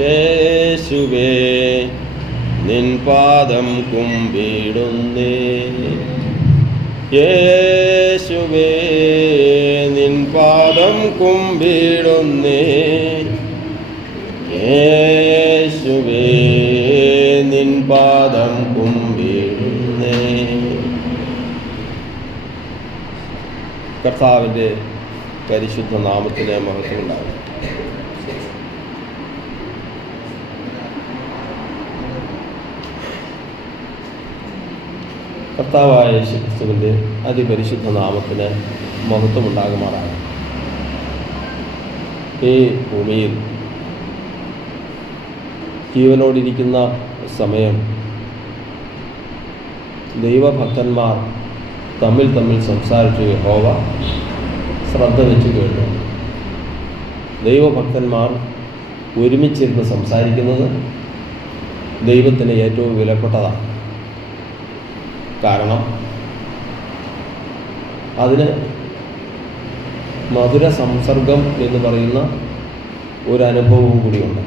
യേശുവേ നിൻ പാദം കുമ്പിടുന്നേ. യേശുവേ നിൻ പാദം കുമ്പിടുന്നേ. യേശുവേ നിൻ പാദം കുമ്പിടുന്നേ. കർത്താവിൻ്റെ പരിശുദ്ധ നാമത്തിന് മഹത്വം ഉണ്ടാകും. കർത്താവായ യേശുക്രിസ്തുവിൻ്റെ അതിപരിശുദ്ധ നാമത്തിന് മഹത്വമുണ്ടാകുമാറാണ്. ഈ ഭൂമിയിൽ ജീവനോടിരിക്കുന്ന സമയം ദൈവഭക്തന്മാർ തമ്മിൽ സംസാരിച്ചു യഹോവ ശ്രദ്ധ വെച്ച് കേട്ടു. ദൈവഭക്തന്മാർ ഒരുമിച്ചിരുന്ന് സംസാരിക്കുന്നത് ദൈവത്തിന് ഏറ്റവും വിലപ്പെട്ടതാണ്. കാരണം അതിന് മധുര സംസർഗം എന്ന് പറയുന്ന ഒരു അനുഭവവും കൂടിയുണ്ട്.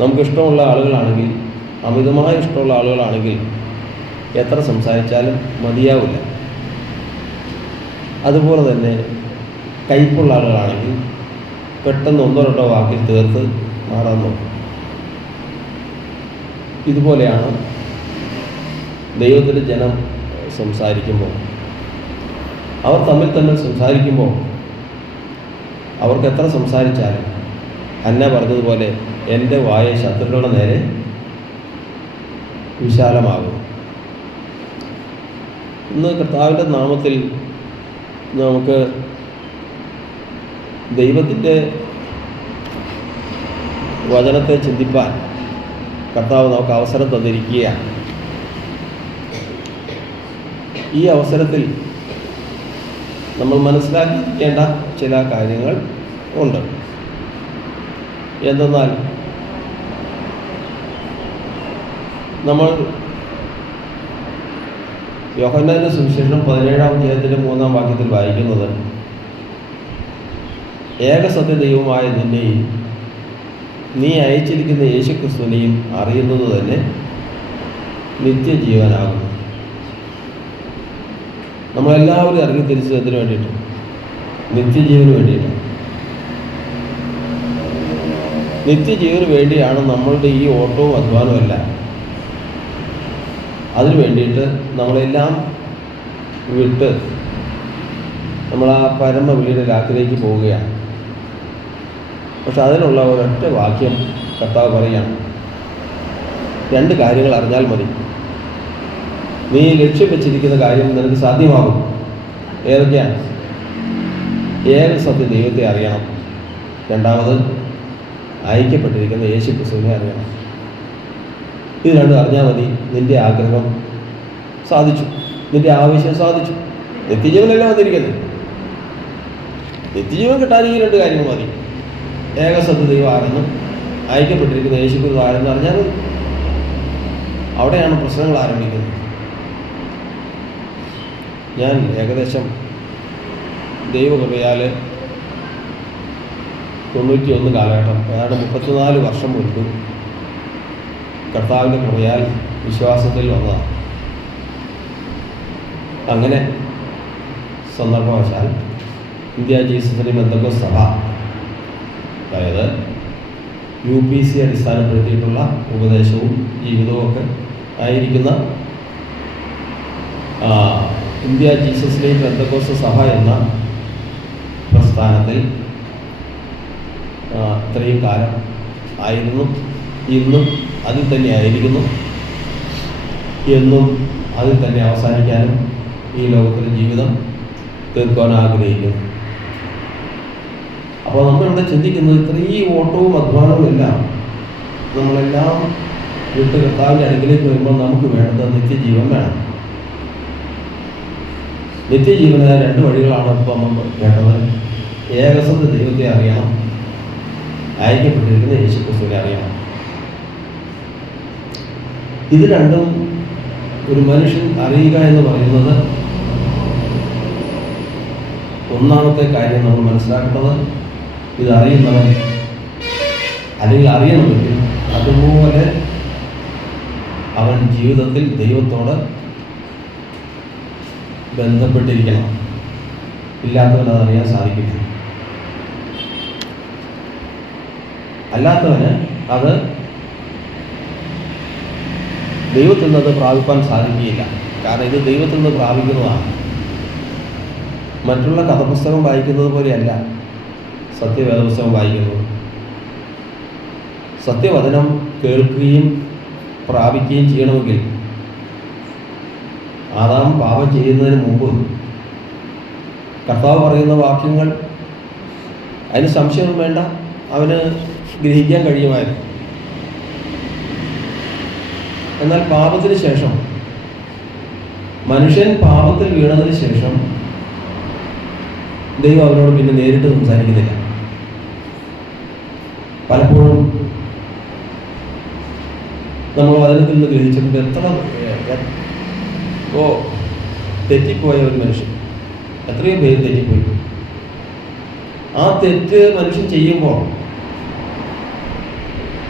നമുക്കിഷ്ടമുള്ള ആളുകളാണെങ്കിൽ, അമിതമായ ഇഷ്ടമുള്ള ആളുകളാണെങ്കിൽ എത്ര സംസാരിച്ചാലും മതിയാവില്ല. അതുപോലെ തന്നെ കയ്പുള്ള ആളുകളാണെങ്കിൽ പെട്ടെന്ന് ഒന്നോ രണ്ടോ വാക്കിൽ തീർത്ത് മാറാൻ നോക്കും. ഇതുപോലെയാണ് ദൈവത്തിൻ്റെ ജനം സംസാരിക്കുമ്പോൾ, അവർ തമ്മിൽ സംസാരിക്കുമ്പോൾ അവർക്ക് എത്ര സംസാരിച്ചാലും ഹന്ന പറഞ്ഞതുപോലെ എൻ്റെ വായ ശത്രുക്കളുടെ നേരെ വിശാലമാകും. ഇന്ന് കർത്താവിൻ്റെ നാമത്തിൽ നമുക്ക് ദൈവത്തിൻ്റെ വചനത്തെ ചിന്തിപ്പാൻ കർത്താവ് നമുക്ക് അവസരം തന്നിരിക്കുകയാണ്. ഈ അവസരത്തിൽ നമ്മൾ മനസ്സിലാക്കിക്കേണ്ട ചില കാര്യങ്ങൾ ഉണ്ട്. എന്തെന്നാൽ നമ്മൾ യോഹന്നാന്റെ സുവിശേഷം 17-ാം അധ്യായത്തിൻ്റെ 3-ാം വാക്യത്തിൽ വായിക്കുന്നത്, ഏകസത്യ ദൈവമായ നിന്നെയും നീ അയച്ചിരിക്കുന്ന യേശുക്രിസ്തുവിനെയും അറിയുന്നത് തന്നെ നിത്യജീവനാകുന്നു. നമ്മളെല്ലാവരും ഇറങ്ങി തിരിച്ചതിന് വേണ്ടിയിട്ട്, നിത്യജീവന് വേണ്ടിയിട്ട്, നിത്യജീവന് വേണ്ടിയാണ് നമ്മളുടെ ഈ ഓട്ടവും അധ്വാനവും എല്ലാം. അതിനു വേണ്ടിയിട്ട് നമ്മളെല്ലാം വിട്ട് നമ്മൾ ആ പരമ വീട് രാത്രിയിലേക്ക് പോവുകയാണ്. പക്ഷെ അതിനുള്ള ഒരൊറ്റ വാക്യം കർത്താവ് പറയുകയാണ്, 2 കാര്യങ്ങൾ അറിഞ്ഞാൽ മതി, നീ ലക്ഷ്യം വെച്ചിരിക്കുന്ന കാര്യം നിനക്ക് സാധ്യമാകും. ഏതൊക്കെയാണ്? ഏക സത്യ ദൈവത്തെ അറിയണം, രണ്ടാമത് അയക്കപ്പെട്ടിരിക്കുന്ന യേശുക്രിസ്തുവിനെ അറിയണം. ഇത് 2 അറിഞ്ഞാൽ മതി, നിൻ്റെ ആഗ്രഹം സാധിച്ചു, നിൻ്റെ ആവശ്യം സാധിച്ചു. നിത്യജീവനല്ല വന്നിരിക്കുന്നത്. നിത്യജീവൻ കിട്ടാൻ ഈ 2 കാര്യങ്ങൾ മതി. ഏകസത്യ ദൈവം ആരെന്ന്, അയക്കപ്പെട്ടിരിക്കുന്ന യേശുക്രിസ്തു ആരെന്ന് അറിഞ്ഞാൽ മതി. അവിടെയാണ് പ്രശ്നങ്ങൾ ആരംഭിക്കുന്നത്. ഞാൻ ഏകദേശം ദൈവകൃപയാൽ 91 കാലഘട്ടം, ഏതാണ്ട് 34 വർഷം മുൻപ് കർത്താവിൻ്റെ കൃപയാൽ വിശ്വാസത്തിൽ വന്നതാണ്. അങ്ങനെ സന്ദർഭവശാൽ ഇന്ത്യ ജീസസ് പെന്തക്കോസ്ത് സഭ, അതായത് UPC അടിസ്ഥാനപ്പെടുത്തിയിട്ടുള്ള ഉപദേശവും ജീവിതവും ഒക്കെ ആയിരിക്കുന്ന ഇന്ത്യ ജീസസ് പെന്തക്കോസ്ത് സഭ എന്ന പ്രസ്ഥാനത്തിൽ ഇത്രയും കാലം ആയിരുന്നു, ഇന്നും അതിൽ തന്നെ ആയിരിക്കുന്നു, എന്നും അതിൽ തന്നെ അവസാനിക്കാനും ഈ ലോകത്തിലെ ജീവിതം തീർക്കാൻ ആഗ്രഹിക്കുന്നു. അപ്പോൾ നമ്മളിവിടെ ചിന്തിക്കുന്നത്, ഇത്രയും ഓട്ടവും അധ്വാനവും എല്ലാം നമ്മളെല്ലാം വിട്ട് കർത്താവിൻ്റെ അടുക്കിലേക്ക് വരുമ്പോൾ നമുക്ക് വേണ്ടത് നിത്യജീവൻ വേണം. നിത്യജീവന് 2 വഴികളാണ് ഇപ്പം നമ്മൾ വേണ്ടത്. ഏകസത്യ ദൈവത്തെ അറിയണം, അയക്കപ്പെട്ടിരിക്കുന്ന യേശുക്രിസ്തുവിനെ അറിയണം. ഇത് 2ഉം ഒരു മനുഷ്യൻ അറിയുക എന്ന് പറയുന്നത്, ഒന്നാമത്തെ കാര്യം നമ്മൾ മനസ്സിലാക്കേണ്ടത്, ഇതറിയുന്നവൻ അല്ലെങ്കിൽ അറിയണമെങ്കിൽ അതുപോലെ അവൻ ജീവിതത്തിൽ ദൈവത്തോട് ബന്ധപ്പെട്ടിരിക്കണം. ഇല്ലാത്തവന് അതറിയാൻ സാധിക്കില്ല. അല്ലാത്തവന് അത് ദൈവത്തിൽ നിന്ന് പ്രാപിപ്പാൻ സാധിക്കുകയില്ല. കാരണം ഇത് ദൈവത്തിൽ നിന്ന് പ്രാപിക്കുന്നതാണ്. മറ്റുള്ള കഥപുസ്തകം വായിക്കുന്നത് പോലെയല്ല സത്യവേദപുസ്തകം വായിക്കുന്നത്. സത്യവചനം കേൾക്കുകയും പ്രാപിക്കുകയും ചെയ്യണമെങ്കിൽ ആദാം പാപം ചെയ്യുന്നതിന് മുമ്പ് കർത്താവ് പറയുന്ന വാക്യങ്ങൾ അതിന് സംശയമൊന്നും വേണ്ട, അവന് ഗ്രഹിക്കാൻ കഴിയുമായിരുന്നു. എന്നാൽ പാപത്തിന് ശേഷം, മനുഷ്യൻ പാപത്തിൽ വീണതിന് ശേഷം ദൈവം അവനോട് പിന്നെ നേരിട്ട് സംസാരിക്കുന്നില്ല. പലപ്പോഴും നമ്മൾ വചനത്തിൽ നിന്ന് ഗ്രഹിച്ചിട്ടുണ്ട് തെറ്റിപ്പോയ ഒരു മനുഷ്യൻ, എത്രയോ പേര് തെറ്റിപ്പോയി. ആ തെറ്റ് മനുഷ്യൻ ചെയ്യുമ്പോൾ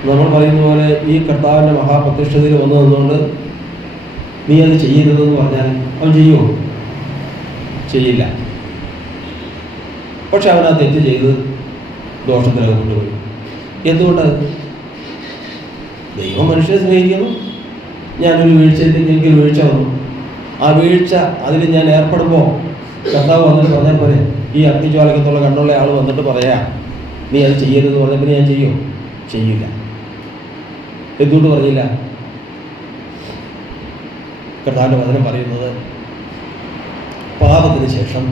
നമ്മൾ പറയുന്ന പോലെ ഈ കർത്താവിൻ്റെ മഹാപ്രത്യക്ഷതയിൽ വന്നു നിന്നുകൊണ്ട് നീ അത് ചെയ്യരുതെന്ന് പറഞ്ഞാൽ അവൻ ചെയ്യുമോ? ചെയ്യില്ല. പക്ഷെ അവൻ ആ തെറ്റ് ചെയ്ത് ദോഷത്തിലൊക്കെ കൊണ്ടുപോയി. എന്തുകൊണ്ട്? ദൈവം മനുഷ്യനെ സ്നേഹിക്കുന്നു. ഞാനൊരു എനിക്കൊരു വീഴ്ച വന്നു, ആ വീഴ്ച അതിൽ ഞാൻ ഏർപ്പെടുമ്പോൾ കർത്താവ് വന്നിട്ട് പറഞ്ഞാൽ പോലെ ഈ അഗ്നിജ്വാലകത്തുള്ള കണ്ണുള്ള ആൾ വന്നിട്ട് പറയാ നീ അത് ചെയ്യരുതെന്ന് പറഞ്ഞപ്പോൾ ഞാൻ ചെയ്യുമോ? ചെയ്യില്ല. എന്തുകൊണ്ട് പറഞ്ഞില്ല? കർത്താവിൻ്റെ വചനം പറയുന്നത് പാപത്തിന് ശേഷം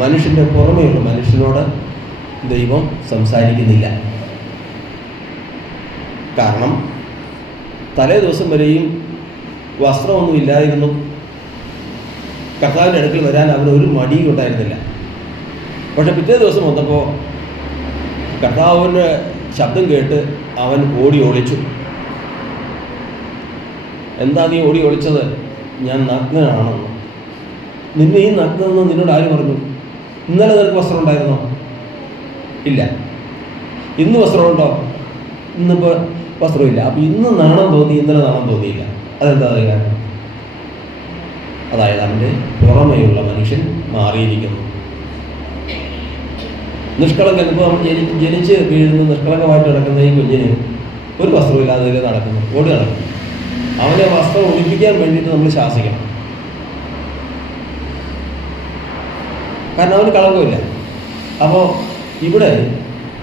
മനുഷ്യൻ്റെ പുറമെയുള്ള മനുഷ്യനോട് ദൈവം സംസാരിക്കുന്നില്ല. കാരണം തലേ ദിവസം വരെയും വസ്ത്രമൊന്നും ഇല്ലായിരുന്നു. കർത്താവിൻ്റെ അടുക്കൽ വരാൻ അവന് ഒരു മടിയും ഉണ്ടായിരുന്നില്ല. പക്ഷെ പിറ്റേ ദിവസം വന്നപ്പോൾ കർത്താവിൻ്റെ ശബ്ദം കേട്ട് അവൻ ഓടി ഒളിച്ചു. എന്താ നീ ഓടി ഒളിച്ചത്? ഞാൻ നഗ്നനാണെന്ന്. നിന്നെ ഈ നഗ്നെന്ന് നിന്നോട് ആര് പറഞ്ഞു? ഇന്നലെ നിനക്ക് വസ്ത്രം ഉണ്ടായിരുന്നോ? ഇല്ല. ഇന്ന് വസ്ത്രമുണ്ടോ? ഇന്നിപ്പോൾ വസ്ത്രമില്ല. അപ്പം ഇന്ന് നാണം തോന്നി, ഇന്നലെ നാണം തോന്നിയില്ല. അതെന്താ കാരണം? അതായത് അവൻ്റെ പുറമെയുള്ള മനുഷ്യൻ മാറിയിരിക്കുന്നു. നിഷ്കളങ്കൻ. ഇപ്പോൾ ജനിച്ച് വീഴുന്ന നിഷ്കളങ്കമായിട്ട് നടക്കുന്ന ഈ കുഞ്ഞിന് ഒരു വസ്ത്രമില്ലാതെ നടക്കുന്നു, ഓടി നടക്കുന്നു. അവനെ വസ്ത്രം ഒളിപ്പിക്കാൻ വേണ്ടിയിട്ട് നമ്മൾ ശാസിക്കണം. കാരണം അവന് കളങ്കമില്ല. അപ്പോൾ ഇവിടെ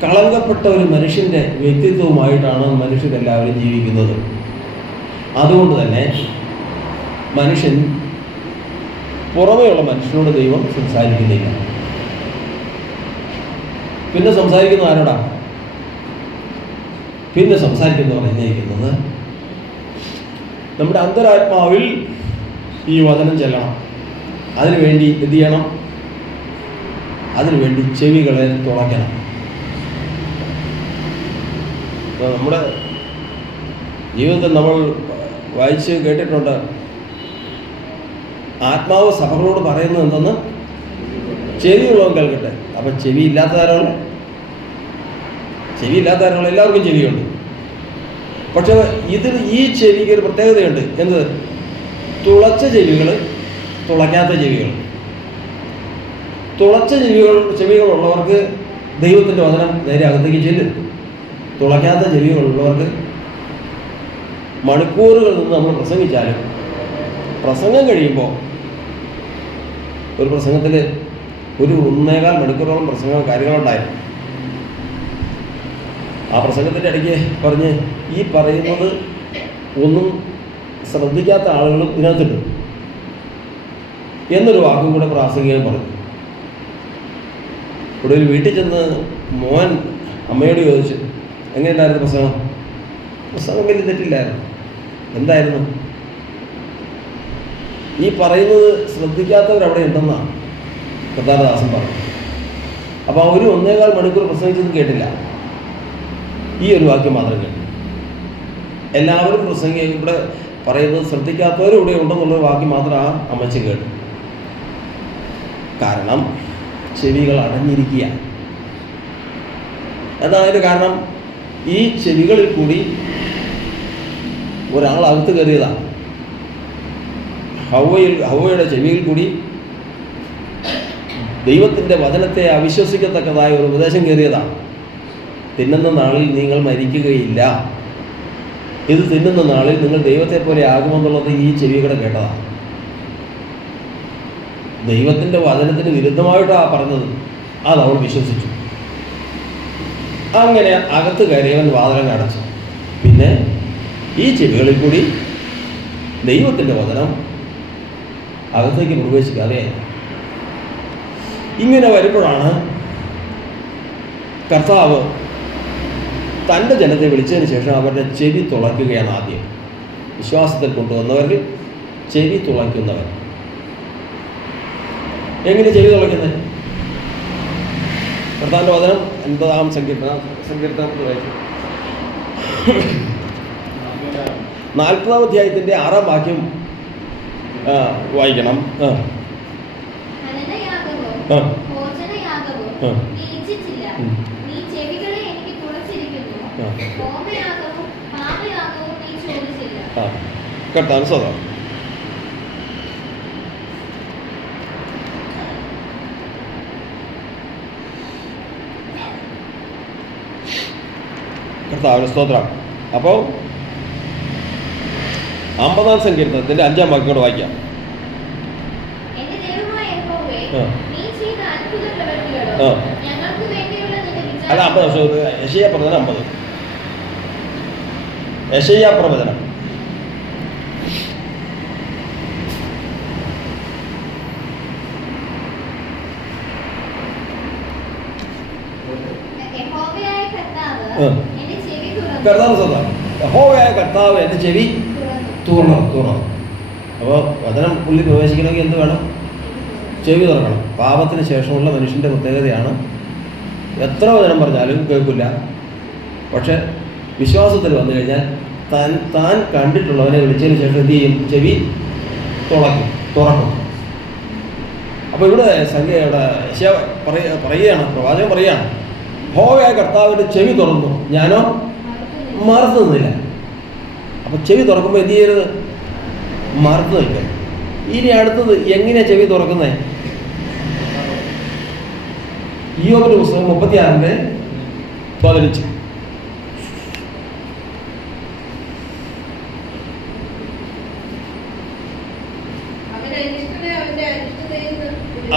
കളങ്കപ്പെട്ട ഒരു മനുഷ്യൻ്റെ വ്യക്തിത്വവുമായിട്ടാണ് മനുഷ്യരെല്ലാവരും ജീവിക്കുന്നത്. അതുകൊണ്ട് തന്നെ മനുഷ്യൻ പുറമെയുള്ള മനുഷ്യനോട് ദൈവം സംസാരിക്കുന്നില്ല. പിന്നെ സംസാരിക്കുന്ന ആരോടാ? പിന്നെ സംസാരിക്കുന്നു പറഞ്ഞിരിക്കുന്നത് നമ്മുടെ അന്തരാത്മാവിൽ ഈ വചനം ചെല്ലണം. അതിനുവേണ്ടി എന്ത് ചെയ്യണം? അതിനുവേണ്ടി ചെവികളെ തുറക്കണം. നമ്മുടെ ജീവിതത്തിൽ നമ്മൾ വായിച്ച് കേട്ടിട്ടുണ്ട്, ആത്മാവ് സഭകളോട് പറയുന്നത് എന്തെന്ന്? ചെവിയുള്ളവൻ കേൾക്കട്ടെ. അപ്പം ചെവി ഇല്ലാത്തതാരാണ്? എല്ലാവർക്കും ചെവിയുണ്ട്. പക്ഷെ ഈ ചെവിക്ക് ഒരു പ്രത്യേകതയുണ്ട്. എന്ത്? തുളച്ച ചെവികൾ, തുളയ്ക്കാത്ത ചെവികൾ. തുളച്ച ചെവികളുള്ളവർക്ക് ദൈവത്തിൻ്റെ വചനം നേരെ അകത്തേക്ക് ചെല്ലും. തുളയ്ക്കാത്ത ചെവികളുള്ളവർക്ക് മണിക്കൂറുകൾ നിന്ന് നമ്മൾ പ്രസംഗിച്ചാലും പ്രസംഗം കഴിയുമ്പോൾ ഒരു പ്രസംഗത്തിൽ ഒരു 1.25 മണിക്കൂറോളം കാര്യങ്ങളുണ്ടായിരുന്നു. ആ പ്രസംഗത്തിൻ്റെ ഇടയ്ക്ക് പറഞ്ഞ് ഈ പറയുന്നത് ഒന്നും ശ്രദ്ധിക്കാത്ത ആളുകളും ഇതിനകത്തുണ്ട് എന്നൊരു വാക്കും കൂടെ പ്രാസംഗികൻ പറഞ്ഞു. ഇവിടെ ഒരു വീട്ടിൽ ചെന്ന് മോൻ അമ്മയോട് ചോദിച്ചു, എങ്ങനെയുണ്ടായിരുന്നു പ്രസംഗം? പ്രസംഗം വലിയ തെറ്റില്ലായിരുന്നു. എന്തായിരുന്നു? ഈ പറയുന്നത് ശ്രദ്ധിക്കാത്തവരവിടെ ഉണ്ടെന്നാണ് കർത്താരദാസൻ പറഞ്ഞു. അപ്പോൾ ഒരു 1.25 മണിക്കൂർ പ്രസംഗിച്ചതും കേട്ടില്ല, ഈ ഒരു വാക്യം മാത്രം കേട്ടു. എല്ലാവരും ഇവിടെ പറയുന്നത് ശ്രദ്ധിക്കാത്തവരും ഇവിടെ ഉണ്ടെന്നുള്ളൊരു വാക്യം മാത്രം ആ അമ്മച്ചി കേട്ടു. കാരണം ചെവികൾ അടഞ്ഞിരിക്കുക. എന്താണ് അതിൻ്റെ കാരണം? ഈ ചെവികളിൽ കൂടി ഒരാൾ അകത്ത് കയറിയതാണ്. ഹൗവയുടെ ചെവിയിൽ കൂടി ദൈവത്തിൻ്റെ വചനത്തെ അവിശ്വസിക്കത്തക്കതായ ഒരു ഉപദേശം കയറിയതാണ്. തിന്നുന്ന നാളിൽ നിങ്ങൾ മരിക്കുകയില്ല, ഇത് തിന്നുന്ന നാളിൽ നിങ്ങൾ ദൈവത്തെ പോലെ ആകുമെന്നുള്ളത് ഈ ചെവികളെ കേട്ടതാണ്. ദൈവത്തിൻ്റെ വചനത്തിന് വിരുദ്ധമായിട്ടാണ് പറഞ്ഞത്. അത് അവൾ വിശ്വസിച്ചു. അങ്ങനെ അകത്ത് കയറിയവൻ വാതിലങ്ങ് അടച്ചു. പിന്നെ ഈ ചെവികളിൽ കൂടി ദൈവത്തിൻ്റെ വചനം അകത്തേക്ക് പ്രവേശിക്കാതെയായി. ഇങ്ങനെ വരുമ്പോഴാണ് കർത്താവ് തൻ്റെ ജനത്തെ വിളിച്ചതിന് ശേഷം അവരുടെ ചെവി തുളയ്ക്കുകയാണ് ആദ്യം. വിശ്വാസത്തിൽ കൊണ്ടുവന്നവരിൽ ചെവി തുളയ്ക്കുന്നവർ. എങ്ങനെ ചെവി തുളയ്ക്കുന്നത്? കർത്താവിൻ്റെ വചനം 50-ാം സങ്കീർത്തനത്തിൽ വായിച്ചു. 40-ാം അധ്യായത്തിൻ്റെ 6-ാം വാക്യം വായിക്കണം. കർത്താവ് സ്വതം കർത്താവിന് സ്തോത്രം. അപ്പോൾ 50-ാം സങ്കീർത്തനത്തിൻ്റെ 5-ാം വാക്യം കൂടെ വായിക്കാം. അല്ല, 50 യെശയ്യാ പ്രവചനം 50. യെശയ്യാ പ്രവചനം കർത്താവ് സ്വന്തം യഹോവയായ കർത്താവ് എൻ്റെ ചെവി തുറന്നു. അപ്പോൾ വചനം ഉള്ളിൽ പ്രവേശിക്കണമെങ്കിൽ എന്ത് വേണം? ചെവി തുറക്കണം. പാപത്തിന് ശേഷമുള്ള മനുഷ്യൻ്റെ പ്രത്യേകതയാണ് എത്ര വചനം പറഞ്ഞാലും കേൾക്കില്ല. പക്ഷെ വിശ്വാസത്തിൽ വന്നു കഴിഞ്ഞാൽ താൻ കണ്ടിട്ടുള്ളവനെ വിളിച്ചതിന് ശേഷം എന്ത് ചെയ്യും? ചെവി തുറക്കും. അപ്പോൾ ഇവിടെ പറയുകയാണ്, പ്രവാചകൻ പറയുകയാണ്, യഹോവയായ കർത്താവിൻ്റെ ചെവി തുറന്നു, ഞാനോ മറന്നു നിന്നില്ല. അപ്പോൾ ചെവി തുറക്കുമ്പോൾ എന്ത് ചെയ്യരുത്? മറന്നു നിൽക്കുക. ഇനി അടുത്തത് എങ്ങനെയാണ് ചെവി തുറക്കുന്നത്? ഇയ്യോബിന്റെ പുസ്തകം 36:15.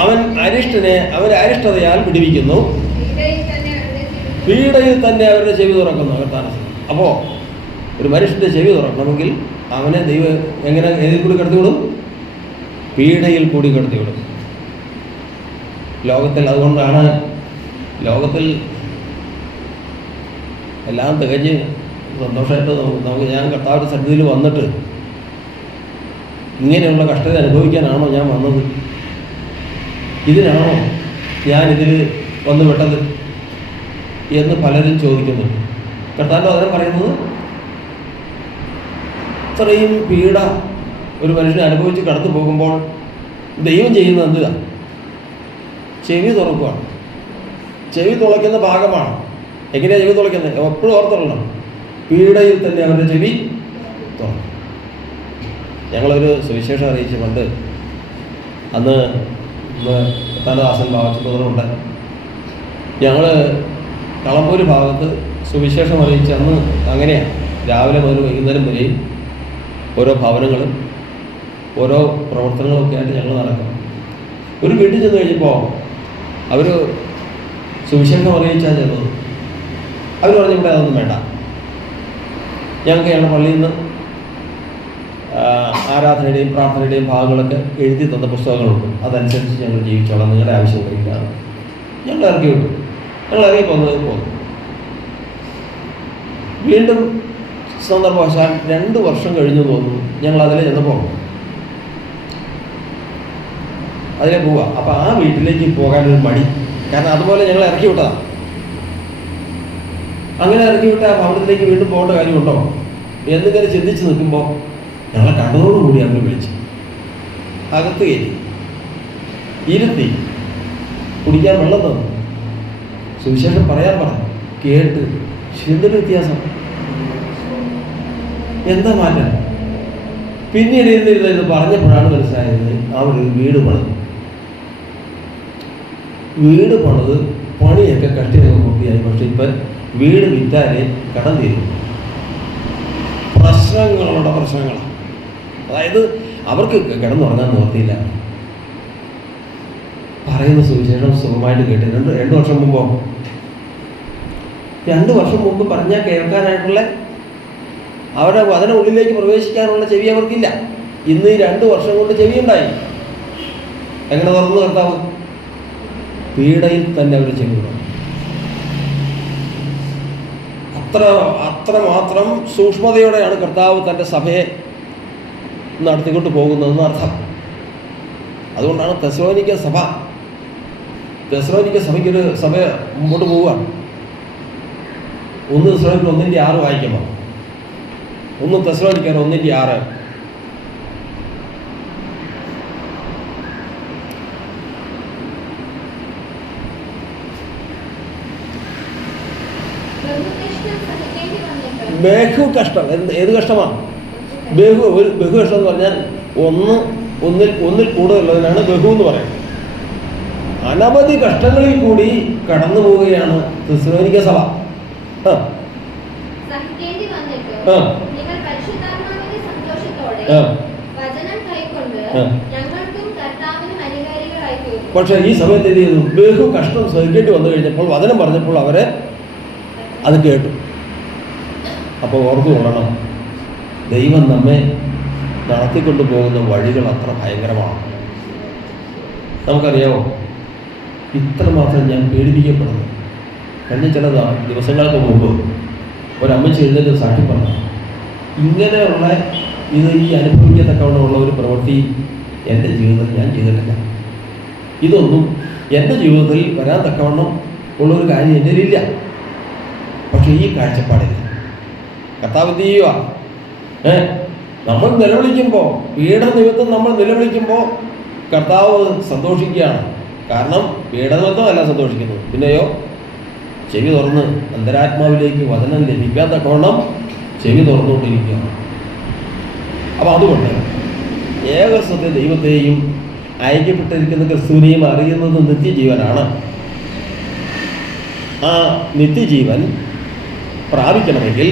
അവൻ അവന്റെ അരിഷ്ടതയാൽ വിടുവിക്കുന്നു, പീഡയിൽ തന്നെ അവരുടെ ചെവി തുറക്കുന്നു. അപ്പോൾ ഒരു മനുഷ്യൻ്റെ ചെവി തുറക്കണമെങ്കിൽ അവനെ ദൈവം എങ്ങനെ ഏതിൽ കൂടി കടത്തിവിടും? പീഡയിൽ കൂടി കടത്തിവിടും. ലോകത്തിൽ അതുകൊണ്ടാണ് ലോകത്തിൽ എല്ലാം തികഞ്ഞ് സന്തോഷമായിട്ട് നമുക്ക് ഞാൻ കർത്താവിൻ്റെ സന്നിധിയിൽ വന്നിട്ട് ഇങ്ങനെയുള്ള കഷ്ടത അനുഭവിക്കാനാണോ ഞാൻ വന്നത്? ഇതിനാണോ ഞാനിതിൽ വന്നു വിട്ടത് എന്ന് പലരും ചോദിക്കുന്നുണ്ട്. കർത്താവിൻ്റെ വചനം പറയുന്നത് ഇത്രയും പീഡ ഒരു മനുഷ്യനെ അനുഭവിച്ച് കടന്നു പോകുമ്പോൾ ദൈവം ചെയ്യുന്നത് എന്തുക? ചെവി തുറക്കുകയാണ്. ചെവി തുളയ്ക്കുന്ന ഭാഗമാണ്. എങ്ങനെയാണ് ചെവി തുളയ്ക്കുന്നത്? എപ്പോഴും ഓർത്തുള്ളണം, പീഡയിൽ തന്നെ അവരുടെ ചെവി തുറക്കും. ഞങ്ങളൊരു സുവിശേഷം അറിയിച്ച് പണ്ട് അന്ന് തലദാസൻ ഭാവച്ചുണ്ട്. ഞങ്ങൾ കളമ്പൂര് ഭാഗത്ത് സുവിശേഷം അറിയിച്ച് അന്ന് അങ്ങനെയാണ് രാവിലെ മുതൽ വൈകുന്നേരം വരെയും ഓരോ ഭവനങ്ങളും ഓരോ പ്രവർത്തനങ്ങളൊക്കെ ആയിട്ട് ഞങ്ങൾ നടക്കും. ഒരു വീട്ടിൽ ചെന്ന് കഴിഞ്ഞപ്പോൾ അവർ സുവിശേഷം അറിയിച്ചാൽ ചെന്നത്. അവർ പറഞ്ഞു ഇവിടെ അതൊന്നും വേണ്ട, ഞങ്ങൾക്ക് ഞങ്ങളുടെ പള്ളിയിൽ നിന്ന് ആരാധനയുടെയും പ്രാർത്ഥനയുടെയും ഭാഗങ്ങളൊക്കെ എഴുതി തന്ന പുസ്തകങ്ങളുണ്ട്, അതനുസരിച്ച് ഞങ്ങൾ ജീവിച്ചോളാം, നിങ്ങളുടെ ആവശ്യം കഴിയില്ല. ഞങ്ങൾ ഇറക്കി വിട്ടു. ഞങ്ങൾ ഇറങ്ങി പോന്നു. വീണ്ടും സന്ദർഭവശാൽ 2 വർഷം കഴിഞ്ഞു തോന്നുന്നു ഞങ്ങൾ അതിലെ ചെന്നപ്പോൾ അതിലെ പോവുക. അപ്പോൾ ആ വീട്ടിലേക്ക് പോകാനൊരു മടി, കാരണം അതുപോലെ ഞങ്ങൾ ഇറക്കി വിട്ടതാണ്. അങ്ങനെ ഇറക്കി വിട്ട ആ ഭവനത്തിലേക്ക് വീണ്ടും പോകേണ്ട കാര്യമുണ്ടോ എന്നിങ്ങനെ ചിന്തിച്ച് നിൽക്കുമ്പോൾ ഞങ്ങളെ കണ്ടതോടുകൂടി അവർ വിളിച്ചു, അകത്ത് കയറ്റി, ഇരുത്തി, കുടിക്കാൻ വെള്ളം തന്നു, സുവിശേഷം പറയാൻ പറഞ്ഞു, കേട്ട് എന്തൊരു വ്യത്യാസം, എന്താ മാറ്റം? പിന്നീട് ഇത് പറഞ്ഞപ്പോഴാണ് മനസ്സിലായത്, അവരൊരു വീട് പണിത് പണിയൊക്കെ കഷ്ടിയൊക്കെ പൂർത്തിയായി. പക്ഷെ ഇപ്പം വീട് വിറ്റാലേ കടം തീരും. പ്രശ്നങ്ങളാണ്. അതായത് അവർക്ക് കിടന്നുറങ്ങാൻ നിവർത്തിയില്ല. പറയുന്ന സുവിശേഷം സുഖമായിട്ട് കേട്ട് 2 വർഷം മുമ്പോ 2 വർഷം മുമ്പ് പറഞ്ഞാൽ കേൾക്കാനായിട്ടുള്ള അവരുടെ വചന ഉള്ളിലേക്ക് പ്രവേശിക്കാനുള്ള ചെവി അവർക്കില്ല. ഇന്ന് ഈ 2 വർഷം കൊണ്ട് ചെവി ഉണ്ടായി. എങ്ങനെ തുറന്നു കർത്താവ്? പീഡയിൽ തന്നെ അവർ ചെവി തുറന്നു. അത്രമാത്രം സൂക്ഷ്മതയോടെയാണ് കർത്താവ് തൻ്റെ സഭയെ നടത്തിക്കൊണ്ട് പോകുന്നതെന്ന് അർത്ഥം. അതുകൊണ്ടാണ് തെസ്സലോനിക്ക സഭയ്ക്കൊരു സഭ മുമ്പോട്ട് പോവുകയാണ്. 1 തെസ്സലോനിക്കർ 1:6 വായിക്കുമ്പോൾ, 1 തെസ്സലോനിക്കർ 1:6. ബഹുകഷ്ടം. ഏത് കഷ്ടമാണ്? ബഹുകഷ്ടം എന്ന് പറഞ്ഞാൽ ഒന്നിൽ കൂടുതലുള്ളതിനാണ് ബഹു എന്ന് പറയുന്നത്. അനവധി കഷ്ടങ്ങളിൽ കൂടി കടന്നു പോവുകയാണ് തെസ്സലോനിക്ക സഭ. പക്ഷെ ഈ സമയത്ത് എന്ത് ചെയ്തു? ബഹു കഷ്ടം സഹിക്കേണ്ടി വന്നു കഴിഞ്ഞപ്പോൾ വചനം പറഞ്ഞപ്പോൾ അവരെ അത് കേട്ടു. അപ്പോൾ ഓർത്തു കൊള്ളണം, ദൈവം നമ്മെ നടത്തിക്കൊണ്ടു പോകുന്ന വഴികൾ അത്ര ഭയങ്കരമാണ്. നമുക്കറിയാമോ, ഇത്രമാത്രം ഞാൻ പേടിപ്പിക്കപ്പെടുന്നു. കഴിഞ്ഞ ചില ദിവസങ്ങൾക്ക് മുമ്പ് ഒരമ്മച്ചി എഴുന്നേറ്റ് സാക്ഷി പറഞ്ഞു, ഇങ്ങനെയുള്ള ഈ അനുഭവിക്കത്തക്കവണ്ണമുള്ള ഒരു പ്രവൃത്തി എൻ്റെ ജീവിതത്തിൽ ഞാൻ ചെയ്തിട്ടില്ല. ഇതൊന്നും എൻ്റെ ജീവിതത്തിൽ വരാൻ തക്കവണ്ണം ഉള്ളൊരു കാര്യം എൻ്റെ ഇല്ല. പക്ഷേ ഈ കാഴ്ചപ്പാടില്ല. കർത്താവ് എന്ത് ചെയ്യുക? നമ്മൾ നിലവിളിക്കുമ്പോൾ, പീഡനിമിത്തം നമ്മൾ നിലവിളിക്കുമ്പോൾ കർത്താവ് സന്തോഷിക്കുകയാണ്. കാരണം പീഡനിമിത്തമല്ല സന്തോഷിക്കുന്നത്, പിന്നെയോ ചെവി തുറന്ന് അന്തരാത്മാവിലേക്ക് വചനം ലഭിക്കാൻ തക്കവണ്ണം ചെവി തുറന്നുകൊണ്ടിരിക്കുകയാണ്. അപ്പോൾ അതുകൊണ്ട് ഏകസത്യ ദൈവത്തെയും ഐക്യപ്പെട്ടിരിക്കുന്ന ക്രിസ്തുവിനെയും അറിയുന്നത് നിത്യജീവനാണ്. ആ നിത്യജീവൻ പ്രാപിക്കണമെങ്കിൽ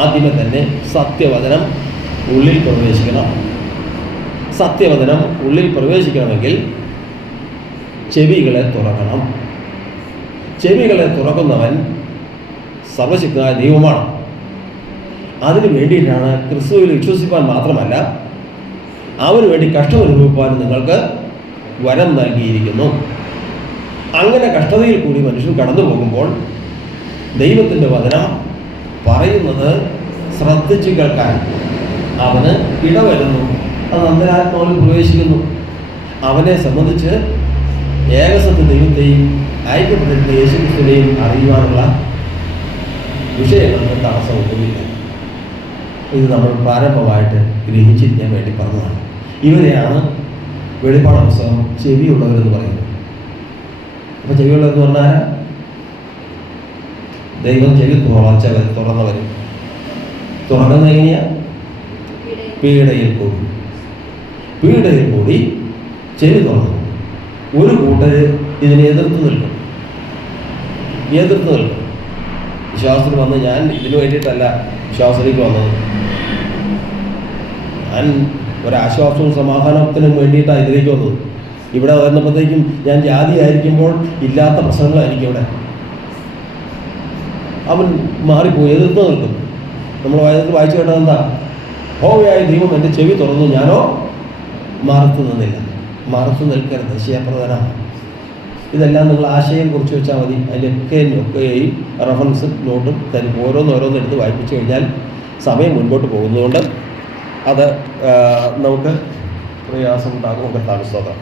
ആദ്യമേ തന്നെ സത്യവചനം ഉള്ളിൽ പ്രവേശിക്കണം. സത്യവചനം ഉള്ളിൽ പ്രവേശിക്കണമെങ്കിൽ ചെവികളെ തുറക്കണം. ചെവികളെ തുറക്കുന്നവൻ സർവശക്തനായ ദൈവമാണ്. അതിനു വേണ്ടിയിട്ടാണ് ക്രിസ്തുവിൽ വിശ്വസിപ്പാൻ മാത്രമല്ല, അവന് വേണ്ടി കഷ്ടമനുഭവിപ്പാൻ നിങ്ങൾക്ക് വരം നൽകിയിരിക്കുന്നു. അങ്ങനെ കഷ്ടതയിൽ കൂടി മനുഷ്യൻ കടന്നു പോകുമ്പോൾ ദൈവത്തിൻ്റെ വചനം പറയുന്നത് ശ്രദ്ധിച്ചു കേൾക്കാൻ അവന് ഇടവരുന്നു. അത് അന്തരാത്മാവിൽ പ്രവേശിക്കുന്നു. അവനെ സംബന്ധിച്ച് ഏകസത്യ ദൈവത്തെയും ഐക്യപ്പെട്ടിരുന്ന യേശുക്രിസ്തുവിനെയും അറിയുവാനുള്ള വിഷയങ്ങൾക്ക് തടസ്സമൊന്നുമില്ല. ഇത് നമ്മൾ പ്രാരംഭമായിട്ട് ഗ്രഹിച്ചിരിക്കാൻ വേണ്ടി പറഞ്ഞതാണ്. ഇവരെയാണ് വെളിപ്പാട് പുസ്തകം ചെവിയുള്ളവരെന്ന് പറയുന്നത്. അപ്പോൾ ചെവിയുള്ളവരെന്ന് പറഞ്ഞാൽ ദൈവം ചെവി തുറന്നവർ. തുറന്നത് എങ്ങനെയാ? പീഡയിൽ കൂടി ചെവി തുറന്നു. ഒരു കൂട്ടര് ഇതിനെ എതിർത്ത് നിൽക്കും. വിശ്വാസത്തിൽ വന്ന്, ഞാൻ ഇതിനു വേണ്ടിയിട്ടല്ല വിശ്വാസത്തിലേക്ക് വന്നത്, ഞാൻ ഒരാശ്വാസവും സമാധാനത്തിനും വേണ്ടിയിട്ടാണ് ഇതിലേക്ക് വന്നത്. ഇവിടെ വന്നപ്പോഴത്തേക്കും ഞാൻ ജാതിയായിരിക്കുമ്പോൾ ഇല്ലാത്ത പ്രശ്നങ്ങളായിരിക്കും ഇവിടെ. അവൻ മാറിപ്പോയി, എതിർത്ത് നിൽക്കും. നമ്മൾ വായിച്ചു കേട്ടത് എന്താ? ഹോവയായ ദൈവം എൻ്റെ ചെവി തുറന്നു, ഞാനോ മറുത്തു നിന്നില്ല. മറുത്തു നിൽക്കരുത്, ശയപ്രധാനമാണ്. ഇതെല്ലാം നിങ്ങൾ ആശയം കുറിച്ച് വെച്ചാൽ മതി. അതിലൊക്കെയും റെഫറൻസും നോട്ടും തരും. ഓരോന്നോരോന്നെടുത്ത് വായിപ്പിച്ചു കഴിഞ്ഞാൽ സമയം മുൻപോട്ട് പോകുന്നതുകൊണ്ട് അത് നമുക്ക് പ്രയാസമുണ്ടാകും. കർത്താവ് സ്തോത്രം.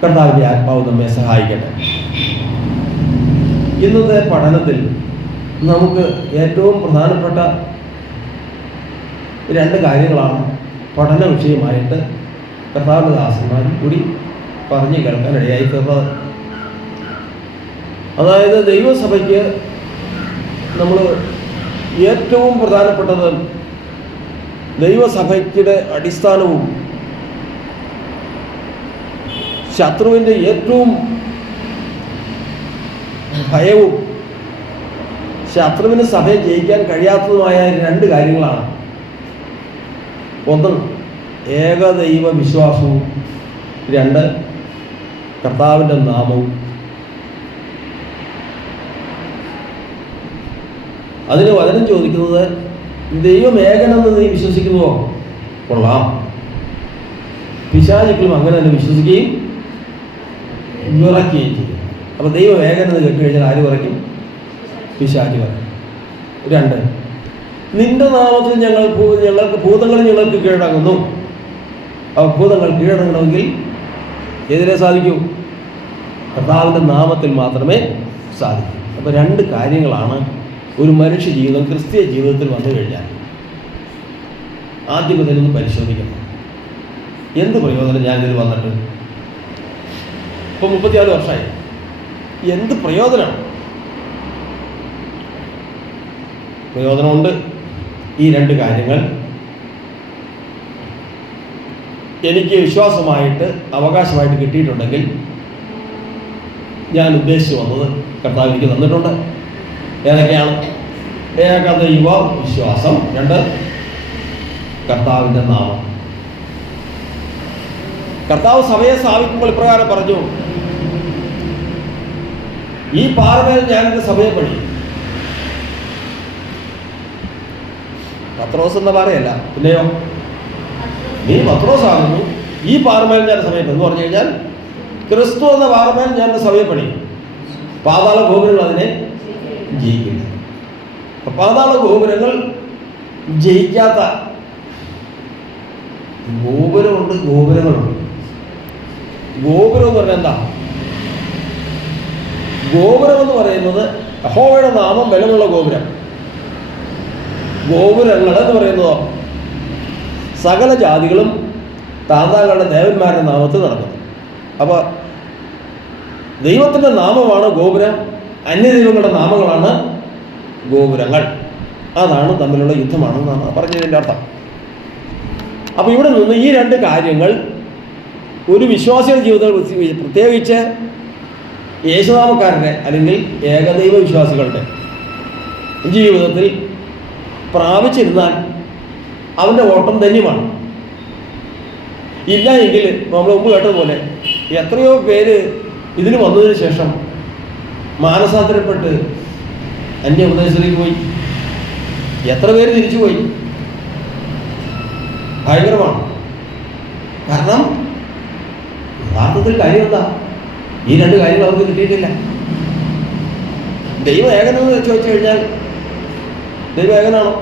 കർത്താവിൻ്റെ ആത്മാവ് നമ്മെ സഹായിക്കട്ടെ. ഇന്നത്തെ പഠനത്തിൽ നമുക്ക് ഏറ്റവും പ്രധാനപ്പെട്ട 2 കാര്യങ്ങളാണ് പഠന വിഷയമായിട്ട് കർത്താവിൻ്റെ ദാസന്മാരും കൂടി പറഞ്ഞു കേൾക്കാൻ ഇടയായി തീർന്നത്. അതായത് ദൈവസഭയ്ക്ക് നമ്മൾ ഏറ്റവും പ്രധാനപ്പെട്ടത്, ദൈവസഭയ്ക്കുടെ അടിസ്ഥാനവും ശത്രുവിൻ്റെ ഏറ്റവും ഭയവും ശത്രുവിന് സഭയെ ജയിക്കാൻ കഴിയാത്തതുമായ രണ്ട് കാര്യങ്ങളാണ്. ഒന്ന് ഏകദൈവ വിശ്വാസവും, രണ്ട് കർത്താവിൻ്റെ നാമവും. അതിന് വചനം ചോദിക്കുന്നത്, ദൈവം ഏകനെന്ന് നീ വിശ്വസിക്കുന്നുവോ? കൊള്ളാം. പിശാചുക്കളും അങ്ങനെ തന്നെ വിശ്വസിക്കുകയും വിറയ്ക്കുകയും ചെയ്യും. അപ്പോൾ ദൈവം ഏകനെന്ന് കേട്ടുകഴിഞ്ഞാൽ ആര് പറയും? പിശാച് പറയും. രണ്ട്, നിന്റെ നാമത്തിൽ ഞങ്ങൾക്ക് ഭൂതങ്ങൾ ഞങ്ങൾക്ക് കീഴടങ്ങുന്നു. അപ്പോൾ ഭൂതങ്ങൾ കീഴടങ്ങണമെങ്കിൽ എതിരെ സാധിക്കൂ? കർത്താവിൻ്റെ നാമത്തിൽ മാത്രമേ സാധിക്കൂ. അപ്പോൾ രണ്ട് കാര്യങ്ങളാണ് ഒരു മനുഷ്യ ജീവിതം, ക്രിസ്തീയ ജീവിതത്തിൽ വന്നു കഴിഞ്ഞാൽ ആദ്യം ഇതിനൊന്ന് പരിശോധിക്കണം. എന്ത് പ്രയോജനം ഞാനിതിൽ വന്നിട്ട്? ഇപ്പം 36 വർഷമായി. എന്ത് പ്രയോജനം? പ്രയോജനമുണ്ട്. ഈ രണ്ട് കാര്യങ്ങൾ എനിക്ക് വിശ്വാസമായിട്ട് അവകാശമായിട്ട് കിട്ടിയിട്ടുണ്ടെങ്കിൽ ഞാൻ ഉദ്ദേശിച്ചു വന്നത് കർത്താവ് എനിക്ക് തന്നിട്ടുണ്ട്. ഏതൊക്കെയാണ്? ഏകദൈവ വിശ്വാസം, രണ്ട് കർത്താവിൻ്റെ നാമം. കർത്താവ് സഭയെ സ്ഥാപിക്കുമ്പോൾ ഇപ്രകാരം പറഞ്ഞു, ഈ പാറമേൽ ഞാൻ എൻ്റെ സഭയെ പണി. പത്രോസ് എന്ന പാറയല്ല, പിന്നെയോ നീ പത്രോസ് ആകുന്നു, ഈ പാറമേൽ ഞാൻ സഭയെ പണി എന്ന് പറഞ്ഞു കഴിഞ്ഞാൽ ക്രിസ്തു എന്ന പാറമേൽ ഞാൻ എൻ്റെ സഭയെ പണി. പാതാള ഗോപുരങ്ങൾ അതിനെ ജയിക്കില്ല. പാതാള ഗോപുരങ്ങൾ ജയിക്കാത്ത ഗോപുരമുണ്ട്, ഗോപുരങ്ങളുണ്ട്. ഗോപുരം എന്ന് പറഞ്ഞാൽ എന്താ? ഗോപുരം എന്ന് പറയുന്നത് യഹോവയുടെ നാമം ബലമുള്ള ഗോപുരം. ഗോപുരങ്ങൾ എന്ന് പറയുന്നതോ സകല ജാതികളും താന്താങ്ങളുടെ ദേവന്മാരുടെ നാമത്തിൽ നടക്കുന്നു. അപ്പോൾ ദൈവത്തിൻ്റെ നാമമാണ് ഗോപുരം, അന്യദൈവങ്ങളുടെ നാമങ്ങളാണ് ഗോപുരങ്ങൾ. അതാണ് തമ്മിലുള്ള യുദ്ധമാണെന്നാണ് പറഞ്ഞതിൻ്റെ അർത്ഥം. അപ്പോൾ ഇവിടെ നിന്ന് ഈ രണ്ട് കാര്യങ്ങൾ ഒരു വിശ്വാസിയുടെ ജീവിതത്തിൽ, പ്രത്യേകിച്ച് യേശുനാമക്കാരുടെ അല്ലെങ്കിൽ ഏകദൈവ വിശ്വാസികളുടെ ജീവിതത്തിൽ പ്രാപിച്ചിരുന്നാൽ അവൻ്റെ ഓട്ടം ധന്യമാണ്. ഇല്ല എങ്കിൽ നമ്മൾ മുമ്പ് കേട്ടതുപോലെ എത്രയോ പേര് ഇതിന് വന്നതിന് ശേഷം മാനസാന്തരപ്പെട്ട് അന്യപ്രദേശത്തിലേക്ക് പോയി. എത്ര പേര് തിരിച്ചു പോയി? ഭയങ്കരമാണ്. കാരണം യഥാർത്ഥത്തിൽ കാര്യം എന്താ? ഈ രണ്ട് കാര്യങ്ങൾ അവർക്ക് കിട്ടിയിട്ടില്ല. ദൈവം ഏകനെന്ന് ചോദിച്ചു കഴിഞ്ഞാൽ ദൈവം ഏകനാണോ?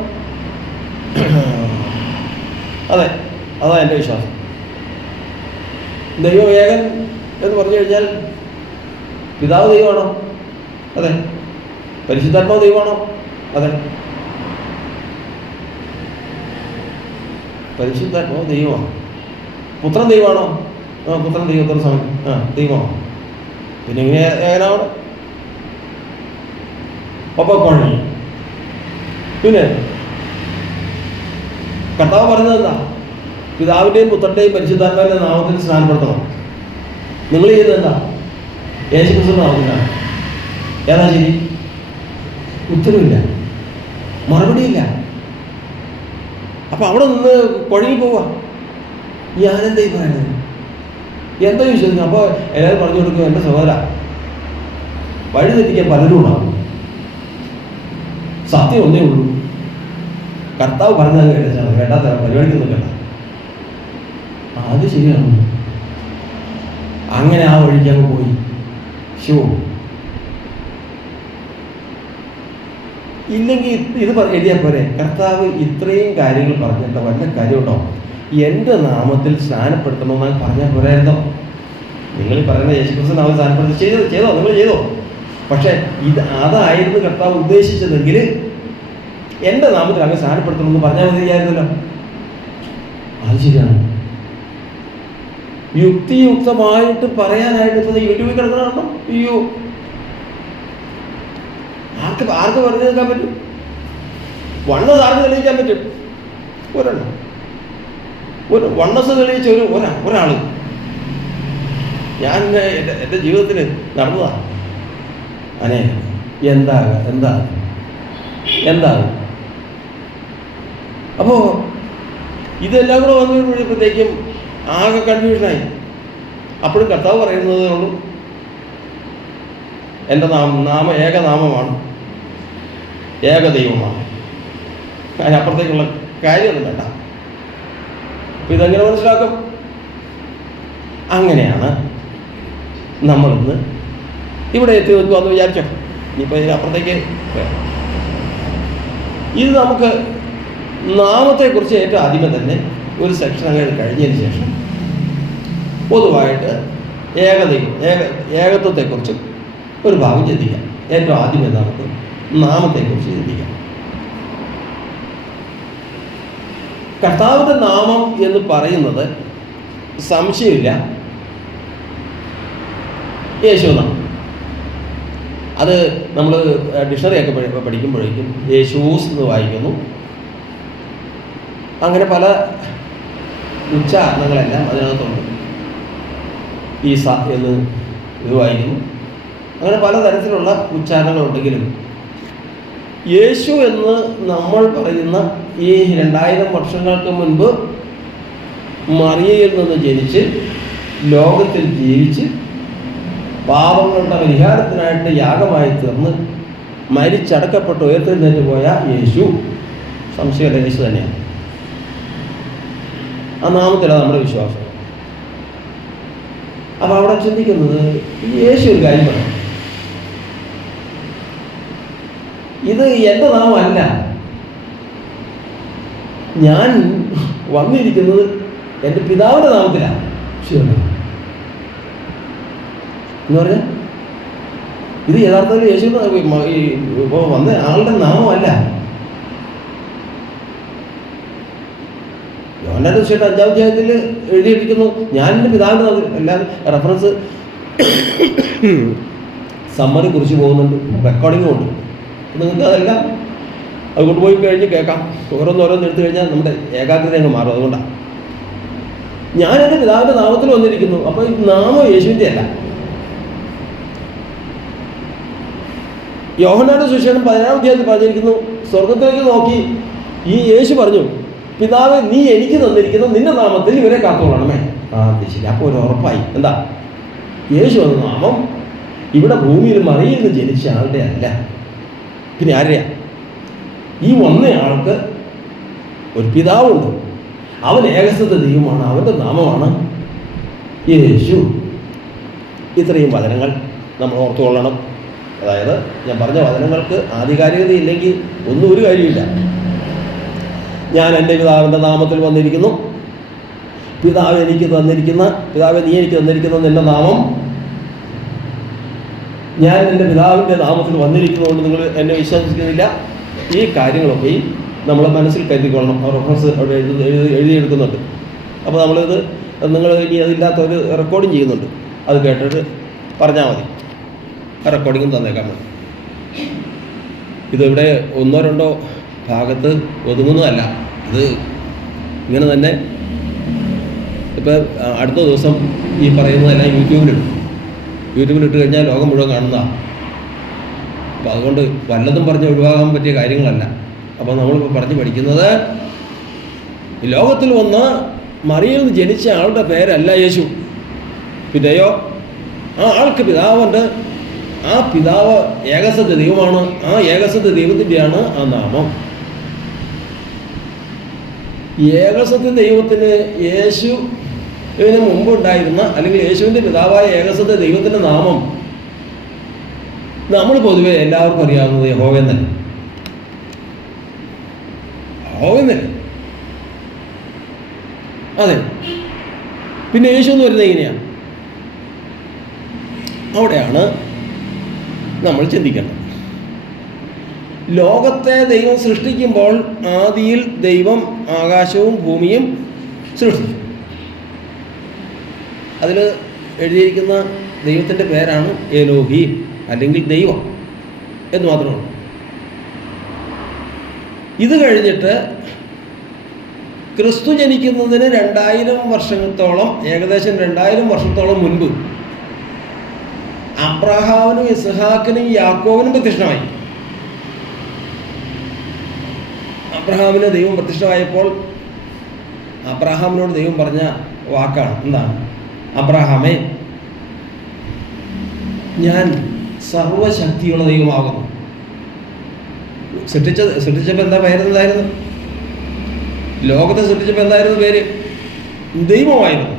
അതെ, അതാ എൻ്റെ വിശ്വാസം. ദൈവം ഏകൻ എന്ന് പറഞ്ഞു കഴിഞ്ഞാൽ പിതാവ് ദൈവമാണോ? അതെ. പരിശുദ്ധാത്മാവ് ദൈവമാണോ? അതെ. പരിശുദ്ധാത്മാവ് ദൈവമാണ്. പുത്രൻ ദൈവമാണോ? പുത്രൻ ദൈവത്തോട് സമയം ദൈവമാണോ? പിന്നെ ഇങ്ങനെ ഏകനാവണം? ഒപ്പം കുഴങ്ങി. പിന്നെ കർത്താവ് പറഞ്ഞത് എന്താ? പിതാവിൻ്റെയും പുത്രൻ്റെയും പരിശുദ്ധാത്മാവിൻ്റെ നാമത്തിൽ സ്നാനപ്പെടുത്തണം. നിങ്ങൾ ചെയ്യുന്നത് എന്താ? യേശുക്രിസ്തുവിന്റെ നാമത്തിലാണ്. ഏതാ ശരി? ഉത്തരവില്ല, മറുപടിയില്ല. അപ്പം അവിടെ നിന്ന് കുഴങ്ങി പോവുക. ഞാനെന്താ ഈ പറയുന്നത്? എന്താ വിശ്വസിക്കുന്നത്? അപ്പോൾ എല്ലാവരും പറഞ്ഞു കൊടുക്കും, എൻ്റെ സഹോദര, വഴി തെറ്റിക്കാൻ പലരും ഉണ്ടാവും. സത്യം ഒന്നേ ഉള്ളൂ. കർത്താവ് പറഞ്ഞാൽ കേട്ടാൽ കേട്ടാത്ത പരിപാടിക്കൊന്നും കേട്ട അത് ശരിയാണ്. അങ്ങനെ ആ വഴിക്കങ്ങ് പോയി. ഇല്ലെങ്കിൽ ഇത് എഴുതിയാൽ പോരെ, കർത്താവ് ഇത്രയും കാര്യങ്ങൾ പറഞ്ഞിട്ട് വല്ല കാര്യമുണ്ടോ? എൻ്റെ നാമത്തിൽ സ്നാനപ്പെടുത്തണമെന്ന് പറഞ്ഞാൽ പോരായിരുന്നോ? നിങ്ങൾ പറയുന്ന യേശുക്രിസ്തു നാമത്തിൽ സ്നാനപ്പെടുത്തി ചെയ്തോ, നിങ്ങൾ ചെയ്തോ. പക്ഷെ അതായിരുന്നു കർത്താവ് ഉദ്ദേശിച്ചതെങ്കിൽ എൻ്റെ നാമത്തിൽ അങ്ങ് സ്നാനപ്പെടുത്തണമെന്ന് പറഞ്ഞാൽ മതിയായിരുന്നല്ലോ. അത് ശരിയാണ്. യുക്തിയുക്തമായിട്ട് പറയാനായിട്ട് ഇപ്പോൾ യൂട്യൂബിൽ കിടക്കണോ? അയ്യോ, ആർക്ക് പറഞ്ഞു നിൽക്കാൻ പറ്റും? വണ്ണസ് ആർക്ക് തെളിയിക്കാൻ പറ്റും? ഒരെണ്ണം. ഒരു വണ്ണസ് തെളിയിച്ച ഒരാൾ ഞാൻ എൻ്റെ ജീവിതത്തിൽ നടന്നതാണ്. എന്താകും? അപ്പോൾ ഇതെല്ലാം കൂടെ വന്നു കഴിയുമ്പോഴത്തേക്കും ആകെ കൺഫ്യൂഷനായി. അപ്പോഴും കർത്താവ് പറയുന്നതേ ഉള്ളൂ, എൻ്റെ നാമം ഏകനാമമാണ്, ഏകദൈവമാണ്. അതിനപ്പുറത്തേക്കുള്ള കാര്യമൊന്നും വേണ്ട. അപ്പം ഇതെങ്ങനെ മനസ്സിലാക്കും? അങ്ങനെയാണ് നമ്മളിന്ന് ഇവിടെ എത്തി നിൽക്കുമെന്ന് വിചാരിച്ചോ. ഇനിയിപ്പോൾ ഇതിനപ്പുറത്തേക്ക് ഇത് നമുക്ക് നാമത്തെക്കുറിച്ച് ഏറ്റവും ആദ്യമേ തന്നെ ഒരു സെക്ഷൻ അങ്ങനെ കഴിഞ്ഞതിന് ശേഷം പൊതുവായിട്ട് ഏകത്വത്തെക്കുറിച്ച് ഒരു ഭാഗം ചിന്തിക്കാം. ഏറ്റവും ആദ്യമേ നമുക്ക് നാമത്തെക്കുറിച്ച് ചിന്തിക്കാം. കർത്താവിൻ്റെ നാമം എന്ന് പറയുന്നത് സംശയമില്ല യേശുനാമം. അത് നമ്മൾ ഡിക്ഷണറിയൊക്കെ പഠിക്കുമ്പോഴേക്കും യേശൂസ് എന്ന് വായിക്കുന്നു. അങ്ങനെ പല ഉച്ചാരണങ്ങളെല്ലാം അതിനകത്തുണ്ട്. ഈസ എന്ന് ഇത് വായിക്കുന്നു. അങ്ങനെ പലതരത്തിലുള്ള ഉച്ചാരണങ്ങളുണ്ടെങ്കിലും യേശു എന്ന് നമ്മൾ പറയുന്ന ഈ 2000 വർഷങ്ങൾക്ക് മുൻപ് മറിയയിൽ നിന്ന് ജനിച്ച് ലോകത്തിൽ ജീവിച്ച് പാപങ്ങളുടെ പരിഹാരത്തിനായിട്ട് യാഗമായി തീർന്ന് മരിച്ചടക്കപ്പെട്ട് ഉയർത്തെഴുന്നേറ്റ് പോയ യേശു സംശയമില്ല യേശു തന്നെയാണ്. ആ നാമത്തിലാണ് നമ്മുടെ വിശ്വാസം. അപ്പം അവിടെ ചിന്തിക്കുന്നത് യേശു ഒരു കാര്യം പറയും, ഇത് എൻ്റെ നാമമല്ല, ഞാൻ വന്നിരിക്കുന്നത് എൻ്റെ പിതാവിൻ്റെ നാമത്തിലാണ്. എന്ന് പറഞ്ഞാൽ ഇത് യഥാർത്ഥത്തിൽ യേശു ഇപ്പോൾ വന്ന ആളുടെ നാമമല്ല. യോഹന്നാന്റെ സുവിശേഷം 5-ാം അധ്യായത്തിൽ എഴുതിയിരിക്കുന്നു, ഞാൻ എൻ്റെ പിതാവിൻ്റെ നാമത്തിൽ. എല്ലാം റെഫറൻസ് സമ്മറി കുറിച്ച് പോകുന്നുണ്ട്, റെക്കോർഡിങ്ങും ഉണ്ട്. നിങ്ങൾക്ക് അതെല്ലാം അത് കൊണ്ടുപോയി കഴിഞ്ഞ് കേൾക്കാം. ഓരോന്നോരോന്ന് എടുത്തു കഴിഞ്ഞാൽ നമ്മുടെ ഏകാഗ്രത അങ്ങ് മാറും. അതുകൊണ്ടാണ് ഞാൻ എൻ്റെ പിതാവിൻ്റെ നാമത്തിൽ വന്നിരിക്കുന്നു. അപ്പോൾ ഈ നാമം യേശുവിൻ്റെ അല്ല. യോഹന്നാന്റെ സുവിശേഷം 10-ാം അധ്യായത്തിൽ പറഞ്ഞിരിക്കുന്നു, സ്വർഗത്തിലേക്ക് നോക്കി ഈ യേശു പറഞ്ഞു, പിതാവേ നീ എനിക്ക് തന്നിരിക്കുന്ന നിന്റെ നാമത്തിൽ ഇവരെ കാത്തോളണമേ. അത് ശരി. അപ്പോൾ ഒരു ഉറപ്പായി. എന്താ? യേശു എന്ന നാമം ഇവിടെ ഭൂമിയിൽ മറിയിൽ നിന്ന് ജനിച്ച ആളുടെ അല്ല. പിന്നെ ആരെയാ? ഈ വന്നയാൾക്ക് ഒരു പിതാവുണ്ട്, അവൻ ഏകസത്യ ദൈവമാണ്, അവൻ്റെ നാമമാണ് യേശു. ഇത്രയും വചനങ്ങൾ നമ്മൾ ഓർത്തുകൊള്ളണം. അതായത് ഞാൻ പറഞ്ഞ വചനങ്ങൾക്ക് ആധികാരികതയില്ലെങ്കിൽ ഒന്നും ഒരു കാര്യമില്ല. ഞാൻ എൻ്റെ പിതാവിൻ്റെ നാമത്തിൽ വന്നിരിക്കുന്നു, പിതാവ് നീ എനിക്ക് തന്നിരിക്കുന്ന നിൻ്റെ നാമം, ഞാൻ എൻ്റെ പിതാവിൻ്റെ നാമത്തിൽ വന്നിരിക്കുന്നതുകൊണ്ട് നിങ്ങൾ എന്നെ വിശ്വസിക്കുന്നില്ല. ഈ കാര്യങ്ങളൊക്കെയും നമ്മൾ മനസ്സിൽ കരുതിക്കൊള്ളണം. റെഫറൻസ് അവിടെ എഴുതിയെടുക്കുന്നുണ്ട്. അപ്പോൾ നമ്മളിത് നിങ്ങൾ ഇനി അതില്ലാത്തൊരു റെക്കോർഡിങ് ചെയ്യുന്നുണ്ട്, അത് കേട്ടിട്ട് പറഞ്ഞാൽ മതി. ആ റെക്കോർഡിങ്ങും തന്നേക്കാൻ മതി. ഇതിവിടെ 1-2 ഭാഗത്ത് ഒതുങ്ങുന്നതല്ല. ഇത് ഇങ്ങനെ തന്നെ ഇപ്പം അടുത്ത ദിവസം ഈ പറയുന്നതെല്ലാം യൂട്യൂബിലിട്ട് കഴിഞ്ഞാൽ ലോകം മുഴുവൻ കാണുന്നതാണ്. അപ്പോൾ അതുകൊണ്ട് വല്ലതും പറഞ്ഞ് ഒഴിവാകാൻ പറ്റിയ കാര്യങ്ങളല്ല. അപ്പോൾ നമ്മളിപ്പോൾ പറഞ്ഞ് പഠിക്കുന്നത് ലോകത്തിൽ വന്ന് മറിയിൽ നിന്ന് ജനിച്ച ആളുടെ പേരല്ല യേശു. പിന്നെയോ ആ ആൾക്ക് പിതാവുണ്ട്, ആ പിതാവ് ഏകസത്യ ദൈവമാണ്, ആ ഏകസത്യ ദൈവത്തിൻ്റെയാണ് ആ നാമം. ഏകസത്യ ദൈവത്തിന് യേശുവിന് മുമ്പുണ്ടായിരുന്ന അല്ലെങ്കിൽ യേശുവിൻ്റെ പിതാവായ ഏകസത്യ ദൈവത്തിൻ്റെ നാമം നമ്മൾ പൊതുവെ എല്ലാവർക്കും അറിയാവുന്നത് യഹോവയെന്നല്ല. അതെ. പിന്നെ യേശു എന്ന് വരുന്നത് എങ്ങനെയാണ്? അവിടെയാണ് നമ്മൾ ചിന്തിക്കേണ്ടത്. ലോകത്തെ ദൈവം സൃഷ്ടിക്കുമ്പോൾ ആദിയിൽ ദൈവം ആകാശവും ഭൂമിയും സൃഷ്ടിച്ചു. അതിൽ എഴുതിയിരിക്കുന്ന ദൈവത്തിൻ്റെ പേരാണ് എലോഹീം, അല്ലെങ്കിൽ ദൈവം എന്ന് മാത്രമാണ്. ഇത് കഴിഞ്ഞിട്ട് ക്രിസ്തു ജനിക്കുന്നതിന് 2000 വർഷത്തോളം, ഏകദേശം 2000 വർഷത്തോളം മുൻപ് അബ്രഹാമിനും ഇസ്ഹാക്കിനും യാക്കോബിനും പ്രത്യക്ഷമായി. അബ്രഹാമിന് ദൈവം പ്രത്യക്ഷമായപ്പോൾ അബ്രഹാമിനോട് ദൈവം പറഞ്ഞ വാക്കാണ് എന്താണ്? അബ്രഹാമേ, ഞാൻ സർവശക്തിയുള്ള ദൈവമാകുന്നു. സൃഷ്ടിച്ചപ്പോൾ എന്താ പേരെന്തായിരുന്നു? ലോകത്തെ സൃഷ്ടിച്ചപ്പോൾ എന്തായിരുന്നു പേര്? ദൈവമായിരുന്നു.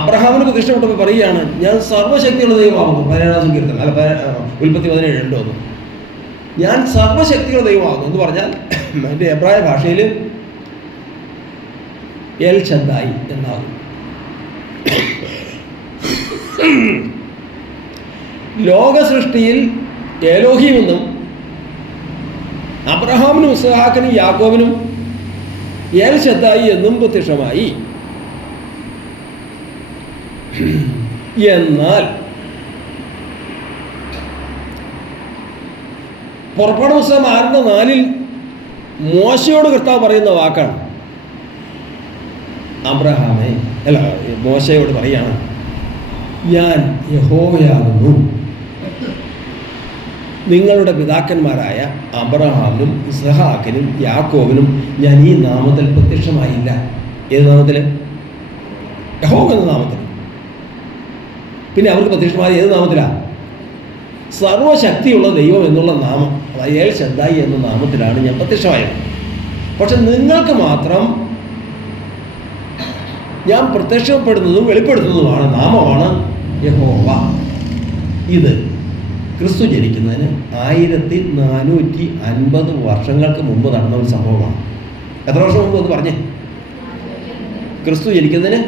അബ്രഹാമിന് പ്രതിഷ്ഠപ്പെട്ടപ്പോൾ പറയുകയാണ്, ഞാൻ സർവശക്തിയുള്ള ദൈവമാകുന്നു. 17-ാം സങ്കീർത്തനം, അല്ല, ഉൽപ്പത്തി 17:2 ഞാൻ സർവശക്തിയുള്ള ദൈവമാകുന്നു എന്ന് പറഞ്ഞാൽ എൻ്റെ എബ്രായ ഭാഷയിൽ എൽ ഷദ്ദായി എന്നാകും. ലോക സൃഷ്ടിയിൽ എലോഹീം എന്നും അബ്രഹാമിനും ഇസ്ഹാക്കിനും യാക്കോബിനും എൽ ഷദ്ദായി എന്നും പ്രത്യക്ഷമായി. എന്നാൽ പുറപ്പാട് പുസ്തകം 6:4 മോശയോട് കർത്താവ് പറയുന്ന വാക്കാണ്. അബ്രഹാമേ, അല്ല, മോശയോട് പറയാണ്, ഞാൻ യഹോവയാകുന്നു, നിങ്ങളുടെ പിതാക്കന്മാരായ അബ്രഹാമിനും ഇസ്ഹാക്കിനും യാക്കോബിനും ഞാൻ ഈ നാമത്തിൽ പ്രത്യക്ഷമായില്ല. ഏത് നാമത്തിൽ? യഹോവ എന്ന നാമത്തിൽ. പിന്നെ അവർക്ക് പ്രത്യക്ഷമായ ഏത് നാമത്തിലാണ്? സർവശക്തിയുള്ള ദൈവം എന്നുള്ള നാമം, എൽ ഷദ്ദായി എന്ന നാമത്തിലാണ് ഞാൻ പ്രത്യക്ഷമായത്. പക്ഷെ നിങ്ങൾക്ക് മാത്രം ഞാൻ പ്രത്യക്ഷപ്പെടുന്നതും വെളിപ്പെടുത്തുന്നതുമാണ് നാമമാണ് യഹോവ. ഇത് ക്രിസ്തു ജനിക്കുന്നതിന് 1450 വർഷങ്ങൾക്ക് മുമ്പ് നടന്ന ഒരു സംഭവമാണ്. എത്ര വർഷം മുമ്പ് എന്ന് പറഞ്ഞേ? ക്രിസ്തു ജനിക്കുന്നതിന്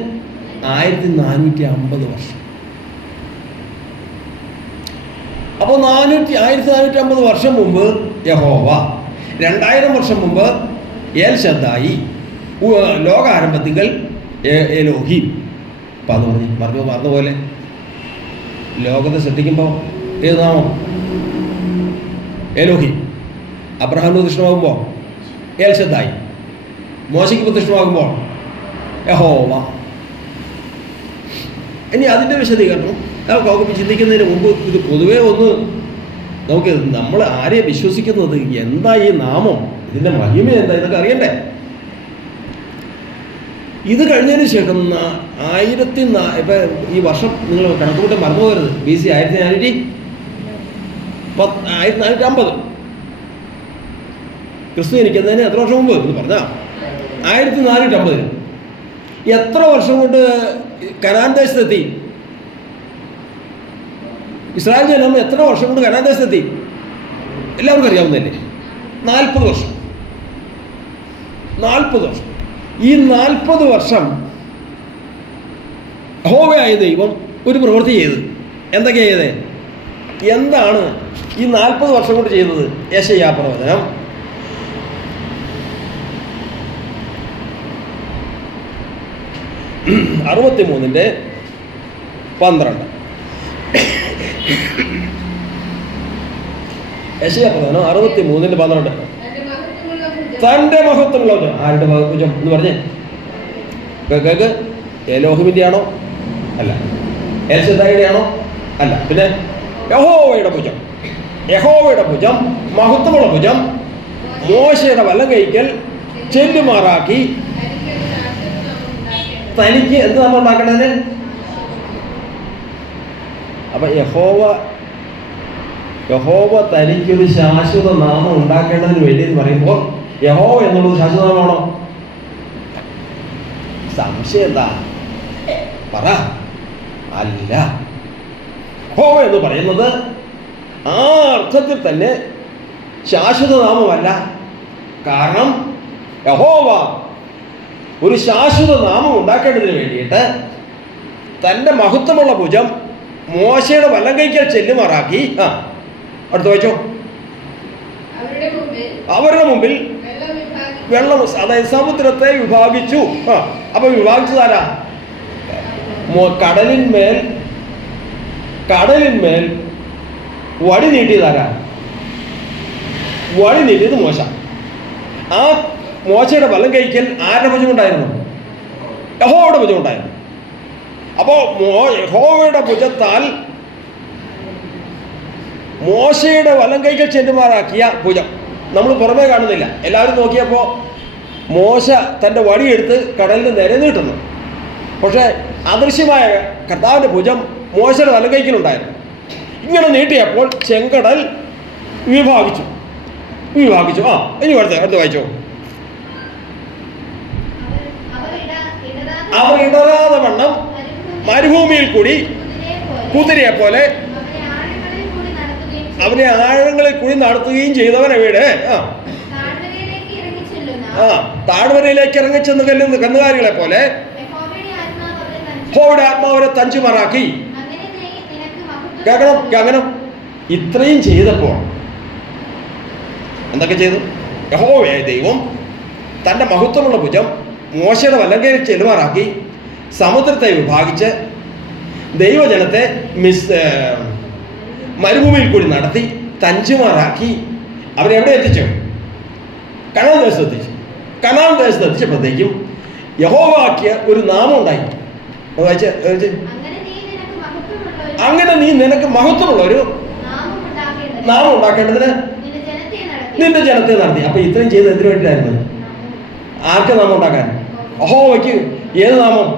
1450 വർഷം. അപ്പോൾ 1450 വർഷം മുമ്പ് യഹോവ, 2000 വർഷം മുമ്പ് എൽ ഷദ്ദായി, ലോകാരംഭത്തിങ്കൽ എലോഹീം. അപ്പം അത് പറഞ്ഞ പോലെ ലോകത്തെ സൃഷ്ടിക്കുമ്പോൾ ഏത് നാമം? എലോഹീം. അബ്രഹാമിന് പ്രതിഷ്ഠമാകുമ്പോൾ എൽ ഷദ്ദായി, മോശയ്ക്ക് പ്രതിഷ്ഠമാകുമ്പോൾ യഹോവ. ഇനി അതിൻ്റെ വിശദീകരണം നമുക്ക് ചിന്തിക്കുന്നതിന് മുമ്പ് ഇത് പൊതുവേ ഒന്ന് നമ്മൾ ആരെയാണ് വിശ്വസിക്കുന്നത്, എന്താ ഈ നാമം, ഇതിൻ്റെ മഹിമ എന്താ, ഇതൊക്കെ അറിയണ്ടേ. ഇത് കഴിഞ്ഞതിന് ശേഷം ഇപ്പം ഈ വർഷം നിങ്ങൾ കണക്കുകൂട്ടം മറന്നു പോകരുത്. BC 1450. ക്രിസ്തു ജനിക്കുന്നതിന് എത്ര വർഷം മുമ്പ് എന്ന് പറഞ്ഞാൽ 1450. എത്ര വർഷം കൊണ്ട് കനാൻ ദേശത്തെത്തി? ഇസ്രായേൽ ജനം എത്ര വർഷം കൊണ്ട് കനാൻ ദേശത്തെത്തി? എല്ലാവർക്കും അറിയാവുന്നതല്ലേ? 40 വർഷം. 40 വർഷം. ഈ 40 വർഷം യഹോവയായ ദൈവം ഒരു പ്രവൃത്തി ചെയ്ത്. എന്തൊക്കെയാണ് ചെയ്തത്? എന്താണ് ഈ 40 വർഷം കൊണ്ട് ചെയ്തത്? യെശയ്യാ പ്രവചനം 63:12. യെശയ്യാ പ്രവചനം 63:12. തൻ്റെ മഹത്വമുള്ള ഭുജം. ആരുടെ ഭുജം എന്ന് പറഞ്ഞേ? കേക്ക് എലോഹിമിൻ്റെ ആണോ? അല്ല. എൽ ഷദ്ദായിയുടെ ആണോ? അല്ല. പിന്നെ യഹോവയുടെ ഭുജം. യഹോവയുടെ ഭുജം, മഹത്വമുള്ള ഭുജം, മോശയുടെ വലം കൈക്കൽ ചെല്ലുമാറാക്കി തനിക്ക് എന്ത് നമ്മൾ ഉണ്ടാക്കേണ്ടതിന്? അപ്പൊ യഹോവ തനിക്കൊരു ശാശ്വത നാമം ഉണ്ടാക്കേണ്ടതിന് വേണ്ടി എന്ന് പറയുമ്പോൾ യഹോവ എന്നുള്ളത് ശാശ്വത നാമമാണോ? സംശയം എന്താ? പറ. അല്ല. യഹോവ എന്ന് പറയുന്നത് ആ അർത്ഥത്തിൽ തന്നെ ശാശ്വത നാമമല്ല. കാരണം യഹോവ ഒരു ശാശ്വത നാമം ഉണ്ടാക്കേണ്ടതിന് വേണ്ടിയിട്ട് തൻ്റെ മഹത്വമുള്ള ഭുജം മോശയുടെ വലം കൈക്കൽ ചെല്ലുമാറാക്കി. അടുത്ത വായിച്ചോ. അവരുടെ മുമ്പിൽ വെള്ളം, അതായത് സമുദ്രത്തെ വിഭാഗിച്ചു. അപ്പൊ വിഭാഗിച്ചതാരാ? കടലിന്മേൽ വടി നീട്ടിയതാരാ? വടി നീട്ടിയത് മോശ. ആ മോശയുടെ വലം കൈക്കൽ ആരുടെ ഭുജമുണ്ടായിരുന്നു? യഹോവയുടെ ഭുജമുണ്ടായിരുന്നു. അപ്പോൾ യഹോവയുടെ ഭുജത്താൽ മോശയുടെ വലം കൈക്കൽ ചെല്ലുമാറാക്കിയ ഭുജം നമ്മൾ പുറമേ കാണുന്നില്ല. എല്ലാവരും നോക്കിയപ്പോൾ മോശ തൻ്റെ വടിയെടുത്ത് കടലിൽ നേരെ നീട്ടുന്നു. പക്ഷേ അദൃശ്യമായ കർത്താവിൻ്റെ ഭുജം മോശയുടെ വലം കൈക്കലുണ്ടായിരുന്നു. ഇങ്ങനെ നീട്ടിയപ്പോൾ ചെങ്കടൽ വിഭാഗിച്ചു. ഇനി അടുത്ത് വായിച്ചോ. അവർ ഇടറാതെ വണ്ണം മരുഭൂമിയിൽ കൂടി കുതിരയെ പോലെ അവരെ ആഴങ്ങളിൽ കൂടി നടത്തുകയും ചെയ്തവൻ എവിടെ? താഴ്വരയിലേക്ക് ഇറങ്ങിച്ചെന്ന് കല്ലുന്ന കന്നുകാലികളെ പോലെ യഹോവയുടെ ആത്മാവരെ തഞ്ചുമാറാക്കി. കേൾക്കണം. ഇത്രയും ചെയ്തപ്പോൾ എന്തൊക്കെ ചെയ്തു? യഹോവയായ ദൈവം തൻ്റെ മഹത്വമുള്ള ഭുജം മോശയുടെ വലങ്കയിൽ ചെല്ലുമാറാക്കി സമുദ്രത്തെ വിഭാഗിച്ച് ദൈവജനത്തെ മരുഭൂമിയിൽ കൂടി നടത്തി തഞ്ചുമാറാക്കി അവരെവിടെ എത്തിച്ചു? കനാൻ ദേശത്ത് എത്തിച്ചു. കനാൻ ദേശത്ത് എത്തിച്ചപ്പോഴത്തേക്കും യഹോവയ്ക്ക് ഒരു നാമം ഉണ്ടായി. അങ്ങനെ നീ നിനക്ക് മഹത്വമുള്ള ഒരു നാമം ഉണ്ടാക്കേണ്ടതിന് നിന്റെ ജനത്തെ നടത്തി. അപ്പൊ ഇത്രയും ചെയ്ത് എന്തിനു വേണ്ടിയിട്ടായിരുന്നു? ആർക്ക് നാമം ഉണ്ടാക്കാൻ? യഹോവയ്ക്ക്. ഏത് നാമം?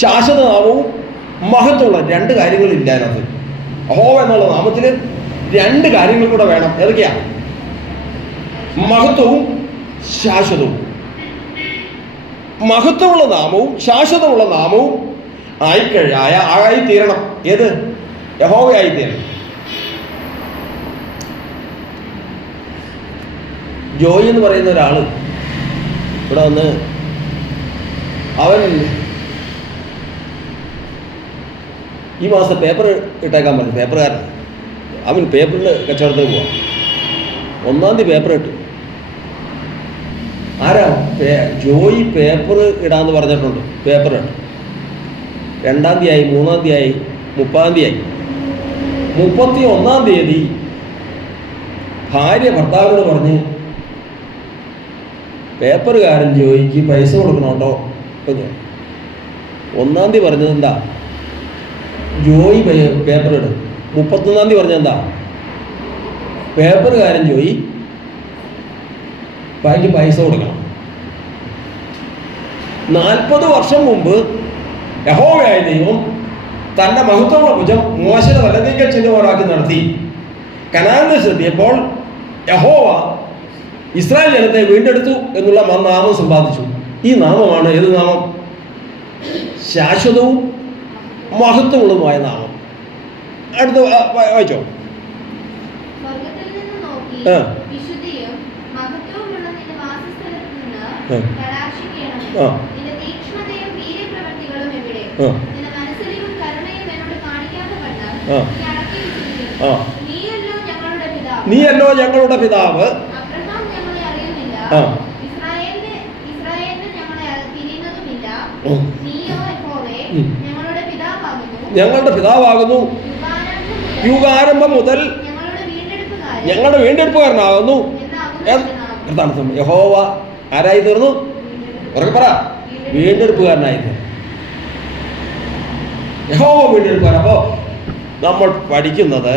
ശാശ്വത നാമവും മഹത്വമുള്ള രണ്ട് കാര്യങ്ങളില്ല അതിനകത്ത്. യഹോവ എന്നുള്ള നാമത്തിൽ രണ്ട് കാര്യങ്ങൾ കൂടെ വേണം. ഏതൊക്കെയാ? മഹത്വവും ശാശ്വതവും. മഹത്വമുള്ള നാമവും ശാശ്വതമുള്ള നാമവും ആയിത്തീരണം. ഏത്? യഹോവയായിത്തീരണം. ജോയി എന്ന് പറയുന്ന ഒരാൾ ഇവിടെ വന്ന് അവൻ ഈ മാസം പേപ്പർ ഇട്ടേക്കാൻ പറഞ്ഞു. പേപ്പറുകാരൻ അവൻ പേപ്പറിന് കച്ചവടത്തിന് പോവാം. 1-ാം തീയതി പേപ്പർ ഇട്ടു. ആരാ? ജോയി പേപ്പർ ഇടാന്ന് പറഞ്ഞിട്ടുണ്ട്. പേപ്പർ ഇട്ടു. 2-ാം തീയതി ആയി, 3-ാം തീയതി ആയി, 30-ാം തീയതി ആയി. 31-ാം തീയതി ഭാര്യ ഭർത്താവിനോട് പറഞ്ഞ് പേപ്പറുകാരൻ ജോയിക്ക് പൈസ കൊടുക്കണം കേട്ടോ. 1-ാം തീയതി പറഞ്ഞത് എന്താ? ജോയി പേപ്പർ ഇടും. 31-ാം തീയതി പറഞ്ഞത് എന്താ? പേപ്പറുകാരൻ ജോയി പൈസ കൊടുക്കണം. 40 വർഷം മുമ്പ് യഹോവയായ ദൈവം തൻ്റെ മഹത്വമുള്ള ഭുജം മോശയുടെ വലത്തേക്ക് ചെല്ലുമാറാക്കി നടത്തി. കനാൻ ദേശത്തെത്തിയപ്പോൾ യഹോവ ഇസ്രായേൽ ജനത്തെ വീണ്ടെടുത്തു എന്നുള്ള നാമം സമ്പാദിച്ചു. ഈ നാമമാണ് ഏത് നാമം? ശാശ്വതവും മഹത്വമുള്ളതുമായ നാമം. അടുത്ത് വായിച്ചോ. നീയല്ലോ ഞങ്ങളുടെ പിതാവ്. ഞങ്ങളുടെ പിതാവാകുന്നു. യുഗാരംഭം മുതൽ ഞങ്ങളുടെ വീണ്ടെടുപ്പുകാരനാകുന്നു. യഹോവ ആരായി തീർന്നു? ഉറക്കെ പറ. വീണ്ടെടുപ്പുകാരനായി തീർന്നു. യഹോവ വീണ്ടെടുപ്പുകാരൻ. അപ്പോൾ നമ്മൾ പഠിക്കുന്നത്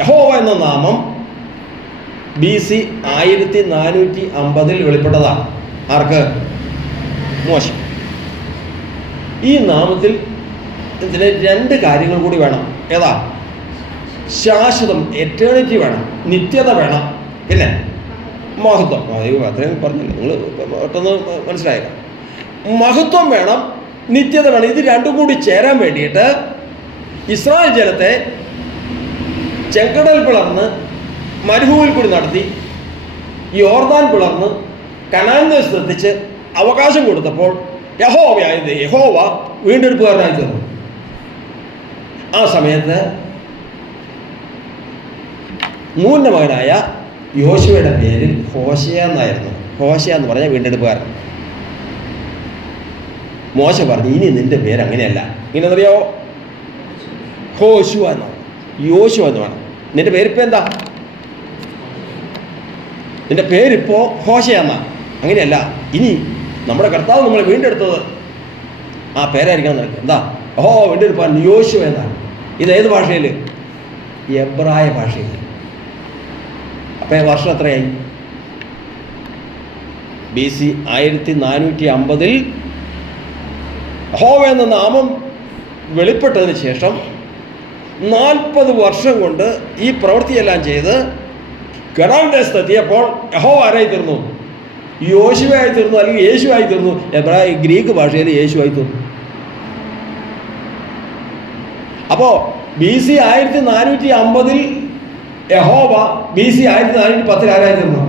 യഹോവ എന്ന നാമം BC 1450 വെളിപ്പെട്ടതാണ്. ആർക്ക്? മോശ. ഈ നാമത്തിൽ ഇതിന് രണ്ട് കാര്യങ്ങൾ കൂടി വേണം. ഏതാ? ശാശ്വതം, എറ്റേണിറ്റി വേണം, നിത്യത വേണം, പിന്നെ മഹത്വം. അത്രയും പറഞ്ഞില്ല, നിങ്ങൾ പെട്ടെന്ന് മനസ്സിലായേക്കാം. മഹത്വം വേണം, നിത്യത വേണം. ഇത് രണ്ടും കൂടി ചേരാൻ വേണ്ടിയിട്ട് ഇസ്രായേൽ ജനത്തെ ചെങ്കടൽ പിളർന്ന് മരുഭൂമിയിൽ കൂടി നടത്തി യോർദാൻ പിളർന്ന് കനാൻ ദേശത്തെത്തിച്ച് അവകാശം കൊടുത്തപ്പോൾ യഹോവ വീണ്ടെടുപ്പുകാരനായി തീർന്നു. ആ സമയത്ത് മൂന്നിൻ്റെ മകനായ യോശുവയുടെ പേരിൽ ഹോശയ എന്നായിരുന്നു. ഹോശയ എന്ന് പറഞ്ഞാൽ വീണ്ടെടുപ്പുകാരൻ. മോശ പറഞ്ഞു, ഇനി നിന്റെ പേര് അങ്ങനെയല്ല, ഇങ്ങനെ അറിയാവോ? ഹോശുവ എന്നാണ്, യോശുവ എന്ന് വേണം. നിന്റെ പേരിപ്പോൾ എന്താ? നിന്റെ പേരിപ്പോൾ ഹോശയെന്നാ. അങ്ങനെയല്ല, ഇനി നമ്മുടെ കർത്താവ് നമ്മളെ വീണ്ടെടുത്തത് ആ പേരായിരിക്കണം നിനക്ക്. എന്താ? വീണ്ടെടുപ്പാൻ യോശുവ എന്നാണ്. ഇതേത് ഭാഷയിൽ? എബ്രായ ഭാഷയിൽ. അപ്പം വർഷം എത്രയായി? BC 1450 യഹോവ എന്ന നാമം വെളിപ്പെട്ടതിന് ശേഷം 40 വർഷം കൊണ്ട് ഈ പ്രവൃത്തിയെല്ലാം ചെയ്ത് കനാൻ ദേശത്തെത്തിയപ്പോൾ യഹോവ ആരായി തീർന്നു? യോശുവയായി തീർന്നു, അല്ലെങ്കിൽ യേശുവായി തീർന്നു. ഗ്രീക്ക് ഭാഷയിൽ യേശുവായി തീർന്നു. അപ്പോൾ BC 1450 യഹോവ BC 1410 ആരായി തീർന്നു?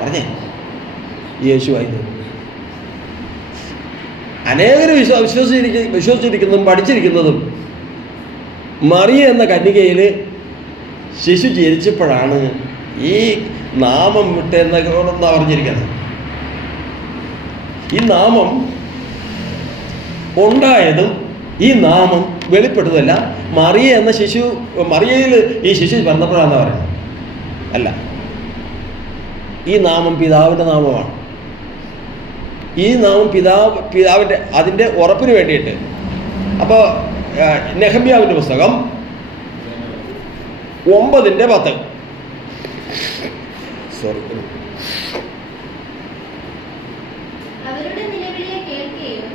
പറഞ്ഞേ, യേശുവായി തീർന്നു. അനേകർ വിശ്വസിച്ചിരിക്കുന്നതും പഠിച്ചിരിക്കുന്നതും മറിയ എന്ന കന്യകയിൽ ശിശു ജനിച്ചപ്പോഴാണ് ഈ നാമം വിട്ടെന്നാണ് പറഞ്ഞിരിക്കുന്നത്. ഈ നാമം ഉണ്ടായതും ഈ നാമം വെളിപ്പെട്ടതല്ല മറിയ എന്ന മറിയയിൽ ഈ ശിശു പിറന്നപ്പോഴാണെന്ന് പറയുന്നത്. അല്ല, ഈ നാമം പിതാവിൻ്റെ നാമമാണ്. ഈ നാമം പിതാവിൻ്റെ അതിൻ്റെ ഉറപ്പിന് വേണ്ടിയിട്ട്. അപ്പോൾ നെഹമ്യാവിൻ്റെ പുസ്തകം 9:10. സോറി. അവരുടെ നിലവിളിയെ കേൾക്കുകയും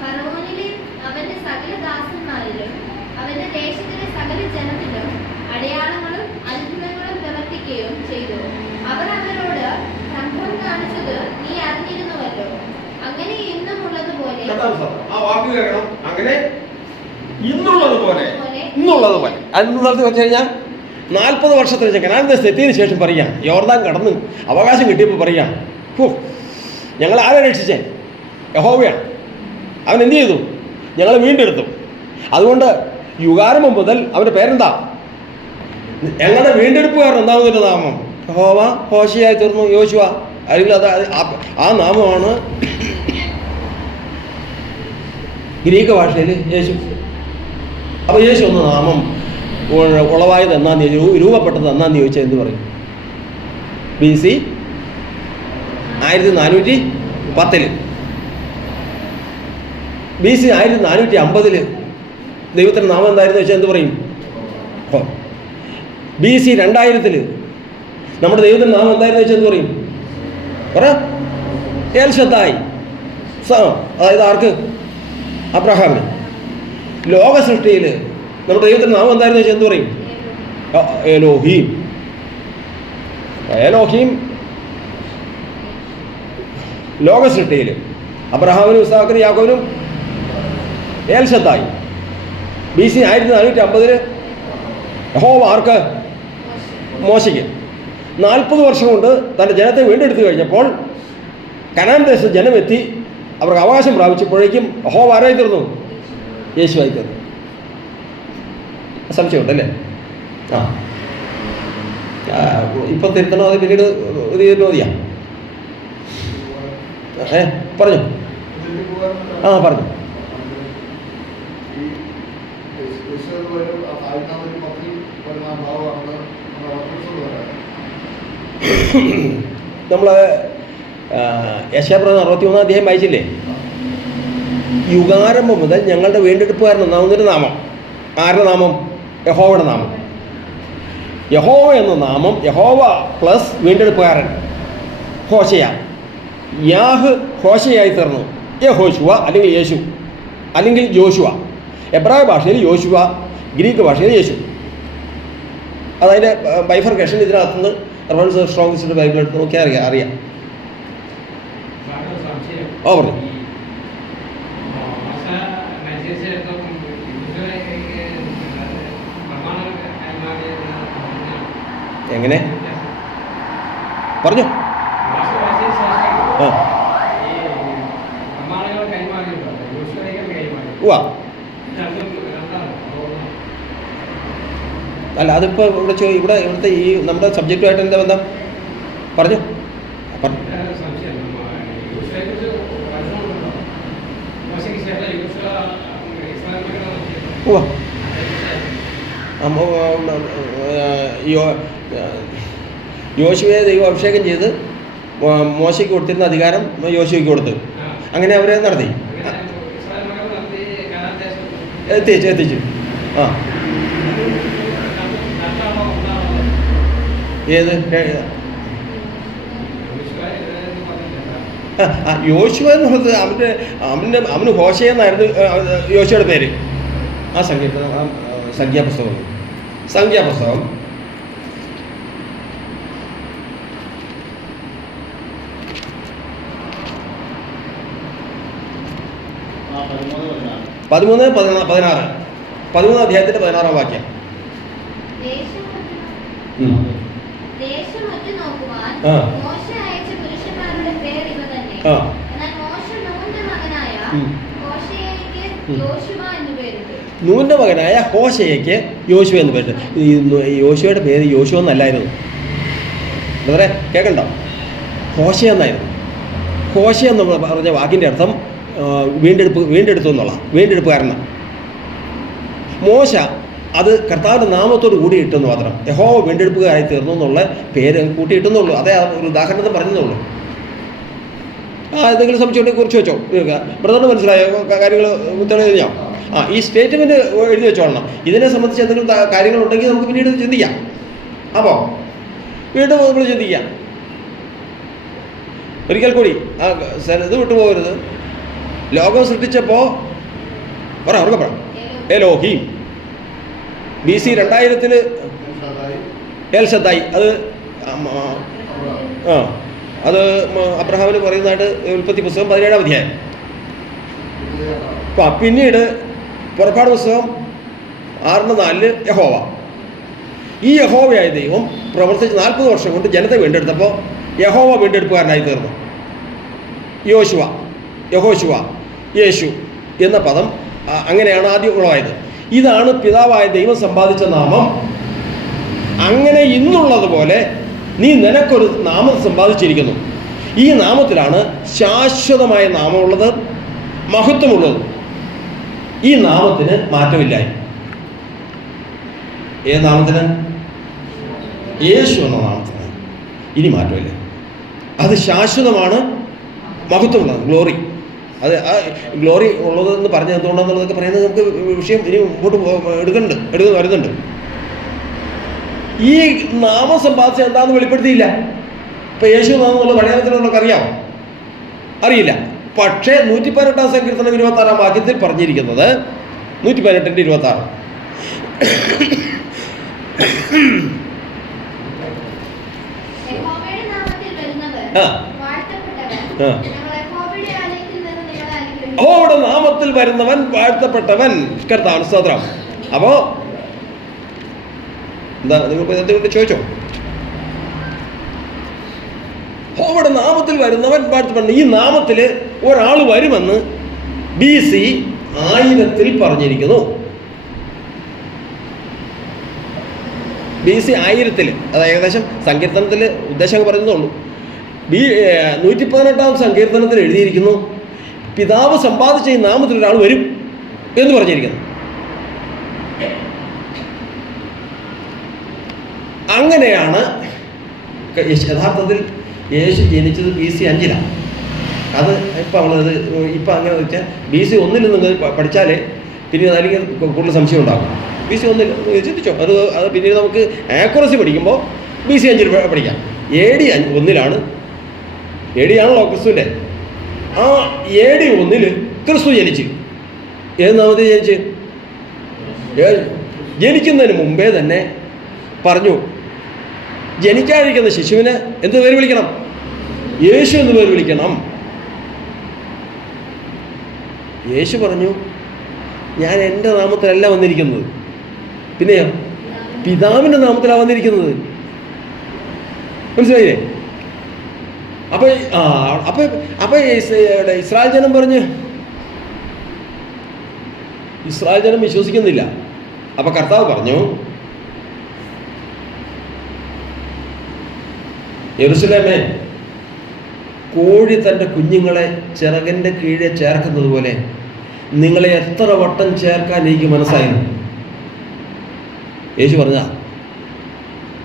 ഫറവോനിലും അവന്റെ സകല ദാസന്മാരിലും അവന്റെ ദേശത്തിലെ സകല ജനത്തിലും അടയാളങ്ങളും അത്ഭുതങ്ങളും പ്രവർത്തിക്കുകയും ചെയ്തു. അവർ അവരോട് സംഭവം കാണിച്ചത് നീ അറിഞ്ഞിരുന്നുവല്ലോ. അങ്ങനെ ഇന്നും ഉള്ളതുപോലെ. ആ വാക്ക് കേൾക്കണം. അങ്ങനെ ഇന്നുള്ളതുപോലെ. അതെന്ന് വെച്ച് കഴിഞ്ഞാൽ 40 വർഷത്തിന് ശേഷം കനാൻ ദേശത്ത് എത്തിയതിനു ശേഷം പറയാം, യോർദാൻ കടന്ന് അവകാശം കിട്ടിയപ്പോൾ പറയാം, ഞങ്ങൾ ആരെ രക്ഷിച്ചേ? യഹോവയാണ്. അവൻ എന്ത് ചെയ്തു? ഞങ്ങളെ വീണ്ടെടുത്തു. അതുകൊണ്ട് യുഗാരംഭം മുതൽ അവൻ്റെ പേരെന്താ? ഞങ്ങളുടെ വീണ്ടെടുപ്പുകാരൻ ഒന്നാമതിൻ്റെ നാമം യഹോവ. ഹോശയായി തീർന്നു യോശുവ. അല്ലെങ്കിൽ അത് ആ നാമമാണ് ഗ്രീക്ക് ഭാഷയിൽ യേശു. അപ്പോൾ യേശു എന്ന നാമം ഉളവായത് എന്നാന്ന് രൂപപ്പെട്ടത് എന്നാന്ന് ചോദിച്ചാൽ എന്ത് പറയും? BC 1410. BC 1450 ദൈവത്തിൻ്റെ നാമം എന്തായിരുന്നു വെച്ചാൽ എന്ത് പറയും? BC 2000 നമ്മുടെ ദൈവത്തിൻ്റെ നാമം എന്തായിരുന്നു വെച്ചാൽ എന്ത് പറയും? എൽ ഷദ്ദായി. അതായത് ആർക്ക്? അബ്രഹാമിന്. ലോക സൃഷ്ടിയിൽ നമ്മുടെ ദൈവത്തിൻ്റെ നാമം എന്തായിരുന്നു വെച്ചാൽ എന്ത് പറയും? എലോഹീം. എലോഹീം ലോക സൃഷ്ടിയിൽ അബ്രഹാമിനും ഇസ്ഹാക്കിനും യാക്കോബിനും എൽ ഷദ്ദായി. BC 1450 യഹോവ ആർക്ക്? മോശയ്ക്ക്. 40 വർഷം കൊണ്ട് തൻ്റെ ജനത്തെ വീണ്ടെടുത്തു കഴിഞ്ഞപ്പോൾ കനാൻ ദേശത്ത് ജനമെത്തി അവർക്ക് അവകാശം പ്രാപിച്ചപ്പോഴേക്കും യഹോവ ആരായി തീർന്നു? യേശുവായി തീർന്നു. സംശയമുണ്ടല്ലേ? ഇപ്പം തിരുത്തണോ അത് പിന്നീട് ഇത് മതിയാ? പറഞ്ഞു. പറഞ്ഞു. നമ്മൾ യെശയ്യാപ്രവചനം 61-ാം അധ്യായം വായിച്ചില്ലേ? യുഗാരംഭം മുതൽ ഞങ്ങളുടെ വീണ്ടെടുപ്പുകാരൻ ഒന്നാമതൊരു നാമം. ആരുടെ നാമം? യഹോവയുടെ നാമം. യഹോവ എന്ന നാമം യഹോവ പ്ലസ് വീണ്ടെടുപ്പുകാരൻ ഹോശയ. യാഹ് ഹോശയായി തീർന്നു. യഹോശുവ അല്ലെങ്കിൽ യേശു അല്ലെങ്കിൽ ജോഷുവ. എബ്രായ ഭാഷയിൽ യോശുവ, ഗ്രീക്ക് ഭാഷയിൽ യേശു. അതതിൻ്റെ ബൈഫർക്കേഷൻ ഇതിനകത്തുനിന്ന് റെഫറൻസ് സ്ട്രോങ്സിൻ്റെ ബൈബിൾ എടുത്ത് നോക്കിയാൽ അറിയാം. പറഞ്ഞു. എങ്ങനെ പറഞ്ഞു? അല്ല, അതിപ്പോൾ ഇവിടുത്തെ ഈ നമ്മുടെ സബ്ജക്റ്റുമായിട്ട് എന്താ ബന്ധം? പറഞ്ഞു. യോശുവയെ ദൈവം അഭിഷേകം ചെയ്ത് മോശയ്ക്ക് കൊടുത്തിരുന്ന അധികാരം യോശുവയ്ക്ക് കൊടുത്തു. അങ്ങനെ അവരെ നടത്തി എത്തിച്ചു. ആ ഏത് യോശുവ എന്നുള്ളത് അവന് ഹോശയെന്നായിരുന്നു യോശുവയുടെ പേര്. ആ സംഖ്യാപുസ്തകം പതിമൂന്ന് 16 13 അധ്യായത്തിന്റെ 16 വാക്യം. നൂന്റെ മകനായ ഹോശയ്ക്ക് യോശുവ എന്ന് പേര്. യോശുവയുടെ പേര് യോശുവ എന്നല്ലായിരുന്നു. വളരെ കേൾക്കണ്ടോ? ഹോശ എന്നായിരുന്നു. ഹോശ എന്ന് പറഞ്ഞ വാക്കിൻ്റെ അർത്ഥം വീണ്ടെടുത്തു എന്നുള്ള വീണ്ടെടുപ്പുകാരനാണ്. മോശ അത് കർത്താവിൻ്റെ നാമത്തോട് കൂടി ഇട്ടെന്ന് മാത്രം. യഹോവ വീണ്ടെടുപ്പുകാരായി തീർന്നു എന്നുള്ള പേര് കൂട്ടിയിട്ടുന്നുള്ളൂ. അതേ ഒരു ഉദാഹരണത്തിന് പറഞ്ഞെന്നുള്ളൂ. എന്തെങ്കിലും സംശയമുണ്ടെങ്കിൽ കുറിച്ച് വെച്ചോ. ബ്രദറിന് മനസ്സിലായോ കാര്യങ്ങൾ തെളിഞ്ഞോ? ഈ സ്റ്റേറ്റ്മെൻറ്റ് എഴുതി വെച്ചോളണം. ഇതിനെ സംബന്ധിച്ച് എന്തെങ്കിലും കാര്യങ്ങളുണ്ടെങ്കിൽ നമുക്ക് പിന്നീട് ചിന്തിക്കാം. അപ്പോൾ വീണ്ടും നമ്മൾ ചിന്തിക്കാം. ഒരിക്കൽ കൂടി ഇത് വിട്ടുപോകരുത്. ലോകം സൃഷ്ടിച്ചപ്പോൾ ഉറക്കെ പറ എലോഹീം. BC 2000 L ഷദ്ദായി. അത് അബ്രഹാമിന് പറയുന്നതായിട്ട് ഉൽപ്പത്തി പുസ്തകം 17-ാം അധ്യായം. പിന്നീട് പുറപ്പാട് പുസ്തകം 6:4 യഹോവ. ഈ യഹോവയായ ദൈവം പ്രവർത്തിച്ച് 40 വർഷം കൊണ്ട് ജനത്തെ വീണ്ടെടുത്തപ്പോൾ യഹോവ വീണ്ടെടുപ്പുകാരനായി തീർന്നു. യഹോശുവ യേശു എന്ന പദം അങ്ങനെയാണ് ആദ്യം ഉളവായത്. ഇതാണ് പിതാവായ ദൈവം സമ്പാദിച്ച നാമം. അങ്ങനെ ഇന്നുള്ളതുപോലെ നീ നിനക്കൊരു നാമം സമ്പാദിച്ചിരിക്കുന്നു. ഈ നാമത്തിലാണ് ശാശ്വതമായ നാമമുള്ളത്, മഹത്വമുള്ളത്. ഈ നാമത്തിന് മാറ്റമില്ലായി. ഏത് നാമത്തിന്? യേശു എന്ന നാമത്തിന് ഇനി മാറ്റമില്ല. അത് ശാശ്വതമാണ്, മഹത്വമുള്ളത്, ഗ്ലോറി. അത് ആ ഗ്ലോറി ഉള്ളതെന്ന് പറഞ്ഞത് എന്തുകൊണ്ടാണെന്നുള്ളതൊക്കെ പറയുന്നത് നമുക്ക് വിഷയം ഇനി മുമ്പോട്ട് വരുന്നുണ്ട്. ഈ നാമം സമ്പാദിച്ച എന്താണെന്ന് വെളിപ്പെടുത്തിയില്ല. ഇപ്പം യേശു നാമം എന്നുള്ള മലയാളത്തിലുള്ളവർക്ക് അറിയാമോ? അറിയില്ല. പക്ഷേ 118-ാം സങ്കീർത്തനം 26-ാം വാക്യത്തിൽ പറഞ്ഞിരിക്കുന്നത് 118-26 യഹോവയുടെ നാമത്തിൽ വരുന്നവൻ വാഴ്ത്തപ്പെട്ടവൻ. കർത്താവിന് സ്തോത്രം. അപ്പോ എന്താ നിങ്ങൾ എന്തുകൊണ്ട് ചോദിച്ചോ? യഹോവയുടെ നാമത്തിൽ വരുന്നവൻ വാഴ്ത്തപ്പെട്ടവൻ. ഈ നാമത്തിൽ ഒരാൾ വരുമെന്ന് BC 1000 പറഞ്ഞിരിക്കുന്നു. BC 1000. അത് ഏകദേശം സങ്കീർത്തനത്തിൽ ഉദ്ദേശം പറഞ്ഞതുള്ളൂ. 118-ാം സങ്കീർത്തനത്തിൽ എഴുതിയിരിക്കുന്നു, പിതാവ് സമ്പാദിച്ച ഈ നാമത്തിൽ ഒരാൾ വരും എന്ന് പറഞ്ഞിരിക്കുന്നു. അങ്ങനെയാണ് യഥാർത്ഥത്തിൽ യേശു ജനിച്ചത് BC 5-ലാണ്. അത് ഇപ്പം അങ്ങനെ വെച്ചാൽ BC 1 നിങ്ങൾ പഠിച്ചാലേ പിന്നെ അല്ലെങ്കിൽ കൂടുതൽ സംശയം ഉണ്ടാകും. BC 1 ചിന്തിച്ചോ. അത് പിന്നീട് നമുക്ക് ആക്യുറസി പഠിക്കുമ്പോൾ BC 5 പഠിക്കാം. AD 1-ലാണ്. AD ആണല്ലോ ക്രിസ്തുവിൻ്റെ. ആ AD 1 ക്രിസ്തു ജനിച്ച്. ഏത് നാമത്തിൽ ജനിച്ച്? ജനിക്കുന്നതിന് മുമ്പേ തന്നെ പറഞ്ഞു, ജനിക്കാതിരിക്കുന്ന ശിശുവിന് എന്ത് പേര് വിളിക്കണം? യേശു എന്ന് പേര് വിളിക്കണം. യേശു പറഞ്ഞു, ഞാൻ എൻ്റെ നാമത്തിലല്ല വന്നിരിക്കുന്നത്, പിന്നെയോ പിതാവിൻ്റെ നാമത്തിലാണ് വന്നിരിക്കുന്നത്. മനസ്സിലായില്ലേ? അപ്പൊ ഇസ്രായേൽ ജനം പറഞ്ഞ്, ഇസ്രായേൽ ജനം വിശ്വസിക്കുന്നില്ല. അപ്പൊ കർത്താവ് പറഞ്ഞു, യെരൂശലേമേ, കോഴി തൻ്റെ കുഞ്ഞുങ്ങളെ ചിറകിൻ്റെ കീഴെ ചേർക്കുന്നത് പോലെ നിങ്ങളെ എത്ര വട്ടം ചേർക്കാൻ എനിക്ക് മനസ്സായിരുന്നു. യേശു പറഞ്ഞ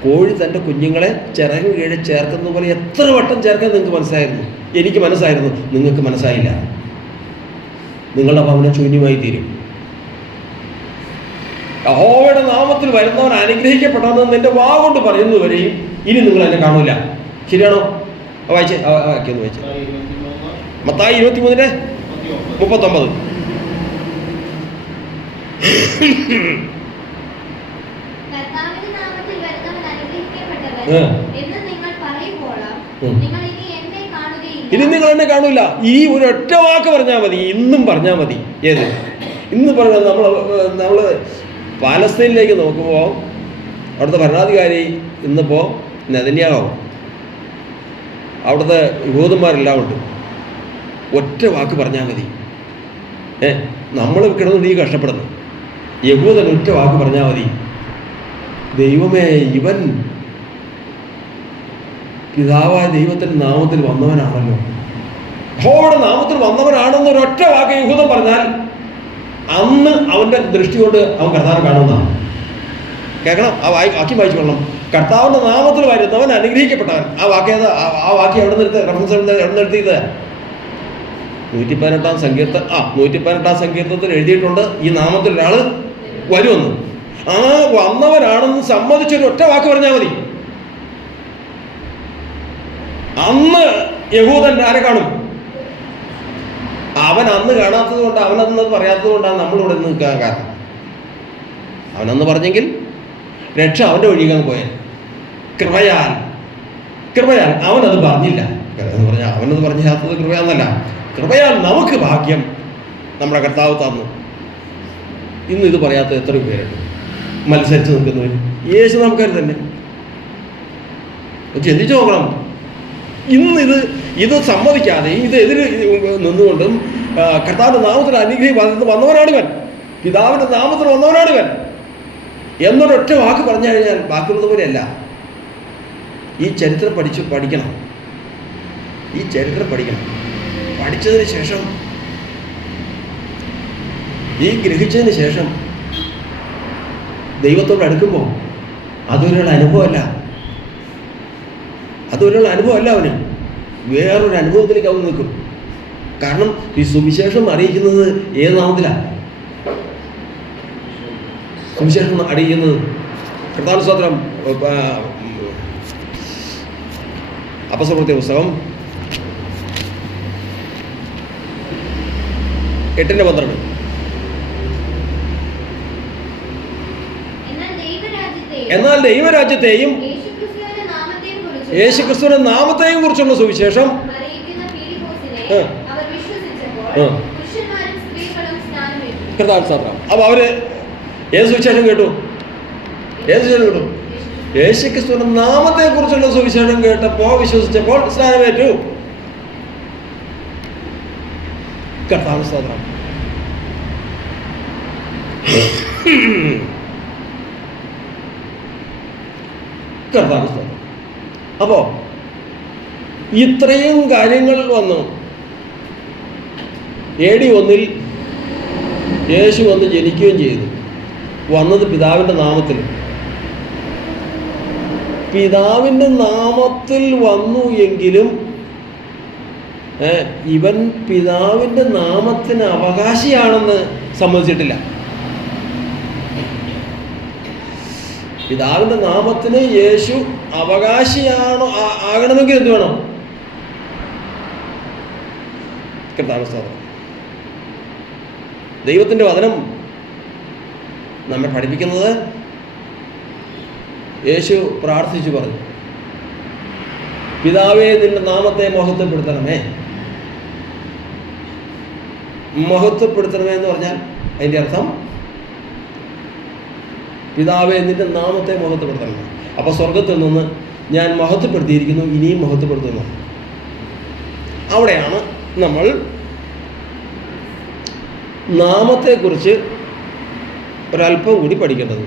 കോഴി തൻ്റെ കുഞ്ഞുങ്ങളെ ചിറക് കീഴെ ചേർക്കുന്ന പോലെ എത്ര വട്ടം ചേർക്കാൻ നിങ്ങൾക്ക് മനസ്സായിരുന്നു? എനിക്ക് മനസ്സായിരുന്നു, നിങ്ങൾക്ക് മനസ്സായില്ല. നിങ്ങളുടെ ഭവനം ശൂന്യമായി തീരും. യഹോവയുടെ നാമത്തിൽ വരുന്നവൻ അനുഗ്രഹിക്കപ്പെട്ടതെന്ന് നിന്റെ വാ കൊണ്ട് പറയുന്നതുവരെയും ഇനി നിങ്ങൾ എന്നെ കാണൂല. ശരിയാണോ? വായിച്ചേ, വായിക്കൊന്ന് വായിച്ചേ. മത്തായി 23:39. കർത്താവിന്റെ നാമത്തിൽ വരുന്നവൻ അനുഗ്രഹിക്കപ്പെട്ടവൻ എന്ന് നിങ്ങൾ പറയുമ്പോഴാം നിങ്ങൾ ഇനി എന്നെ കാണുകയില്ല. ഇനി നിങ്ങൾ എന്നെ കാണൂല. ഈ ഒരു ഒറ്റ വാക്ക് പറഞ്ഞാൽ മതി, ഇന്നും പറഞ്ഞാൽ മതി. ഏത്? ഇന്ന് പറഞ്ഞാൽ നമ്മൾ പാലസ്തീനിലേക്ക് നോക്കുമ്പോൾ അവിടുത്തെ ഭരണാധികാരി ഇന്നിപ്പോൾ നെതന്യാഹു, അവിടുത്തെ യഹൂദന്മാരെല്ലാം ഉണ്ട്. ഒറ്റ വാക്ക് പറഞ്ഞാൽ മതി. നമ്മൾ കിടന്നുകൊണ്ട് ഈ കഷ്ടപ്പെടുന്നു. യഹൂദൻ ഒറ്റ വാക്ക് പറഞ്ഞാൽ മതി. ദൈവമേ, ഇവൻ പിതാവായ ദൈവത്തിൻ്റെ നാമത്തിൽ വന്നവനാണല്ലോ, യഹോവയുടെ നാമത്തിൽ വന്നവനാണെന്ന് ഒരൊറ്റ വാക്ക് യഹൂദൻ പറഞ്ഞാൽ അന്ന് അവൻ്റെ ദൃഷ്ടി കൊണ്ട് അവൻ കർത്താവിനെ കാണുന്നതാണ്. കേൾക്കണം, ആ വാക്യം വായിച്ചു കൊള്ളണം. കർത്താവിൻ്റെ നാമത്തിൽ വരുന്നവൻ അനുഗ്രഹിക്കപ്പെട്ടവൻ. ആ വാക്യം എവിടെ നിർത്തി റെഫറൻസ് എവിടെ നിർത്തിയത്? 118-ാം സങ്കീർത്തനത്തിൽ എഴുതിയിട്ടുണ്ട് ഈ നാമത്തിൽ ഒരാൾ വരുമെന്ന്. ആ വന്നവനാണെന്ന് സമ്മതിച്ചൊരു ഒറ്റ വാക്ക് പറഞ്ഞാൽ മതി. അന്ന് യഹൂദൻ ആരെ കാണും? അവൻ അന്ന് കാണാത്തത് കൊണ്ട്, അവനന്ന് പറയാത്തത് കൊണ്ടാണ് നമ്മളിവിടെ നിൽക്കാൻ കാരണം. അവനന്ന് പറഞ്ഞെങ്കിൽ രക്ഷ അവൻ്റെ ഒഴികാൻ പോയാൽ. കൃപയാൽ അവനത് പറഞ്ഞില്ല എന്ന് പറഞ്ഞാൽ അവനത് പറഞ്ഞാത്തത് കൃപയാന്നല്ല, കൃപയാൽ നമുക്ക് ഭാഗ്യം നമ്മുടെ കർത്താവ് തന്നു. ഇന്ന് ഇത് പറയാത്ത എത്ര പേരുണ്ട് മത്സരിച്ച് നിൽക്കുന്നവർ? യേശു നമുക്കത് തന്നെ. ചിന്തിച്ചു നോക്കണം. ഇന്ന് ഇത് സമ്മതിക്കാതെ ഇതെതിര് നിന്നുകൊണ്ടും കർത്താവിൻ്റെ നാമത്തിൽ അനുഗ്രഹം വന്നവനാണിവൻ, പിതാവിൻ്റെ നാമത്തിൽ വന്നവനാണിവൻ എന്നൊരൊറ്റ വാക്ക് പറഞ്ഞു കഴിഞ്ഞാൽ ബാക്കിയുള്ളത് പോലെയല്ല. ഈ ചരിത്രം പഠിക്കണം. ഈ ചരിത്രം പഠിക്കണം. പഠിച്ചതിന് ശേഷം, ഈ ഗ്രഹിച്ചതിന് ശേഷം ദൈവത്തോട് അടുക്കുമ്പോൾ അതൊരാളുടെ അനുഭവമല്ല. അവന് വേറൊരു അനുഭവത്തിലേക്ക് അവൻ നിൽക്കും. കാരണം ഈ സുവിശേഷം അറിയിക്കുന്നത് ഏത് നാമത്തിലാണ്? സുവിശേഷം അറിയിക്കുന്നത് കർത്താവിന്റെ സ്തോത്രം. അപ്പസ്തലപ്രവൃത്തി പുസ്തകം 8:12. എന്നാൽ ദൈവരാജ്യത്തെയും യേശുക്രിസ്തുവിന്റെ നാമത്തെയും കുറിച്ചുള്ള സുവിശേഷം അപ്പൊ അവര് ഏത് സുവിശേഷം കേട്ടു? യേശുക്രിസ്തുവിന്റെ നാമത്തെ കുറിച്ചുള്ള സുവിശേഷം കേട്ടപ്പോൾ, വിശ്വസിച്ചപ്പോൾ സ്നാനമേറ്റു. കർത്താവിന്റെ സ്തോത്രം. കർത്താവിന്റെ സ്തോത്രം. അപ്പോ ഇത്രയും കാര്യങ്ങൾ വന്നു. AD 1 യേശു വന്ന് ജനിക്കുകയും ചെയ്തു. വന്നത് പിതാവിൻ്റെ നാമത്തിൽ. പിതാവിൻ്റെ നാമത്തിൽ വന്നു എങ്കിലും ഇവൻ പിതാവിൻ്റെ നാമത്തിന് അവകാശിയാണെന്ന് സമ്മതിച്ചിട്ടില്ല. പിതാവിൻ്റെ നാമത്തിന് യേശു അവകാശിയാണോ ആകണമെങ്കിൽ എന്ത് വേണം? കർത്താവിന്റെ ദൈവത്തിൻ്റെ വചനം നമ്മെ പഠിപ്പിക്കുന്നത്, യേശു പ്രാർത്ഥിച്ചു പറഞ്ഞു, പിതാവേ നിന്റെ നാമത്തെ മഹത്വപ്പെടുത്തണമേ. മഹത്വപ്പെടുത്തണമേ എന്ന് പറഞ്ഞാൽ അതിൻ്റെ അർത്ഥം പിതാവേ നിന്റെ നാമത്തെ മഹത്വപ്പെടുത്തണം. അപ്പോൾ സ്വർഗത്തിൽ നിന്ന് ഞാൻ മഹത്വപ്പെടുത്തിയിരിക്കുന്നു, ഇനിയും മഹത്വപ്പെടുത്തുന്നു. അവിടെയാണ് നമ്മൾ നാമത്തെക്കുറിച്ച് ഒരല്പം കൂടി പഠിക്കേണ്ടത്.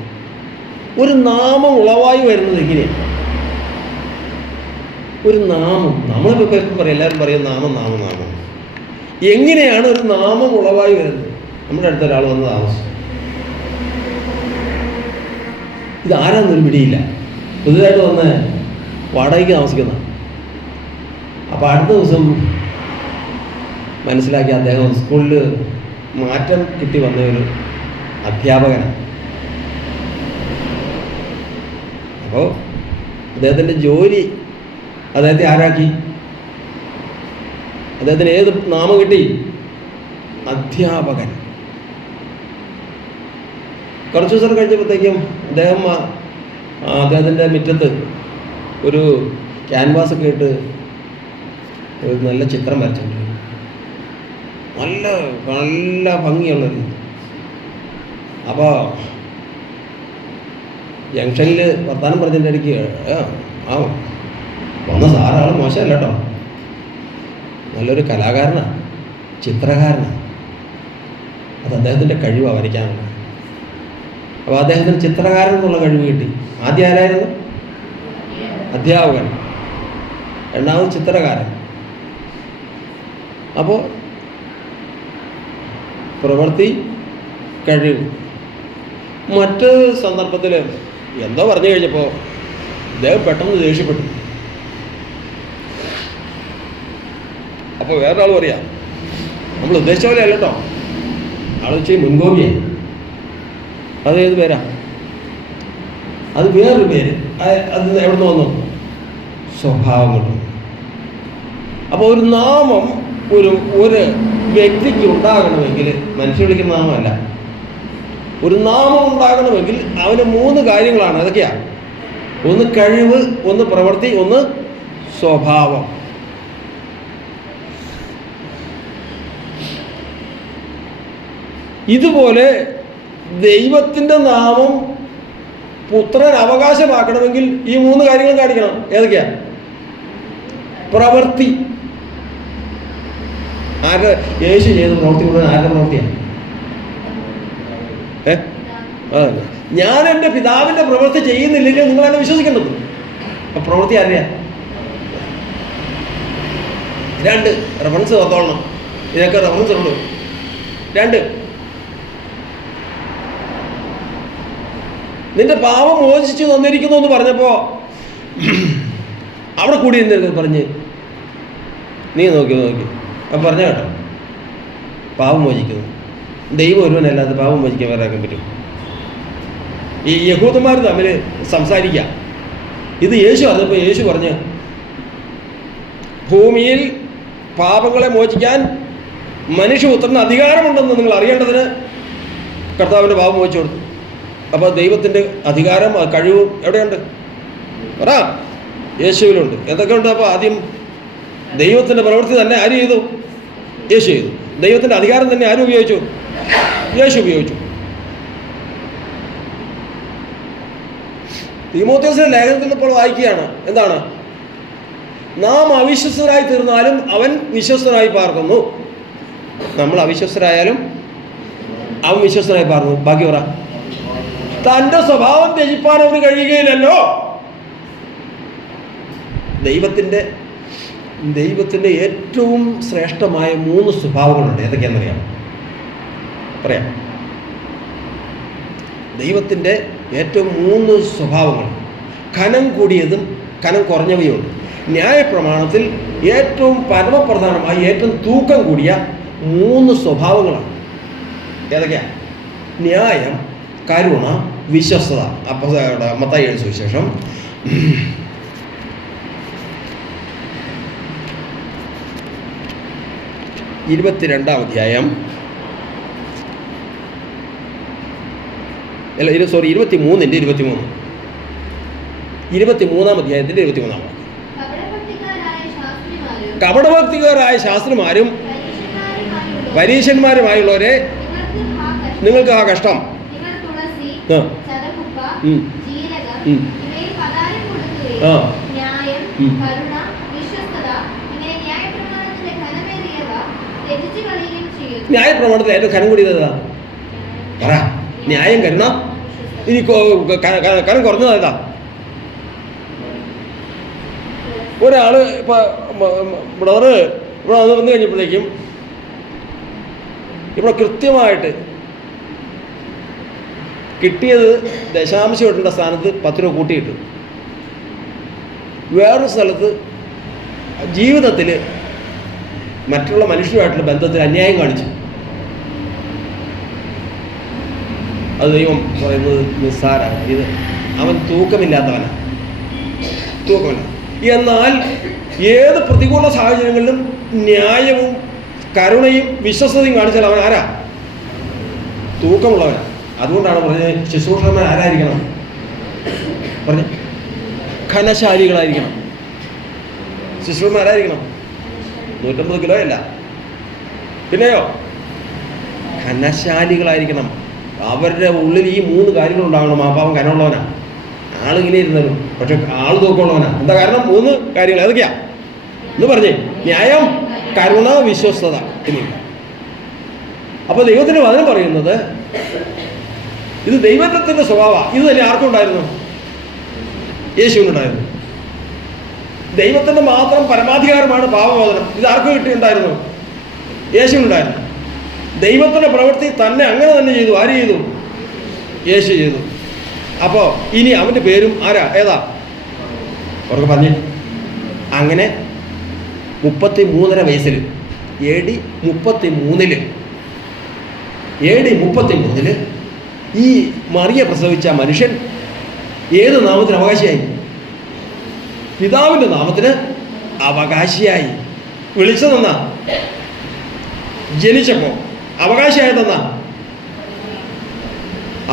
ഒരു നാമം ഉളവായി വരുന്നത് എങ്ങനെയാണ്? ഒരു നാമം നമ്മളിപ്പോൾ പറയും, എല്ലാവരും പറയും നാമം. എങ്ങനെയാണ് ഒരു നാമം ഉളവായി വരുന്നത്? നമ്മുടെ അടുത്ത ഒരാൾ വന്ന് താമസിച്ചു. ഇതാരാന്നൊരു പിടിയില്ല. പുതുതായിട്ട് വന്ന് വാടകയ്ക്ക് താമസിക്കുന്ന. അപ്പോൾ അടുത്ത ദിവസം മനസ്സിലാക്കി അദ്ദേഹം സ്കൂളിൽ മാറ്റം കിട്ടി വന്ന ഒരു അധ്യാപകനാണ്. അപ്പോൾ അദ്ദേഹത്തിൻ്റെ ജോലി അദ്ദേഹത്തെ ആരാക്കി? അദ്ദേഹത്തിന് ഏത് നാമം കിട്ടി? അധ്യാപകൻ. കുറച്ച് ദിവസം കഴിഞ്ഞപ്പോഴത്തേക്കും അദ്ദേഹത്തിൻ്റെ മുറ്റത്ത് ഒരു ക്യാൻവാസൊക്കെ ഇട്ട് ഒരു നല്ല ചിത്രം വരച്ചിട്ടുണ്ട്. നല്ല നല്ല ഭംഗിയുള്ളത്. അപ്പോൾ ജംഗ്ഷനിൽ വർത്താനം പറഞ്ഞതിൻ്റെ ഇടയ്ക്ക് വന്ന സാറാൾ മോശമല്ല കേട്ടോ, നല്ലൊരു കലാകാരനാണ്, ചിത്രകാരനാണ്. അത് അദ്ദേഹത്തിൻ്റെ കഴിവാണ് വരയ്ക്കാനുള്ള. അപ്പോൾ അദ്ദേഹത്തിന് ചിത്രകാരൻ എന്നുള്ള കഴിവ് കിട്ടി. ആദ്യം ആരായിരുന്നു? അധ്യാപകൻ, രണ്ടാമത് ചിത്രകാരൻ. അപ്പോൾ പ്രവൃത്തി, കഴിവ്. മറ്റ് സന്ദർഭത്തിൽ എന്തോ പറഞ്ഞു കഴിഞ്ഞപ്പോൾ അദ്ദേഹം പെട്ടെന്ന് ദേഷ്യപ്പെട്ടു. അപ്പോൾ വേറൊരാൾ പറയാം, നമ്മൾ ഉദ്ദേശിച്ച പോലെ അല്ല കേട്ടോ, ആൾ വെച്ച് മുൻകോപിയാണ്. അത് ഏത് പേരാ? അത് വേറൊരു പേര്. അത് എവിടെ നിന്ന് വന്നു? സ്വഭാവം കൊണ്ട്. അപ്പോൾ ഒരു നാമം ഒരു വ്യക്തിക്ക് ഉണ്ടാകണമെങ്കിൽ, മനുഷ്യ വിളിക്കുന്ന നാമമല്ല, ഒരു നാമം ഉണ്ടാകണമെങ്കിൽ അവന് 3 കാര്യങ്ങളാണ്. അതൊക്കെയാണ്: ഒന്ന് കഴിവ്, ഒന്ന് പ്രവൃത്തി, ഒന്ന് സ്വഭാവം. ഇതുപോലെ ദൈവത്തിൻ്റെ നാമം പുത്രൻ അവകാശമാക്കണമെങ്കിൽ ഈ 3 കാര്യങ്ങൾ കാണിക്കണം. ഏതൊക്കെയാ? പ്രവൃത്തി. ആരുടെ? യേശു ചെയ്ത പ്രവൃത്തി മുഴുവൻ ആരുടെ പ്രവൃത്തിയാണ്? അതല്ല, ഞാൻ എൻ്റെ പിതാവിൻ്റെ പ്രവൃത്തി ചെയ്യുന്നില്ലെങ്കിൽ നിങ്ങൾ എന്നെ വിശ്വസിക്കേണ്ടത്. അപ്പം പ്രവൃത്തി ആരെയാ? 2 റെഫറൻസ് തന്നോളണം. ഇതിനൊക്കെ റെഫറൻസ് ഉള്ളൂ. 2, നിന്റെ പാപം മോചിച്ച് തന്നിരിക്കുന്നു എന്ന് പറഞ്ഞപ്പോൾ അവിടെ കൂടി എന്തെങ്കിലും പറഞ്ഞ് നീ നോക്കി അപ്പം പറഞ്ഞ കേട്ടോ, പാപം മോചിക്കുന്നു. ദൈവം ഒരുവനല്ലാതെ പാപം മോചിക്കാൻ വരാക്കാൻ പറ്റും? ഈ യഹൂദന്മാർ തമ്മിൽ സംസാരിക്കാം. ഇത് യേശു പറഞ്ഞപ്പോൾ യേശു പറഞ്ഞ്, ഭൂമിയിൽ പാപങ്ങളെ മോചിക്കാൻ മനുഷ്യപുത്രന് അധികാരമുണ്ടെന്ന് നിങ്ങൾ അറിയേണ്ടതിന് കർത്താവിൻ്റെ പാപം മോചിച്ചു കൊടുത്തു. അപ്പോൾ ദൈവത്തിൻ്റെ അധികാരം, കഴിവും എവിടെയുണ്ട്? പറ. യേശുവിലുണ്ട്. എന്തൊക്കെയുണ്ട്? അപ്പോൾ ആദ്യം ദൈവത്തിൻ്റെ പ്രവൃത്തി തന്നെ ആര് ചെയ്തു? യേശു ചെയ്തു. ദൈവത്തിൻ്റെ അധികാരം തന്നെ ആരും ഉപയോഗിച്ചു? യേശു ഉപയോഗിച്ചു. തീമോഥെയോസിന്റെ ലേഖനത്തിൽ ഇപ്പോൾ വായിക്കുകയാണ്. എന്താണ്? നാം അവിശ്വസ്തരായി തീർന്നാലും അവൻ വിശ്വസ്തനായി പാർക്കുന്നു. നമ്മൾ അവിശ്വസ്തരായാലും അവൻ വിശ്വസ്തനായി പാർക്കുന്നു. ബാക്കി പറ. തൻ്റെ സ്വഭാവം ത്യജിപ്പാൻ അവന് കഴിയുകയില്ലല്ലോ. ദൈവത്തിൻ്റെ ഏറ്റവും ശ്രേഷ്ഠമായ 3 സ്വഭാവങ്ങളുണ്ട്. ഏതൊക്കെയാണെന്നറിയാം? പറയാം. ദൈവത്തിൻ്റെ ഏറ്റവും 3 സ്വഭാവങ്ങൾ. കനം കൂടിയതും കനം കുറഞ്ഞവയുണ്ട്. ന്യായപ്രമാണത്തിൽ ഏറ്റവും പരമപ്രധാനമായി ഏറ്റവും തൂക്കം കൂടിയ 3 സ്വഭാവങ്ങളാണ്. ഏതൊക്കെയാണ്? ന്യായം, കരുണ, വിശ്വസ്തത. അപ്പോൾ മത്തായി എഴുതിയ സുവിശേഷം 22-ാം അധ്യായം, 23-ന്റെ 23, 23-ാം അധ്യായത്തിൻ്റെ 23-ാം വാക്യം. കപടഭക്തിക്കാരായ ശാസ്ത്രിമാരും പരീശന്മാരുമായുള്ളവരെ നിങ്ങൾക്ക് ആ കഷ്ടം. ന്യായപ്രമാണത്തിൽ ഏറ്റവും കനം കൂടിയതാ? പറ. ന്യായം, കരുണ. ഇനി കനം കുറഞ്ഞതാ? ഒരാള് ഇപ്പൊ ബ്രദറ് ഇവിടെ വന്നു കഴിഞ്ഞപ്പോഴേക്കും ഇവിടെ കൃത്യമായിട്ട് കിട്ടിയത് ദശാംശം ഇടേണ്ട സ്ഥാനത്ത് 10 രൂപ കൂട്ടിയിട്ടു. വേറൊരു സ്ഥലത്ത് ജീവിതത്തിൽ മറ്റുള്ള മനുഷ്യരുമായിട്ടുള്ള ബന്ധത്തിൽ അന്യായം കാണിച്ചു. അത് ദൈവം പറയുന്നത് നിസ്സാരമാണ്, ഇത് അവൻ തൂക്കമില്ലാത്തവനാണ്. എന്നാൽ ഏത് പ്രതികൂല സാഹചര്യങ്ങളിലും ന്യായവും കരുണയും വിശ്വസ്തതയും കാണിച്ചാൽ അവൻ ആരാ? തൂക്കമുള്ളവനാണ്. അതുകൊണ്ടാണ് പറഞ്ഞത് ശുശ്രൂഷകന്മാർ ആരായിരിക്കണം? പറഞ്ഞ് ഘനശാലികളായിരിക്കണം. ശുശ്രൂഷകന്മാരായിരിക്കണം. 150 കിലോ അല്ല, പിന്നെയോ ഘനശാലികളായിരിക്കണം. അവരുടെ ഉള്ളിൽ ഈ 3 കാര്യങ്ങളുണ്ടാകണം. ആ പാവം കനമുള്ളവനാണ്, ആളിങ്ങനെ ഇരുന്നാലും, പക്ഷെ ആള് തൂക്കമുള്ളവനാണ്. എന്താ കാരണം? 3 കാര്യങ്ങൾ ഏതൊക്കെയാ എന്ന് പറഞ്ഞേ? ന്യായം, കരുണ, വിശ്വസ്തത എന്നിവ. അപ്പോൾ ദൈവത്തിൻ്റെ വചനം പറയുന്നത് ഇത് ദൈവത്തിൻ്റെ സ്വഭാവമാണ്. ഇത് തന്നെ ആർക്കും ഉണ്ടായിരുന്നു? യേശുവിനുണ്ടായിരുന്നു. ദൈവത്തിൻ്റെ മാത്രം പരമാധികാരമാണ് പാപമോചനം. ഇത് ആർക്കും കിട്ടിയിട്ടുണ്ടായിരുന്നു? യേശുവിനുണ്ടായിരുന്നു. ദൈവത്തിൻ്റെ പ്രവൃത്തി തന്നെ അങ്ങനെ തന്നെ ചെയ്തു. ആര് ചെയ്തു? യേശു ചെയ്തു. അപ്പോൾ ഇനി അവൻ്റെ പേരും ആരാ? ഏതാ? അവർക്ക് പറഞ്ഞു. അങ്ങനെ 33.5 വയസ്സിൽ AD 33 ഈ മറിയ പ്രസവിച്ച മനുഷ്യൻ ഏത് നാമത്തിന് അവകാശിയായി? പിതാവിൻ്റെ നാമത്തിന് അവകാശിയായി. വിളിച്ചതെന്നാ? ജനിച്ചപ്പോൾ അവകാശിയായതെന്നാ?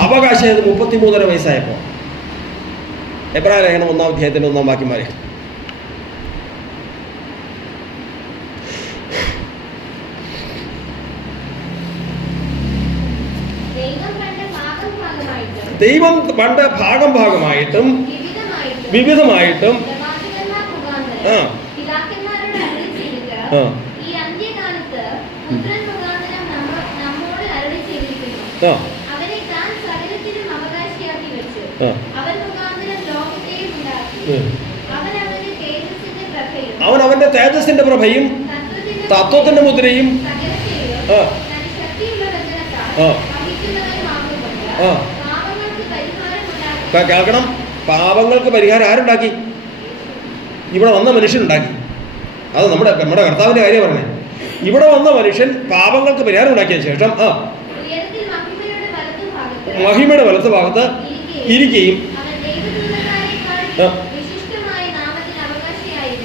അവകാശമായത് 33.5 വയസ്സായപ്പോൾ. എബ്രായ ലേഖനം 1-ാം അധ്യായത്തിൻ്റെ 1-ാം വാക്യം വരെ. ദൈവം പണ്ട് ഭാഗമായിട്ടും വിവിധമായിട്ടും അവൻ അവന്റെ തേജസ്സിന്റെ പ്രഭയും തത്വത്തിന്റെ മുദ്രയും കേൾക്കണം. പാപങ്ങൾക്ക് പരിഹാരം ആരുണ്ടാക്കി? ഇവിടെ വന്ന മനുഷ്യനുണ്ടാക്കി. അത് നമ്മുടെ കർത്താവിൻ്റെ കാര്യം പറഞ്ഞേ. ഇവിടെ വന്ന മനുഷ്യൻ പാപങ്ങൾക്ക് പരിഹാരം ഉണ്ടാക്കിയ ശേഷം മഹിമയുടെ വലത്ത് ഭാഗത്ത് ഇരിക്കുകയും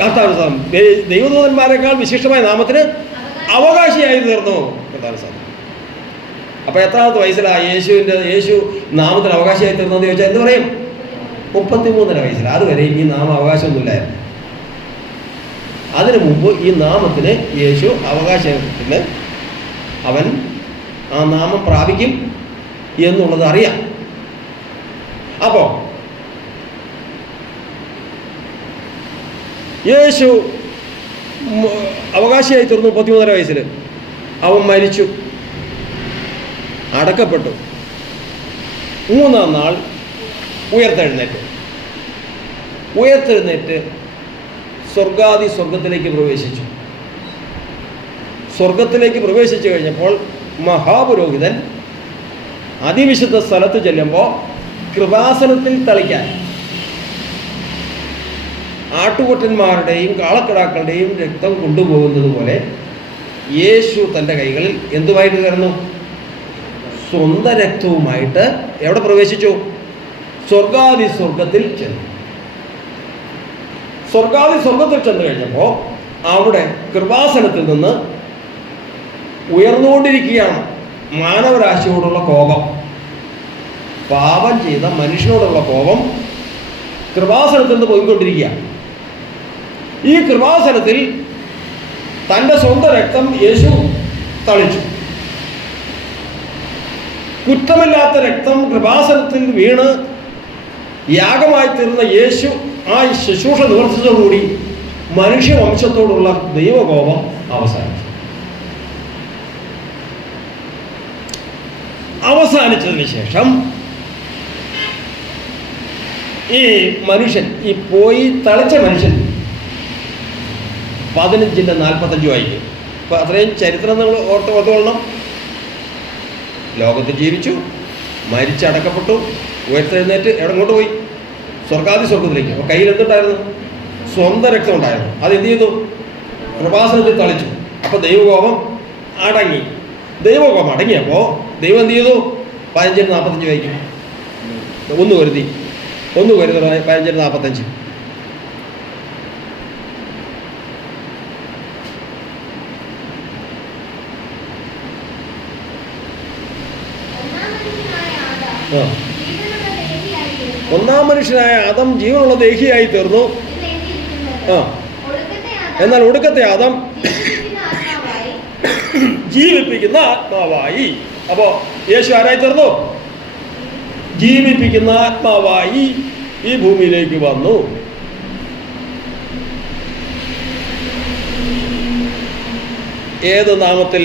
കർത്താവ് ദൈവദൂതന്മാരെക്കാൾ വിശിഷ്ടമായ നാമത്തിന് അവകാശിയായി തീർന്നു കർത്താവ് സാധനം. അപ്പോൾ എത്രാമത്തെ വയസ്സിലാണ് യേശു നാമത്തിന് അവകാശിയായി തീർന്നതെന്ന് ചോദിച്ചാൽ എന്ത് പറയും? 33.5 വയസ്സിൽ. അതുവരെ ഈ നാമം അവകാശമൊന്നുമില്ലായിരുന്നു. അതിനു മുമ്പ് ഈ നാമത്തിന് യേശു അവകാശത്തിന് അവൻ ആ നാമം പ്രാപിക്കും എന്നുള്ളത് അറിയാം. അപ്പോൾ യേശു അവകാശിയായി തീർന്നു 33.5 വയസ്സിൽ. അവൻ മരിച്ചു, അടക്കപ്പെട്ടു. 3-ാം നാൾ ഉയർത്തെഴുന്നേറ്റ് സ്വർഗത്തിലേക്ക് പ്രവേശിച്ചു. സ്വർഗത്തിലേക്ക് പ്രവേശിച്ചു കഴിഞ്ഞപ്പോൾ മഹാപുരോഹിതൻ അതിവിശുദ്ധ സ്ഥലത്ത് ചെല്ലുമ്പോൾ കൃപാസനത്തിൽ തളിക്കാൻ ആട്ടുകൊറ്റന്മാരുടെയും കാളക്കിടാക്കളുടെയും രക്തം കൊണ്ടുപോകുന്നത് പോലെ യേശു തൻ്റെ കൈകളിൽ എന്തുമായിട്ട് കയറുന്നു? സ്വന്തം രക്തവുമായിട്ട് എവിടെ പ്രവേശിച്ചു? സ്വർഗത്തിൽ ചെന്നു. സ്വർഗത്തിൽ ചെന്ന് കഴിഞ്ഞപ്പോൾ അവിടെ കൃപാസനത്തിൽ നിന്ന് ഉയർന്നുകൊണ്ടിരിക്കുകയാണ് മാനവരാശിയോടുള്ള കോപം. പാപം ചെയ്ത മനുഷ്യനോടുള്ള കോപം കൃപാസനത്തിൽ നിന്ന് പോയിക്കൊണ്ടിരിക്കുക. ഈ കൃപാസനത്തിൽ തൻ്റെ സ്വന്തം രക്തം യേശു തളിച്ചു. കുറ്റമില്ലാത്ത രക്തം കൃപാസനത്തിൽ വീണ് യാഗമായി തീർന്ന യേശു ആ ശുശ്രൂഷ നിവർത്തിച്ചതോടുകൂടി മനുഷ്യവംശത്തോടുള്ള ദൈവകോപം അവസാനിച്ചതിന് ശേഷം ഈ മനുഷ്യൻ, ഈ പോയി തളിച്ച മനുഷ്യൻ 15-45 വായിക്കും. അപ്പോൾ അത്രയും ചരിത്രം നമ്മൾ ഓർത്തുകൊള്ളണം. ലോകത്ത് ജീവിച്ചു, മരിച്ചടക്കപ്പെട്ടു, ഉയർത്തെഴുന്നേറ്റ് എങ്ങോട്ട് പോയി? സ്വർഗത്തിലേക്ക്. അപ്പോൾ കയ്യിൽ എന്തുണ്ടായിരുന്നു? സ്വന്തം രക്തം ഉണ്ടായിരുന്നു. അത് എന്ത് ചെയ്തു? കൃപാസനത്തിൽ തളിച്ചു. അപ്പോൾ ദൈവകോപം അടങ്ങി. ദൈവകോപം അടങ്ങിയപ്പോൾ ദൈവം എന്ത് ചെയ്തു? 15:45 വായിക്കും. 1 കൊരിന്ത്യർ 15:45. ഒന്നാം മനുഷ്യനായ ആദം ജീവനുള്ള ദേഹിയായി തീർന്നു. എന്നാൽ ഒടുക്കത്തെ ആദം ജീവിപ്പിക്കുന്ന ആത്മാവായി. അപ്പോ യേശു ആരായി തീർന്നു? ജീവിപ്പിക്കുന്ന ആത്മാവായി ഈ ഭൂമിയിലേക്ക് വന്നു. ഏത് നാമത്തിൽ?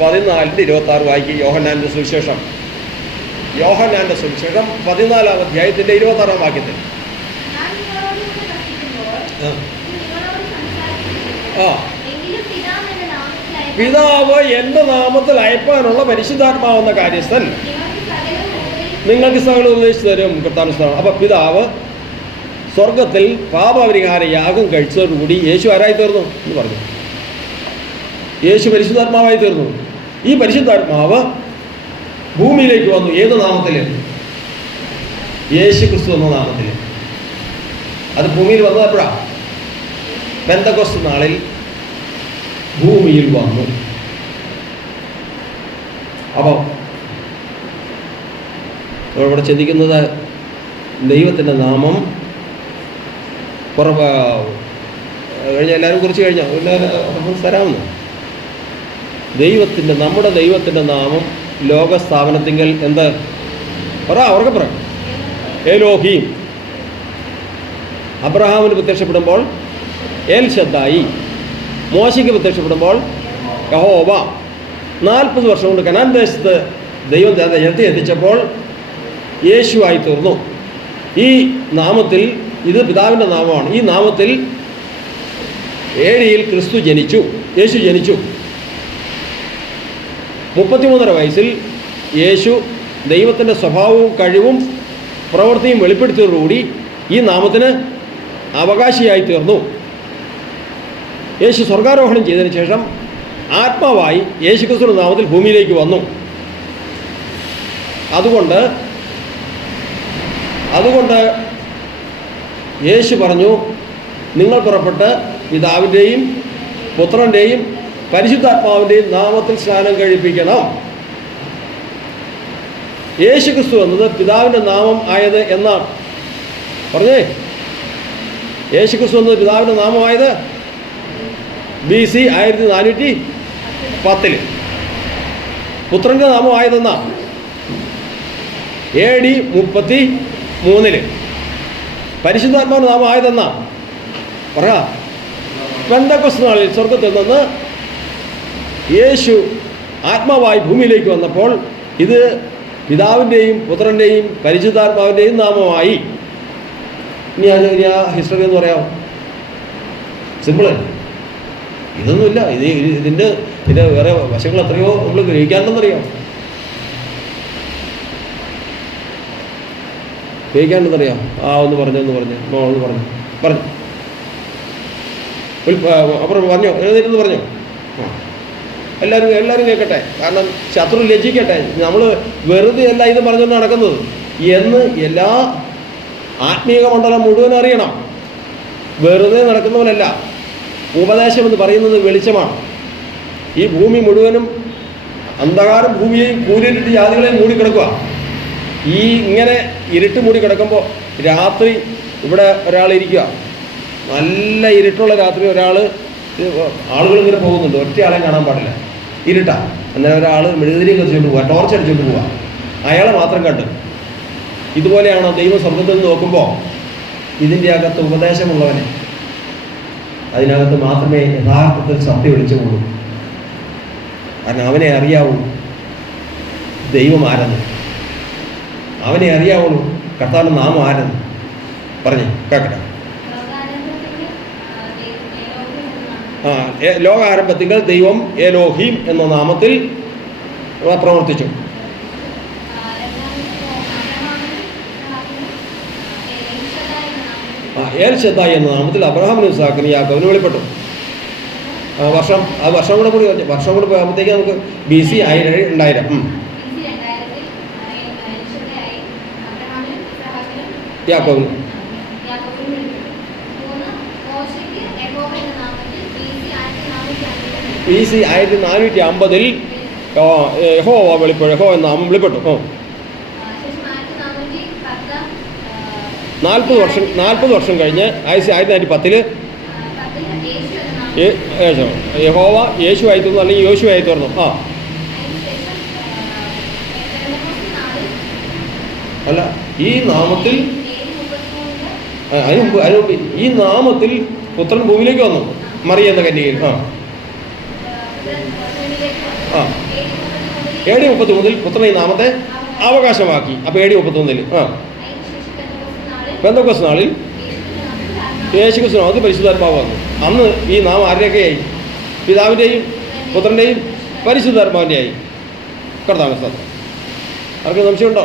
14:26 വായിക്കും. യോഹന്നാന്റെ സുവിശേഷം 14-ാം അധ്യായത്തിന്റെ 26-ാം വാക്യത്തിൽ. പിതാവ് എന്റെ നാമത്തിൽ അയപ്പാനുള്ള പരിശുദ്ധാത്മാവെന്ന കാര്യസ്ഥൻ നിങ്ങൾക്ക് സകലം ഉപദേശിച്ചു തരും. കർത്താവിന്. അപ്പൊ പിതാവ് സ്വർഗത്തിൽ പാപപരിഹാര യാഗം കഴിച്ചതോടുകൂടി യേശു ആരായി തീർന്നു എന്ന് പറഞ്ഞു. യേശു പരിശുദ്ധാത്മാവായി തീർന്നു. ഈ പരിശുദ്ധാത്മാവ് ഭൂമിയിലേക്ക് വന്നു. ഏത് നാമത്തിൽ? യേശു ക്രിസ്തു എന്ന നാമത്തിൽ. അത് ഭൂമിയിൽ വന്നത് എപ്പോഴാണ്? പെന്തക്കോസ്ത് നാളിൽ ഭൂമിയിൽ വന്നു. അപ്പോൾ ഇവിടെ ചിന്തിക്കുന്നത് ദൈവത്തിൻ്റെ നാമം കഴിഞ്ഞ എല്ലാവരും കുറിച്ച് കഴിഞ്ഞോ? എല്ലാവരും തരാമെന്ന്. നമ്മുടെ ദൈവത്തിൻ്റെ നാമം ലോകസ്ഥാപനത്തിങ്കൽ എന്ത് അവർക്ക് പറയാം? എലോഹീം. അബ്രഹാമിന് പ്രത്യക്ഷപ്പെടുമ്പോൾ എൽ ശദ്ദായി. മോശയ്ക്ക് പ്രത്യക്ഷപ്പെടുമ്പോൾ യഹോവ. 40 വർഷം കൊണ്ട് കനാൻ ദേശത്ത് ദൈവം എത്തിച്ചപ്പോൾ യേശുവായി തീർന്നു. ഈ നാമത്തിൽ, ഇത് പിതാവിൻ്റെ നാമമാണ്. ഈ നാമത്തിൽ ഏഴിയിൽ യേശു ജനിച്ചു. 33 വയസ്സിൽ യേശു ദൈവത്തിൻ്റെ സ്വഭാവവും കഴിവും പ്രവൃത്തിയും വെളിപ്പെടുത്തിയതോടുകൂടി ഈ നാമത്തിന് അവകാശിയായി തീർന്നു. യേശു സ്വർഗാരോഹണം ചെയ്തതിന് ശേഷം ആത്മാവായി യേശുക്രിസ്തുവിന്റെ നാമത്തിൽ ഭൂമിയിലേക്ക് വന്നു. അതുകൊണ്ട് യേശു പറഞ്ഞു, നിങ്ങൾ പുറപ്പെട്ട് പിതാവിൻ്റെയും പുത്രൻ്റെയും പരിശുദ്ധാത്മാവിൻ്റെയും നാമത്തിൽ സ്നാനം കഴിപ്പിക്കണം. യേശു ക്രിസ്തു എന്നത് പിതാവിൻ്റെ നാമം ആയത് എന്നാണ് പറഞ്ഞേ. യേശു ക്രിസ്തു എന്നത് പിതാവിൻ്റെ നാമമായത് BC 1410. പുത്രൻ്റെ നാമമായതെന്നാ AD 33. പരിശുദ്ധാത്മാവിൻ്റെ നാമമായതെന്നാ പറയാ പെന്തക്കോസ്ത് നാളിൽ സ്വർഗത്തിൽ നിന്ന് യേശു ആത്മാവായി ഭൂമിയിലേക്ക് വന്നപ്പോൾ ഇത് പിതാവിൻ്റെയും പുത്രൻ്റെയും പരിശുദ്ധാത്മാവിൻ്റെയും നാമമായി. ഇനി ആ ഹിസ്റ്ററി എന്ന് പറയാമോ? സിമ്പിള്. ഇതൊന്നുമില്ല. ഇതിൻ്റെ വേറെ വശങ്ങൾ എത്രയോ നമ്മൾ ഗ്രഹിക്കാണ്ടെന്നറിയാം. ഗ്രഹിക്കാണ്ടെന്നറിയാം. ഒന്ന് പറഞ്ഞു അപ്പുറം പറഞ്ഞോ, എഴുന്നേറ്റ് പറഞ്ഞോ. എല്ലാവരും കേൾക്കട്ടെ. കാരണം ശത്രു ലജ്ജിക്കട്ടെ. നമ്മൾ വെറുതെ അല്ല ഇത് പറഞ്ഞുകൊണ്ട് നടക്കുന്നത് എന്ന് എല്ലാ ആത്മീക മണ്ഡലം മുഴുവൻ അറിയണം. വെറുതെ നടക്കുന്നവനല്ല. ഉപദേശം എന്ന് പറയുന്നത് വെളിച്ചമാണ്. ഈ ഭൂമി മുഴുവനും അന്ധകാരം ഭൂമിയെയും കൂരിരുട്ട് ജാതികളെയും മൂടിക്കിടക്കുക. ഇങ്ങനെ ഇരുട്ട് മൂടി കിടക്കുമ്പോൾ രാത്രി ഇവിടെ ഒരാളിരിക്കുക, നല്ല ഇരുട്ടുള്ള രാത്രി ആളുകൾ ഇങ്ങനെ പോകുന്നുണ്ട്, ഒറ്റയാളെയും കാണാൻ പാടില്ല, ഇരുട്ടാ. അങ്ങനെ ഒരാൾ മെഴുകുതിരി കത്തിച്ചുകൊണ്ട് പോവുക, ടോർച്ച് അടിച്ചുകൊണ്ട് പോവുക, അയാളെ മാത്രം കണ്ട്. ഇതുപോലെയാണോ ദൈവം സ്വർഗത്തിൽ നിന്ന് നോക്കുമ്പോൾ ഇതിൻ്റെ അകത്ത് ഉപദേശമുള്ളവനെ, അതിനകത്ത് മാത്രമേ യഥാർത്ഥത്തിൽ സത്യം വിളിച്ചുകൊള്ളൂ. കാരണം അവനെ അറിയാവൂ ദൈവം ആരെന്ന്, അവനെ അറിയാവുള്ളൂ കർത്താവിൻ്റെ നാമം ആരെന്ന്. പറഞ്ഞേ കേൾക്കട്ടെ. ലോകാരംഭത്തിൽ ദൈവം എലോഹീം എന്ന നാമത്തിൽ പ്രവർത്തിച്ചു. ഏൽ ഷദ്ദായി എന്ന നാമത്തിൽ അബ്രഹാമിനും ഇസ്ഹാക്കിനും യാക്കോബിനും വെളിപ്പെട്ടു. വർഷം കൂടെ പോകുമ്പോഴത്തേക്ക് നമുക്ക് BC 1000 യാക്കോബിനും. BC 1450 യഹോവ എന്ന നാമം വെളിപ്പെട്ടു. 40 വർഷം കഴിഞ്ഞ് 1910 യഹോവ യേശു ആയി തീർന്നു, അല്ലെങ്കിൽ യോശു ആയി തീർന്നു. അല്ല, ഈ നാമത്തിൽ അതിന് മുമ്പ് ഈ നാമത്തിൽ പുത്രൻ ഭൂമിയിലേക്ക് വന്നു, മറിയ എന്ന കന്യകയിൽ. AD 33 പുത്രൻ ഈ നാമത്തെ അവകാശമാക്കി. അപ്പോൾ AD 33 പെന്തക്കോസ്ത് നാളിൽ യേശുക്രിസ്തു നാമത്തിൽ പരിശുദ്ധാത്മാവ് വന്നു. അന്ന് ഈ നാമം ആരുടെയൊക്കെയായി? പിതാവിൻ്റെയും പുത്രൻ്റെയും പരിശുദ്ധാത്മാവിൻ്റെയായി. കർത്താവ് അവർക്ക് സംശയമുണ്ടോ?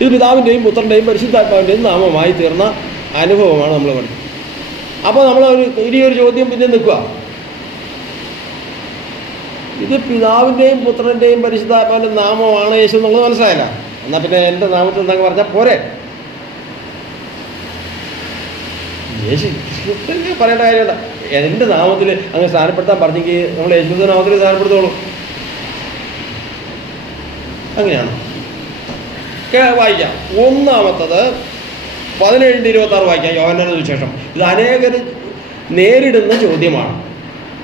ഇത് പിതാവിൻ്റെയും പുത്രൻ്റെയും പരിശുദ്ധാത്മാവിൻ്റെയും നാമമായി തീർന്ന അനുഭവമാണ് നമ്മൾ പഠിക്കുന്നത്. അപ്പോൾ നമ്മൾ ഇനിയൊരു ചോദ്യം പിന്നെ നിൽക്കുക, ഇത് പിതാവിൻ്റെയും പുത്രൻ്റെയും പരിശുദ്ധാത്മാവിൻ്റെ നാമമാണ് യേശു എന്നുള്ളത് മനസ്സിലായില്ല. എന്നാൽ പിന്നെ എൻ്റെ നാമത്തിൽ എന്നങ്ങ് പറഞ്ഞാൽ പോരെ? യേശു പറയേണ്ട കാര്യമുണ്ട്. എൻ്റെ നാമത്തിൽ അങ്ങ് സ്ഥാനപ്പെടുത്താൻ പറഞ്ഞെങ്കിൽ നമ്മൾ യേശുവിൻ്റെ നാമത്തിൽ സ്ഥാനപ്പെടുത്തോളൂ. അങ്ങനെയാണ്. വായിക്കാം. ഒന്നാമത്തത് 17-26 വായിക്കാം. യോഹന്നാന്റെ സുവിശേഷം. ഇത് അനേകർ നേരിടുന്ന ചോദ്യമാണ്.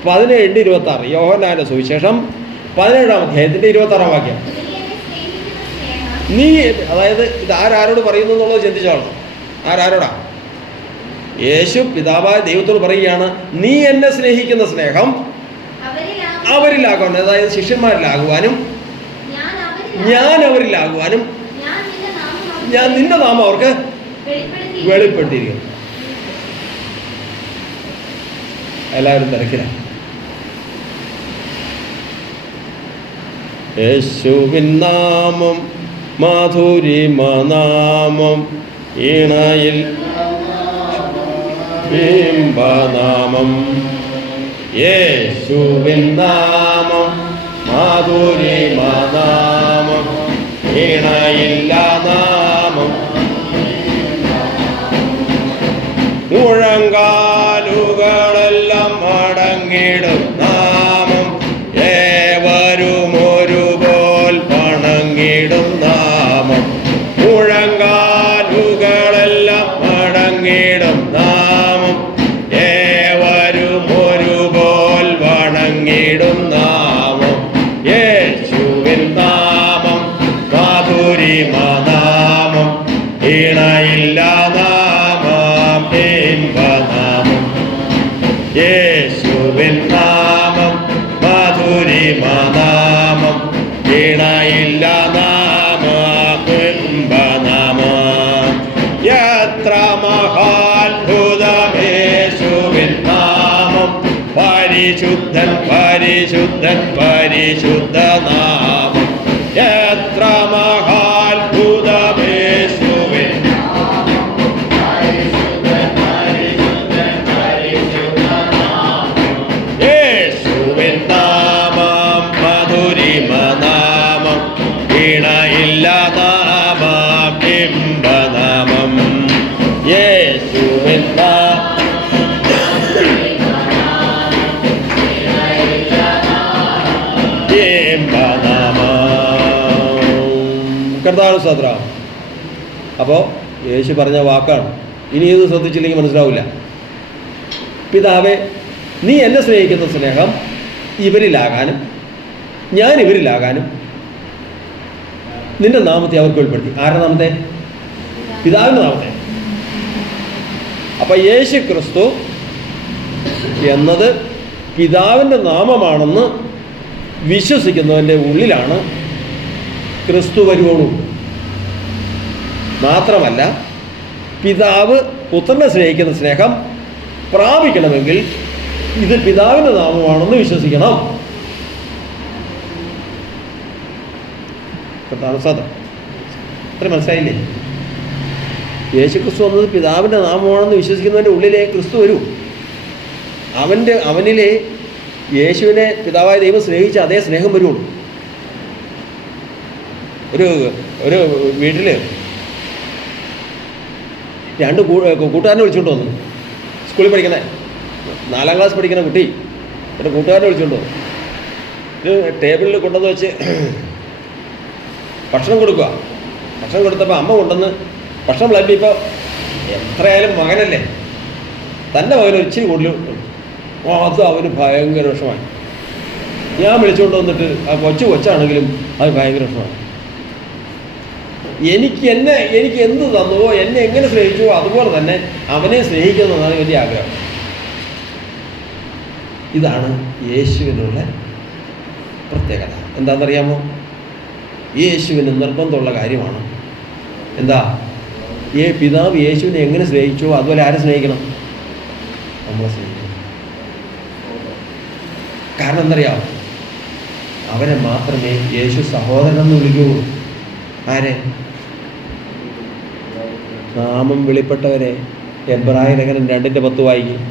17-26 യോഹന്നാന്റെ സുവിശേഷം 17-ാം അധ്യായത്തിൻ്റെ 26-ാം വാക്യം. നീ, അതായത് ഇത് ആരോട് പറയുന്നു എന്നുള്ളത് ചിന്തിച്ചോളണം. ആരോടാ? യേശു പിതാവായ ദൈവത്തോട് പറയുകയാണ്, നീ എന്നെ സ്നേഹിക്കുന്ന സ്നേഹം അവരിലാകുവാനും, അതായത് ശിഷ്യന്മാരിലാകുവാനും ഞാൻ അവരിലാകുവാനും ഞാൻ നിന്റെ നാമം അവർക്ക് വെളിപ്പെടുത്തിയിരിക്കുന്നു. എല്ലാവരും തിരക്കിലാണ്. യേശുവിൻ നാമം മാധുരിമനാമം, ഈണയിൽ ബിംബനാമം. യേശുവിൻ നാമം മാധുരിമനാമം, ഈണയില്ല നാമം. മുഴങ്കാലുകളെല്ലാം മടങ്ങിടും നാമം, ഏവരും ഒരുപോൽ വണങ്ങിടും നാമം. മുഴങ്കാലുകളെല്ലാം മടങ്ങിടും നാമം, ഏവരും ഒരുപോൽ വണങ്ങിടും നാമം. യേശുവിൻ നാമം മാധുരിമനാമം, ഈണയില്ല നാമം, ബിംബനാമം. യേശുവിൻ നാമം മാധുരിമനാമം, ഈണയില്ല നാമം, ബിംബനാമം. എത്ര മഹാത്ഭുതമേശുവിൻ നാമം, പരിശുദ്ധൻ പരിശുദ്ധൻ പരിശുദ്ധ നാമം. എത്ര മഹാത്ഭുതമേശുവിൻ യേശുവിൻ നാമം മധുരിമനാമം, ഈണയില്ല നാമം, ബിംബനാമം. യേശുവിൻ കർത്താവ് സദ്ര. അപ്പോൾ യേശു പറഞ്ഞ വാക്കാണ്. ഇനി ഇത് ശ്രദ്ധിച്ചില്ലെങ്കിൽ മനസ്സിലാവില്ല. പിതാവേ, നീ എന്നെ സ്നേഹിക്കുന്ന സ്നേഹം ഇവരിലാകാനും ഞാൻ ഇവരിലാകാനും നിന്റെ നാമത്തെ അവർക്ക് വെളിപ്പെടുത്തി. ആരുടെ നാമത്തെ? പിതാവിൻ്റെ നാമത്തെ. അപ്പം യേശു ക്രിസ്തു എന്നത് പിതാവിൻ്റെ നാമമാണെന്ന് വിശ്വസിക്കുന്നവൻ്റെ ഉള്ളിലാണ് ക്രിസ്തു വരുവോളൂ. മാത്രമല്ല, പിതാവ് പുത്രനെ സ്നേഹിക്കുന്ന സ്നേഹം പ്രാപിക്കണമെങ്കിൽ ഇത് പിതാവിൻ്റെ നാമമാണെന്ന് വിശ്വസിക്കണം. ഇത്ര മനസ്സിലായില്ലേ? യേശു ക്രിസ്തു വന്നത് പിതാവിൻ്റെ നാമമാണെന്ന് വിശ്വസിക്കുന്നവൻ്റെ ഉള്ളിലെ ക്രിസ്തു വരൂ. അവനിലെ യേശുവിനെ പിതാവായ ദൈവം സ്നേഹിച്ച അതേ സ്നേഹം വരുള്ളൂ. ഒരു വീട്ടിൽ രണ്ട് കൂട്ടുകാരനെ വിളിച്ചുകൊണ്ട് വന്നു. സ്കൂളിൽ പഠിക്കുന്ന 4ാം ക്ലാസ് പഠിക്കുന്ന കുട്ടി എൻ്റെ കൂട്ടുകാരനെ വിളിച്ചുകൊണ്ട് വന്നു. ടേബിളിൽ കൊണ്ടുവന്ന് വെച്ച് ഭക്ഷണം കൊടുക്കുക. ഭക്ഷണം കൊടുത്തപ്പോൾ അമ്മ കൊണ്ടുവന്ന് ഭക്ഷണം വിളമ്പിയപ്പോൾ എത്രയായാലും മകനല്ലേ, തൻ്റെ മകൻ ഇച്ചിരി കൂടുതൽ അത് അവന് ഭയങ്കര വിഷമായി. ഞാൻ വിളിച്ചുകൊണ്ട് വന്നിട്ട് ആ കൊച്ചാണെങ്കിലും അത് ഭയങ്കര വിഷമായി. എനിക്ക് എന്ത് തന്നുവോ, എന്നെ എങ്ങനെ സ്നേഹിച്ചുവോ അതുപോലെ തന്നെ അവനെ സ്നേഹിക്കുന്നതാണ് വലിയ ആഗ്രഹം. ഇതാണ് യേശുവിനുള്ള പ്രത്യേകത. എന്താണെന്നറിയാമോ? യേശുവിന് നിർബന്ധമുള്ള കാര്യമാണ്. എന്താ? പിതാവ് യേശുവിനെ എങ്ങനെ സ്നേഹിച്ചോ അതുപോലെ ആരെ സ്നേഹിക്കണം? നമ്മളെ സ്നേഹിക്കണം. കാരണം എന്തറിയാമോ? അവരെ മാത്രമേ യേശു സഹോദരൻ എന്ന് വിളിക്കുകയുള്ളൂ. ആരെ? നാമം വെളിപ്പെട്ടവരെ. എബ്രായർ ലേഖനം 2:10 വായിക്കും.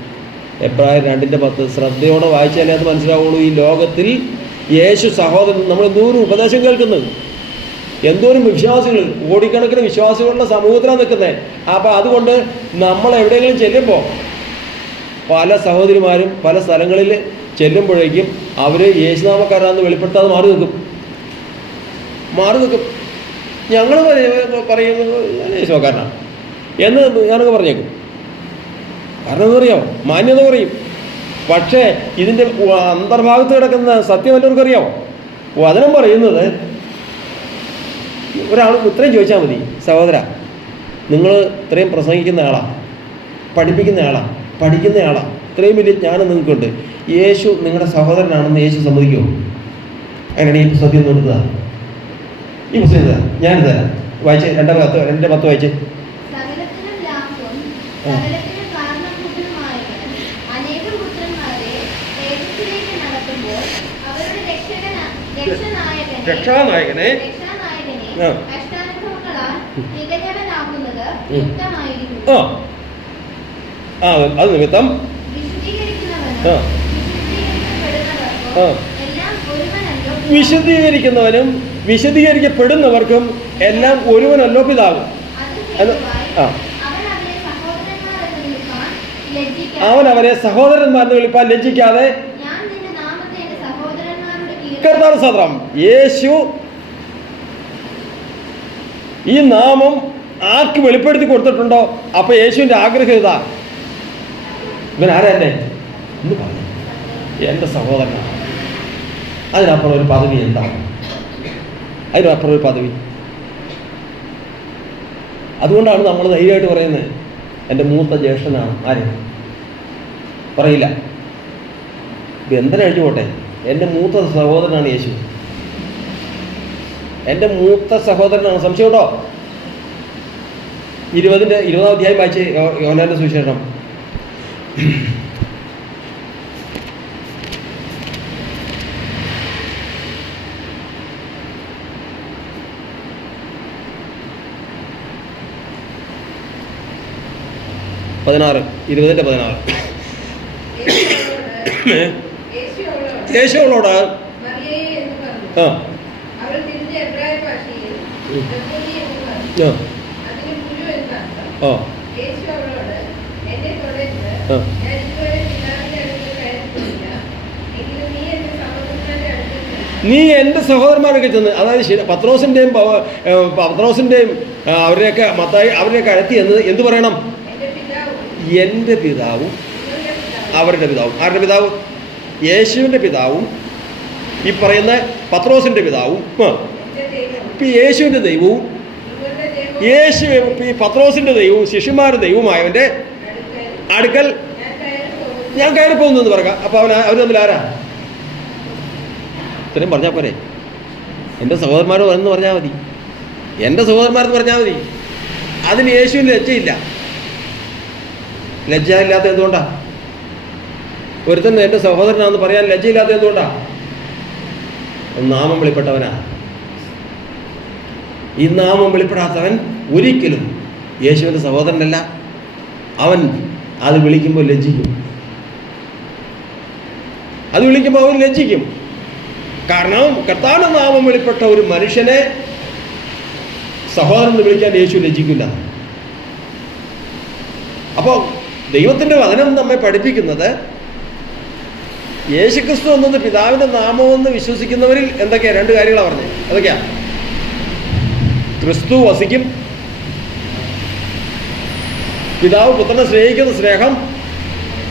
എബ്രായർ 2:10 ശ്രദ്ധയോടെ വായിച്ചാലേ അത് മനസ്സിലാവുള്ളൂ. ഈ ലോകത്തിൽ യേശു സഹോദരൻ, നമ്മൾ എന്തോരം ഉപദേശം കേൾക്കുന്നത്, എന്തോരം വിശ്വാസികൾ, കോടിക്കണക്കിന് വിശ്വാസികളുടെ സമൂഹത്തിലാണ് നിൽക്കുന്നത്. അപ്പോൾ അതുകൊണ്ട് നമ്മൾ എവിടെയെങ്കിലും ചെല്ലുമ്പോൾ പല സഹോദരിമാരും പല സ്ഥലങ്ങളിൽ ചെല്ലുമ്പോഴേക്കും അവർ യേശുനാമക്കാരാണെന്ന് വെളിപ്പെടുത്താതെ മാറി നിൽക്കും. ഞങ്ങൾ പറയുന്നത് യേശുക്കാരനാണ് എന്ന് ഞാനൊക്കെ പറഞ്ഞേക്കും. കാരണം എന്താ അറിയാമോ? മാന്യത പറയും. പക്ഷേ ഇതിൻ്റെ അന്തർഭാഗത്ത് കിടക്കുന്ന സത്യം എല്ലാവർക്കും അറിയാമോ? വചനം പറയുന്നത്, ഒരാൾ ഇത്രയും ചോദിച്ചാൽ മതി, സഹോദര നിങ്ങൾ ഇത്രയും പ്രസംഗിക്കുന്ന ആളാണ്, പഠിപ്പിക്കുന്ന ആളാണ്, പഠിക്കുന്ന ആളാണ്, ഇത്രയും വലിയ ജ്ഞാനം നിങ്ങൾക്കുണ്ട്, യേശു നിങ്ങളുടെ സഹോദരനാണെന്ന് യേശു സമ്മതിക്കുമോ? അങ്ങനെയാണ് ഈ പുസ്തകത്തിൽ നിന്ന് എടുത്തതാ. ഈ പുസ്തകം തരാം, ഞാനിത് തരാം. വായിച്ച് 2:10 വായിച്ച്. രക്ഷാനായകനെ അത് നിമിത്തം വിശദീകരിക്കുന്നവനും വിശദീകരിക്കപ്പെടുന്നവർക്കും എല്ലാം ഒരുവനല്ലോ പിതാവ്. അവൻ അവരെ സഹോദരന്മാരെന്ന് വിളിപ്പാൻ ലജ്ജിക്കാതെ കർത്താവ് സത്രം. യേശു ഈ നാമം ആർക്ക് വെളിപ്പെടുത്തി കൊടുത്തിട്ടുണ്ടോ, അപ്പൊ യേശുവിൻ്റെ ആഗ്രഹം ഇതാ, ഇവൻ ആരാ എന്നെ എന്ന് പറഞ്ഞു, എൻ്റെ സഹോദരനാണ്. അതിനപ്പുറം ഒരു പദവി എന്താണ്? അതിനപ്പുറം ഒരു പദവി. അതുകൊണ്ടാണ് നമ്മൾ ധൈര്യമായിട്ട് പറയുന്നത് എൻ്റെ മൂത്ത ജ്യേഷ്ഠനാണ്. ആര് പറയില്ല, ബന്ധനം അഴിച്ചു പോട്ടെ, എൻ്റെ മൂത്ത സഹോദരനാണ് യേശു, എൻ്റെ മൂത്ത സഹോദരനാണ്. സംശയം ഉണ്ടോ? 20-ാം അധ്യായം വായിച്ച് യോഹന്നാന്റെ സുവിശേഷം. യേശുവോട് നീ എൻ്റെ സഹോദരന്മാരൊക്കെ ചെന്ന്, അതായത് പത്രോസിൻ്റെയും അവരെയൊക്കെ മത്തായി അവരെയൊക്കെ അഴത്തി എന്ത് പറയണം? എൻ്റെ പിതാവും അവരുടെ പിതാവും. ആരുടെ പിതാവ്? യേശുവിൻ്റെ പിതാവും ഈ പറയുന്ന പത്രോസിൻ്റെ പിതാവും. ഇപ്പം യേശുവിൻ്റെ ദൈവവും ഈ പത്രോസിൻ്റെ ദൈവവും ശിഷ്യന്മാരുടെ ദൈവവുമായവൻ്റെ അടുക്കൽ ഞാൻ കയറി പോകുന്നു പറയാം. അപ്പോൾ അവർ തമ്മിൽ ആരാ? ഇത്രയും പറഞ്ഞാൽ പോരെ? എൻ്റെ സഹോദരന്മാരോ എന്ന് പറഞ്ഞാൽ മതി, എൻ്റെ സഹോദരന്മാരെന്ന് പറഞ്ഞാൽ മതി. അതിന് യേശുവിന് ലജ്ജയില്ല. ലജ്ജ ഇല്ലാത്ത എന്തുകൊണ്ടാ? ഒരുത്തൻ എൻ്റെ സഹോദരനാണെന്ന് പറയാൻ ലജ്ജയില്ലാത്ത എന്തുകൊണ്ടാ? നാമം വെളിപ്പെട്ടവനാ. ഈ നാമം വെളിപ്പെടാത്തവൻ ഒരിക്കലും യേശുവിൻ്റെ സഹോദരനല്ല, അവൻ അത് വിളിക്കുമ്പോൾ ലജ്ജിക്കും. അത് വിളിക്കുമ്പോൾ അവൻ ലജ്ജിക്കും. കാരണം കർത്താവിന്റെ നാമം വെളിപ്പെട്ട ഒരു മനുഷ്യനെ സഹോദരൻ എന്ന് വിളിക്കാൻ യേശു ലജ്ജിക്കില്ല. അപ്പോൾ ദൈവത്തിൻ്റെ വചനം നമ്മെ പഠിപ്പിക്കുന്നത് യേശുക്രിസ്തു എന്നത് പിതാവിൻ്റെ നാമമെന്ന് വിശ്വസിക്കുന്നവരിൽ എന്തൊക്കെയാണ്? രണ്ട് കാര്യങ്ങളാണ് പറഞ്ഞത്. അതൊക്കെയാ, ക്രിസ്തു വസിക്കും, പിതാവ് പുത്രനെ സ്നേഹിക്കുന്ന സ്നേഹം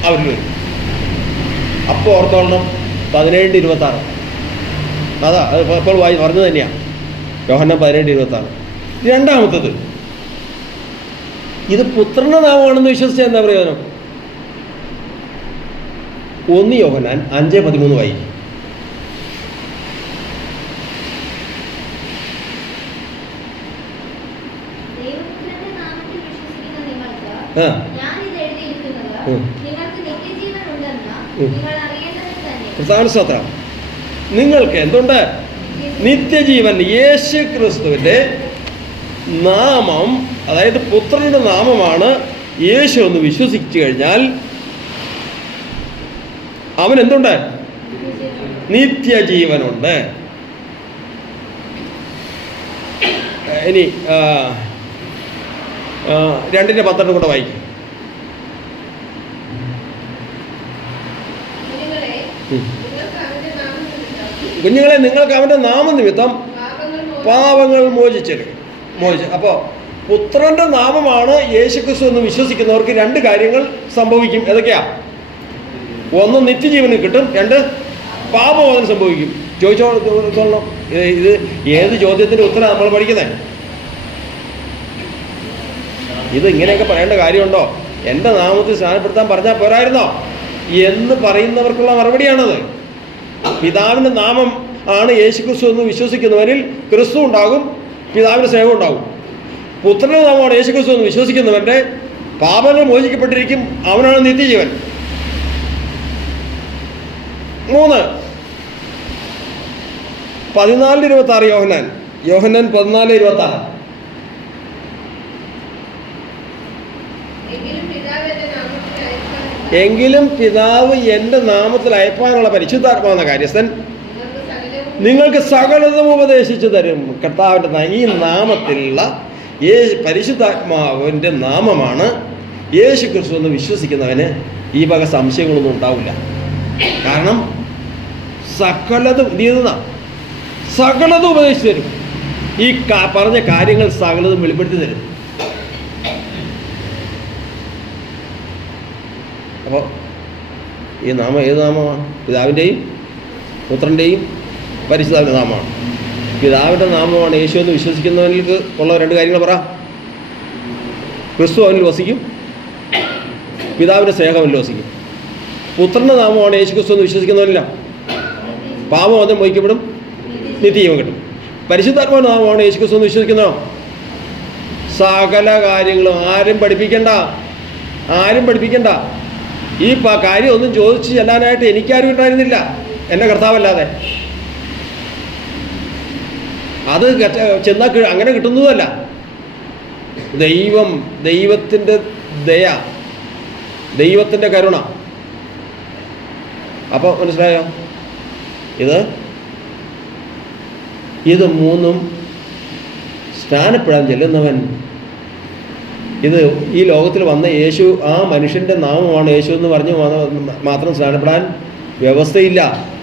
അവരിൽ വരും. അപ്പോൾ ഓർത്തോളണം 17:26. അതാ അത് ഇപ്പോൾ പറഞ്ഞു തന്നെയാണ്, യോഹന്നാൻ 17:26. രണ്ടാമത്തത്, ഇത് പുത്രന്റെ നാമമാണെന്ന് വിശ്വസിച്ചാൽ എന്താ പ്രയോജനം? 1 യോഹന്നാൻ 5:13 വായിക്കും. സ്തോത്രം. നിങ്ങൾക്ക് എന്തുണ്ട്? നിത്യജീവൻ. യേശു ക്രിസ്തുവിൻ്റെ നാമം, അതായത് പുത്രന്റെ നാമമാണ് യേശു എന്ന് വിശ്വസിച്ചു കഴിഞ്ഞാൽ അവൻ എന്തുണ്ട്? നിത്യജീവനുണ്ട്. ഇനി 2:12 കൂടെ വായിക്കും. കുഞ്ഞുങ്ങളെ, നിങ്ങൾക്ക് അവൻ്റെ നാമനിമിത്തം പാപങ്ങൾ മോചിച്ചു. അപ്പോൾ പുത്രന്റെ നാമമാണ് യേശുക്രിസ്തു എന്ന് വിശ്വസിക്കുന്നവർക്ക് 2 കാര്യങ്ങൾ സംഭവിക്കും. ഏതൊക്കെയാ? 1, നിത്യജീവന് കിട്ടും. 2, പാപമോചനം സംഭവിക്കും. ചോദിച്ചോളണം. ഇത് ഏത് ചോദ്യത്തിൻ്റെ ഉത്തരം നമ്മൾ പഠിക്കുന്നത്? ഇത് ഇങ്ങനെയൊക്കെ പറയേണ്ട കാര്യമുണ്ടോ? എൻ്റെ നാമത്തിൽ സ്നാനപ്പെടുത്താൻ പറഞ്ഞാൽ പോരായിരുന്നോ എന്ന് പറയുന്നവർക്കുള്ള മറുപടിയാണത്. പിതാവിൻ്റെ നാമം ആണ് യേശുക്രിസ്തു എന്ന് വിശ്വസിക്കുന്നവരിൽ ക്രിസ്തു ഉണ്ടാകും, പിതാവിൻ്റെ സ്നേഹം ഉണ്ടാകും. പുത്രന്റെ നാമമാണ് യേശുക്രിസ്തു എന്ന് വിശ്വസിക്കുന്നവരുടെ പാപങ്ങൾ മോചിക്കപ്പെട്ടിരിക്കും, അവനാണ് നിത്യജീവൻ. 3, 14:26 യോഹന്നാൻ 14:26. എങ്കിലും പിതാവ് എൻ്റെ നാമത്തിൽ അയപ്പാനുള്ള പരിശുദ്ധാത്മാവെന്ന കാര്യസ്ഥൻ നിങ്ങൾക്ക് സകലതും ഉപദേശിച്ചു തരും. കർത്താവിൻ്റെ ഈ നാമത്തിലുള്ള പരിശുദ്ധാത്മാവിൻ്റെ നാമമാണ് യേശു ക്രിസ്തു എന്ന് വിശ്വസിക്കുന്നവന് ഈ വക സംശയങ്ങളൊന്നും ഉണ്ടാവില്ല. കാരണം സകലതും ഉപദേശിച്ചു തരും. ഈ പറഞ്ഞ കാര്യങ്ങൾ സകലതും വെളിപ്പെടുത്തി തരും. അപ്പോൾ ഈ നാമം ഏത് നാമമാണ്? പിതാവിൻ്റെയും പുത്രൻ്റെയും പരിശുദ്ധാവിൻ്റെ നാമമാണ്. പിതാവിൻ്റെ നാമമാണ് യേശു എന്ന് വിശ്വസിക്കുന്നവർക്ക് ഉള്ള 2 കാര്യങ്ങൾ പറ. ക്രിസ്തു അവനിൽ വസിക്കും, പിതാവിൻ്റെ സ്നേഹം അവനിൽ വസിക്കും. പുത്രൻ്റെ നാമമാണ് യേശു ക്രിസ്തു എന്ന് വിശ്വസിക്കുന്നവരില്ല, പാപം അതും മോചിക്കപ്പെടും, നിത്യജീവൻ കിട്ടും. പരിശുദ്ധാത്മാവിൻ്റെ നാമമാണ് യേശു ക്രിസ്തു എന്ന് വിശ്വസിക്കുന്നോ സകല കാര്യങ്ങളും ആരും പഠിപ്പിക്കണ്ട. ഈ കാര്യം ഒന്നും ചോദിച്ച് ചെല്ലാനായിട്ട് എനിക്കാരും ഉണ്ടായിരുന്നില്ല, എൻ്റെ കർത്താവല്ലാതെ. അത് ചെന്നാൽ അങ്ങനെ കിട്ടുന്നതല്ല. ദൈവത്തിൻ്റെ ദയ, ദൈവത്തിൻ്റെ കരുണ. അപ്പോൾ മനസ്സിലായോ? ഇത് 3 സ്നാനപ്പെടാൻ ചെല്ലുന്നവൻ, ഇത് ഈ ലോകത്തിൽ വന്ന യേശു, ആ മനുഷ്യൻ്റെ നാമമാണ് യേശു എന്ന് പറഞ്ഞ് മാത്രം സ്നാനപ്പെടാൻ വ്യവസ്ഥയില്ല.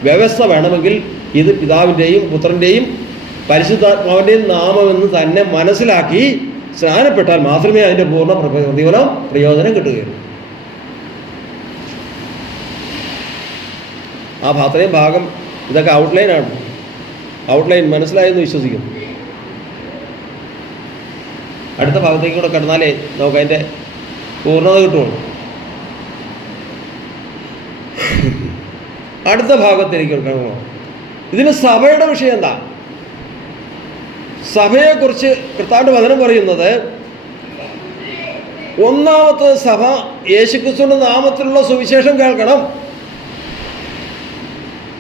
വ്യവസ്ഥ വേണമെങ്കിൽ ഇത് പിതാവിൻ്റെയും പുത്രൻ്റെയും പരിശുദ്ധാത്മാവിൻ്റെയും നാമമെന്ന് തന്നെ മനസ്സിലാക്കി സ്നാനപ്പെട്ടാൽ മാത്രമേ അതിൻ്റെ പൂർണ്ണ പ്രയോജനം കിട്ടുകയുള്ളൂ. അത്രയും ഭാഗം ഇതൊക്കെ ഔട്ട്ലൈൻ മനസ്സിലായെന്ന് വിശ്വസിക്കുന്നു. അടുത്ത ഭാഗത്തേക്ക് കൂടെ കടന്നാലേ നമുക്ക് അതിൻ്റെ പൂർണ്ണത കിട്ടുള്ളൂ. അടുത്ത ഭാഗത്തേക്ക് കിടക്കണമോ? ഇതിന് സഭയുടെ വിഷയം എന്താ? സഭയെക്കുറിച്ച് കർത്താവിൻ്റെ വചനം പറയുന്നത്, ഒന്നാമത്തെ സഭ യേശുക്രിസ്തുവിൻ്റെ നാമത്തിലുള്ള സുവിശേഷം കേൾക്കണം.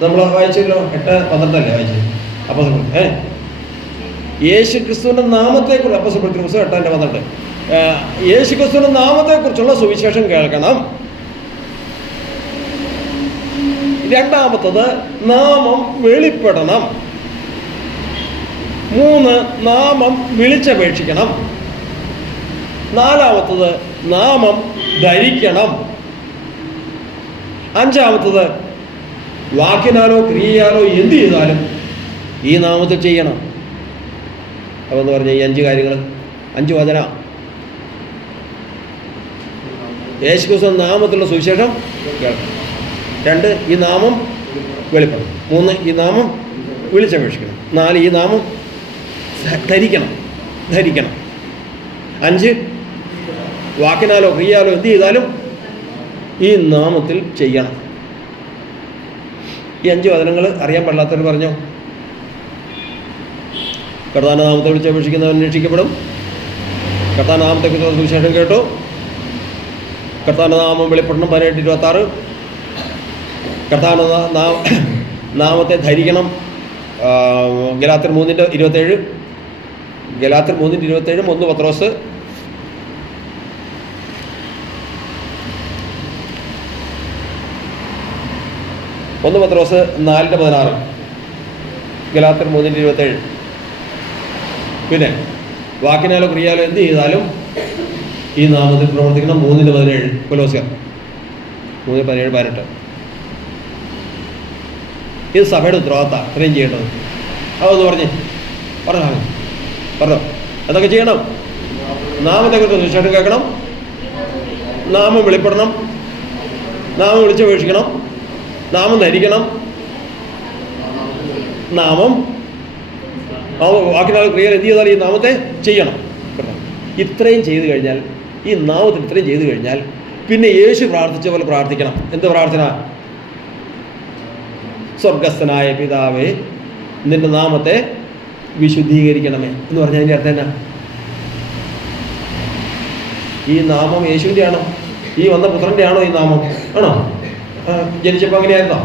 നമ്മൾ വായിച്ചല്ലോ, 8:12 വായിച്ചത്. അപ്പോൾ യേശുക്രിസ്തുവിൻ്റെ നാമത്തെക്കുറിച്ച് അപ്പോസ്തലപ്രവൃത്തി 8:12 യേശുക്രിസ്തുവിന്റെ നാമത്തെക്കുറിച്ചുള്ള സുവിശേഷം കേൾക്കണം. രണ്ടാമത്തത് നാമം വെളിപ്പെടണം. 3, നാമം വിളിച്ചപേക്ഷിക്കണം. 4, നാമം ധരിക്കണം. 5, വാക്കിനാലോ ക്രിയയാലോ എന്ത് ചെയ്താലും ഈ നാമത്തിൽ ചെയ്യണം. അപ്പോൾ എന്ന് പറഞ്ഞാൽ ഈ 5 കാര്യങ്ങൾ, 5 വചന യേശുക്രിസ്തു നാമത്തിലുള്ള സുവിശേഷം കേൾക്കണം. 2, ഈ നാമം വെളിപ്പെടണം. 3, ഈ നാമം വിളിച്ചപേക്ഷിക്കണം. 4, ഈ നാമം ധരിക്കണം. 5, വാക്കിനാലോ ക്രിയയാലോ എന്ത് ചെയ്താലും ഈ നാമത്തിൽ ചെയ്യണം. ഈ 5 വചനങ്ങൾ അറിയാൻ പാടില്ലാത്തവർ പറഞ്ഞോ. കർത്താവിന്റെ നാമത്തെ വിളിച്ചപേക്ഷിക്കുന്നവൻ രക്ഷിക്കപ്പെടും. കർത്താവിന്റെ നാമത്തെക്കുറിച്ചുള്ള സുവിശേഷം കേട്ടു. കർത്താവിന്റെ നാമം വെളിപ്പെടണം. 18:26. കർത്താവിന്റെ നാമത്തെ ധരിക്കണം. ഗലാത്യർ 3:27. ഗലാത്യർ 3:27. 1 പത്രോസ് 4:16. ഗലാത്യർ 3:27. പിന്നെ വാക്കിനാലോ ക്രിയാലോ എന്ത് ചെയ്താലും ഈ നാമത്തിൽ പ്രവർത്തിക്കണം. 3:17. കൊലോസ്യർ 3:17-18. ഇത് സഭയുടെ ഉത്തരവാദിത്തമാണ് ഇത്രയും ചെയ്യേണ്ടത്. അതൊന്ന് പറഞ്ഞോ എന്തൊക്കെ ചെയ്യണം? നാമത്തെക്കുറിച്ച് സുവിശേഷം കേൾക്കണം. നാമം വെളിപ്പെടണം. നാമം വിളിച്ചപേക്ഷിക്കണം. നാമം ധരിക്കണം. നാമം വാക്കിനാൽ ക്രിയകൾ എന്ത് ചെയ്താൽ ഈ നാമത്തെ ചെയ്യണം. ഇത്രയും ചെയ്തു കഴിഞ്ഞാൽ, ഈ നാമത്തിൽ ഇത്രയും ചെയ്തു കഴിഞ്ഞാൽ പിന്നെ യേശു പ്രാർത്ഥിച്ച പോലെ പ്രാർത്ഥിക്കണം. എന്ത് പ്രാർത്ഥന? സ്വർഗസ്ഥനായ പിതാവേ, നിന്റെ നാമത്തെ വിശുദ്ധീകരിക്കണമേ എന്ന് പറഞ്ഞാൽ അതിൻ്റെ അർത്ഥം എന്നാ? ഈ നാമം യേശുവിൻ്റെ ആണോ? ഈ വന്ന പുത്രൻ്റെ ആണോ ഈ നാമം? ആണോ? ജനിച്ചപ്പോൾ അങ്ങനെയായിരുന്നോ?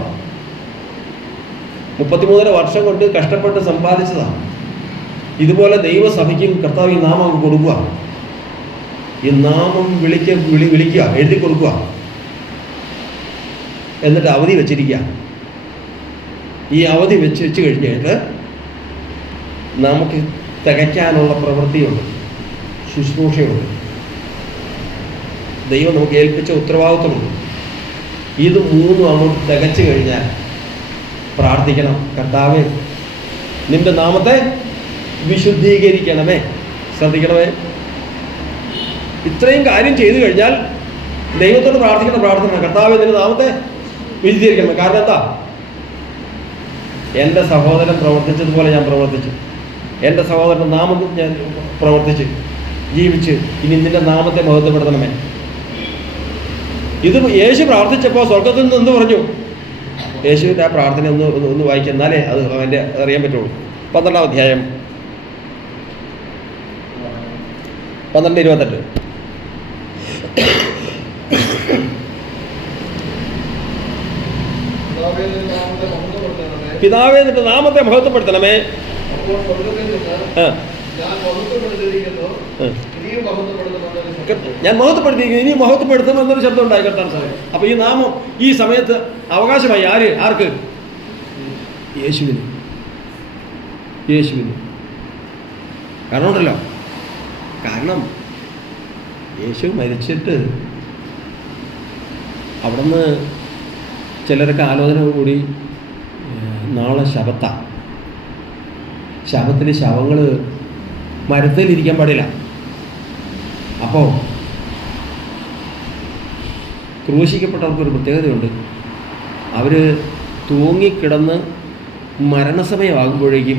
33 വർഷം കൊണ്ട് കഷ്ടപ്പെട്ട് സമ്പാദിച്ചതാണ്. ഇതുപോലെ ദൈവസഭയ്ക്കും കർത്താവ് ഈ നാമം അങ്ങ് കൊടുക്കുക. ഈ നാമം വിളിക്കുക, എഴുതി കൊടുക്കുക, എന്നിട്ട് അവധി വെച്ചിരിക്കുക. ഈ അവധി വെച്ച് കഴിഞ്ഞിട്ട് നമുക്ക് തികയ്ക്കാനുള്ള പ്രവൃത്തിയുണ്ട്, ശുശ്രൂഷയുണ്ട്, ദൈവം നമുക്ക് ഏൽപ്പിച്ച ഉത്തരവാദിത്വമുണ്ട്. ഇത് 3 അങ്ങോട്ട് തികച്ചു കഴിഞ്ഞാൽ പ്രാർത്ഥിക്കണം, കർത്താവേ നിന്റെ നാമത്തെ വിശുദ്ധീകരിക്കണമേ. ശ്രദ്ധിക്കണമേ, ഇത്രയും കാര്യം ചെയ്തു കഴിഞ്ഞാൽ ദൈവത്തോട് പ്രാർത്ഥിക്കുന്ന പ്രാർത്ഥന, കർത്താവേ നിന്റെ നാമത്തെ വിശുദ്ധീകരിക്കണമേ. കാരണം എന്താ? എൻ്റെ സഹോദരൻ പ്രവർത്തിച്ചതുപോലെ ഞാൻ പ്രവർത്തിച്ചു, എൻ്റെ സഹോദരൻ്റെ നാമം ഞാൻ പ്രവർത്തിച്ച് ജീവിച്ച്, ഇനി നിന്റെ നാമത്തെ മഹത്വപ്പെടുത്തണമേ. ഇത് യേശു പ്രാർത്ഥിച്ചപ്പോൾ സ്വർഗത്തിൽ നിന്ന് എന്ത് പറഞ്ഞു? യേശുവിൻ്റെ ആ പ്രാർത്ഥന ഒന്ന് വായിക്കുക, എന്നാലേ അത് അവൻ്റെ അറിയാൻ പറ്റുള്ളൂ. 12-ാം അധ്യായം 12:28. പിതാവേ നിന്റെ നാമത്തെ മഹത്വപ്പെടുത്തണമേ. ഞാൻ മഹത്വപ്പെടുത്തിയിരിക്കുന്നു, ഇനിയും മഹത്വപ്പെടുത്തും എന്നൊരു ശബ്ദം ഉണ്ടായി കർത്താൻ സാറേ. അപ്പൊ ഈ നാമം ഈ സമയത്ത് അവകാശമായി ആർക്ക്? യേശുവിന്. കാരണം ഉണ്ടല്ലോ, കാരണം യേശു മരിച്ചിട്ട് അവിടുന്ന് ചിലരൊക്കെ ആലോചന കൂടി, നാളെ ശബത്തിൽ ശവങ്ങൾ മരത്തിലിരിക്കാൻ പാടില്ല. അപ്പോൾ ക്രൂശിക്കപ്പെട്ടവർക്കൊരു പ്രത്യേകതയുണ്ട്. അവർ തൂങ്ങിക്കിടന്ന് മരണസമയമാകുമ്പോഴേക്കും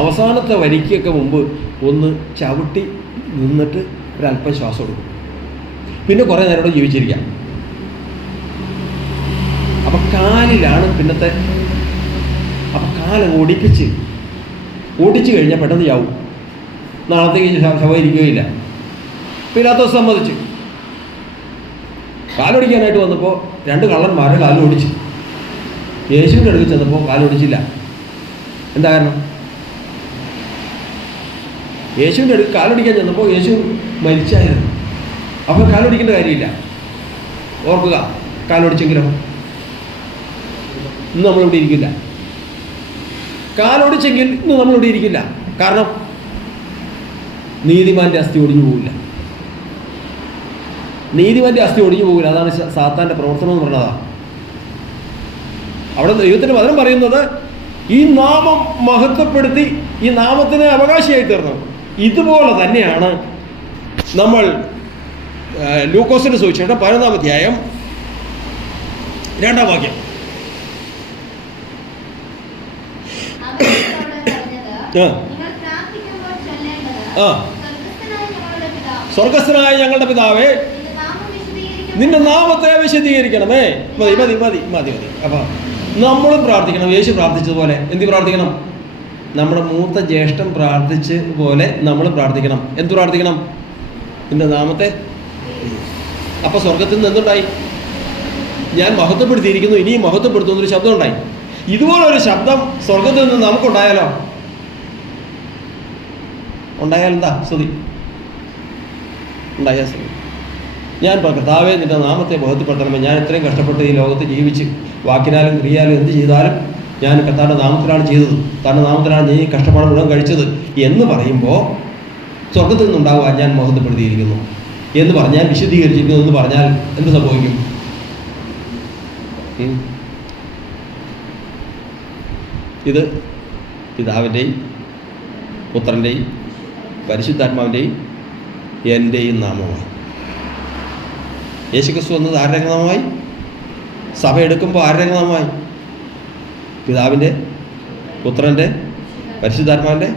അവസാനത്തെ വരിക്കൊക്കെ മുമ്പ് ഒന്ന് ചവിട്ടി നിന്നിട്ട് ഒരല്പം ശ്വാസം എടുക്കും, പിന്നെ കുറേ നേരം ജീവിച്ചിരിക്കാം. അപ്പം കാലിലാണ് പിന്നത്തെ. അപ്പം കാലം ഓടിച്ചു കഴിഞ്ഞാൽ പെട്ടെന്ന് ചാവും. നാളത്തേക്ക് ശവം ഇരിക്കുകയില്ല. പിലാത്തോസ് സമ്മതിച്ചു. കാലൊടിക്കാനായിട്ട് വന്നപ്പോൾ 2 കള്ളന്മാരെ കാലൊടിച്ചു. യേശുവിൻ്റെ അടുത്ത് ചെന്നപ്പോൾ കാലൊടിച്ചില്ല. എന്താ കാരണം? യേശുവിൻ്റെ അടുത്ത് കാലൊടിക്കാൻ ചെന്നപ്പോൾ യേശു മരിച്ചായിരുന്നു. അപ്പോൾ കാലൊടിക്കേണ്ട കാര്യമില്ല. ഓർക്കുക, കാലൊടിച്ചെങ്കിലോ ഇന്ന് നമ്മളിവിടെ ഇരിക്കില്ല. കാലൊടിച്ചെങ്കിൽ ഇന്ന് നമ്മളിവിടെ ഇരിക്കില്ല. കാരണം നീതിമാൻ്റെ അസ്ഥി ഒടിഞ്ഞു പോകില്ല. നീതിമാൻ്റെ അസ്ഥി ഒടിഞ്ഞു പോകില്ല. അതാണ് സാത്താൻ്റെ പ്രവർത്തനം എന്ന് പറഞ്ഞതാണ്. അവിടെ ദൈവത്തിൻ്റെ വചനം പറയുന്നത് ഈ നാമം മഹത്വപ്പെടുത്തി ഈ നാമത്തിന് അവകാശിയായി തീർന്നു. ഇതുപോലെ തന്നെയാണ് നമ്മൾ ലൂക്കോസിന്റെ സുവിശേഷം 11-ാം അധ്യായം 2-ാം വാക്യം. സ്വർഗസ്ഥനായ ഞങ്ങളുടെ പിതാവേ, നിന്റെ നാമത്തെ വിശദീകരിക്കണമേ. മതി മതി മതി മതി മതി. അപ്പം നമ്മളും പ്രാർത്ഥിക്കണം. യേശു പ്രാർത്ഥിച്ചതുപോലെ എന്ത് പ്രാർത്ഥിക്കണം? നമ്മുടെ മൂത്ത ജ്യേഷ്ഠൻ പ്രാർത്ഥിച്ച പോലെ നമ്മൾ പ്രാർത്ഥിക്കണം. എന്ത് പ്രാർത്ഥിക്കണം? നിന്റെ നാമത്തെ. അപ്പോൾ സ്വർഗത്തിൽ നിന്ന് എന്തുണ്ടായി? ഞാൻ മഹത്വപ്പെടുത്തിയിരിക്കുന്നു, ഇനിയും മഹത്വപ്പെടുത്തുന്നൊരു ശബ്ദം ഉണ്ടായി. ഇതുപോലൊരു ശബ്ദം സ്വർഗത്തിൽ നിന്ന് നമുക്കുണ്ടായാലോ? ഉണ്ടായാൽ എന്താ സ്തുതി? ഉണ്ടായാൽ സ്തുതി. ഞാൻ കർത്താവേ നിന്റെ നാമത്തെ ബോധ്യപ്പെടുത്തണമേ. ഞാൻ ഇത്രയും കഷ്ടപ്പെട്ട് ഈ ലോകത്ത് ജീവിച്ച് വാക്കിനാലും ക്രിയാലും എന്ത് ചെയ്താലും ഞാൻ കർത്താവിൻ്റെ നാമത്തിലാണ് ചെയ്തത്, കർത്താവിൻ്റെ നാമത്തിലാണ് നീ കഷ്ടപ്പാട് മുഴുവൻ കഴിച്ചത് എന്ന് പറയുമ്പോൾ സ്വർഗത്തിൽ നിന്നുണ്ടാവുക ഞാൻ ബോധ്യപ്പെടുത്തിയിരിക്കുന്നു എന്ന് പറഞ്ഞാൽ, വിശദീകരിച്ചിരിക്കുന്നു എന്ന് പറഞ്ഞാൽ എന്ത് സംഭവിക്കും? ഇത് പിതാവിൻ്റെയും പുത്രൻ്റെയും പരിശുദ്ധാത്മാവിൻ്റെയും എൻ്റെയും നാമമാണ്. യേശുക്രിസ്തു എന്നത് ആരുടെ നാമമായി? സഭ എടുക്കുമ്പോൾ ആരുടെ നാമമായി? പിതാവിൻ്റെ, പുത്രൻ്റെ, പരിശുദ്ധാത്മാവിൻ്റെ,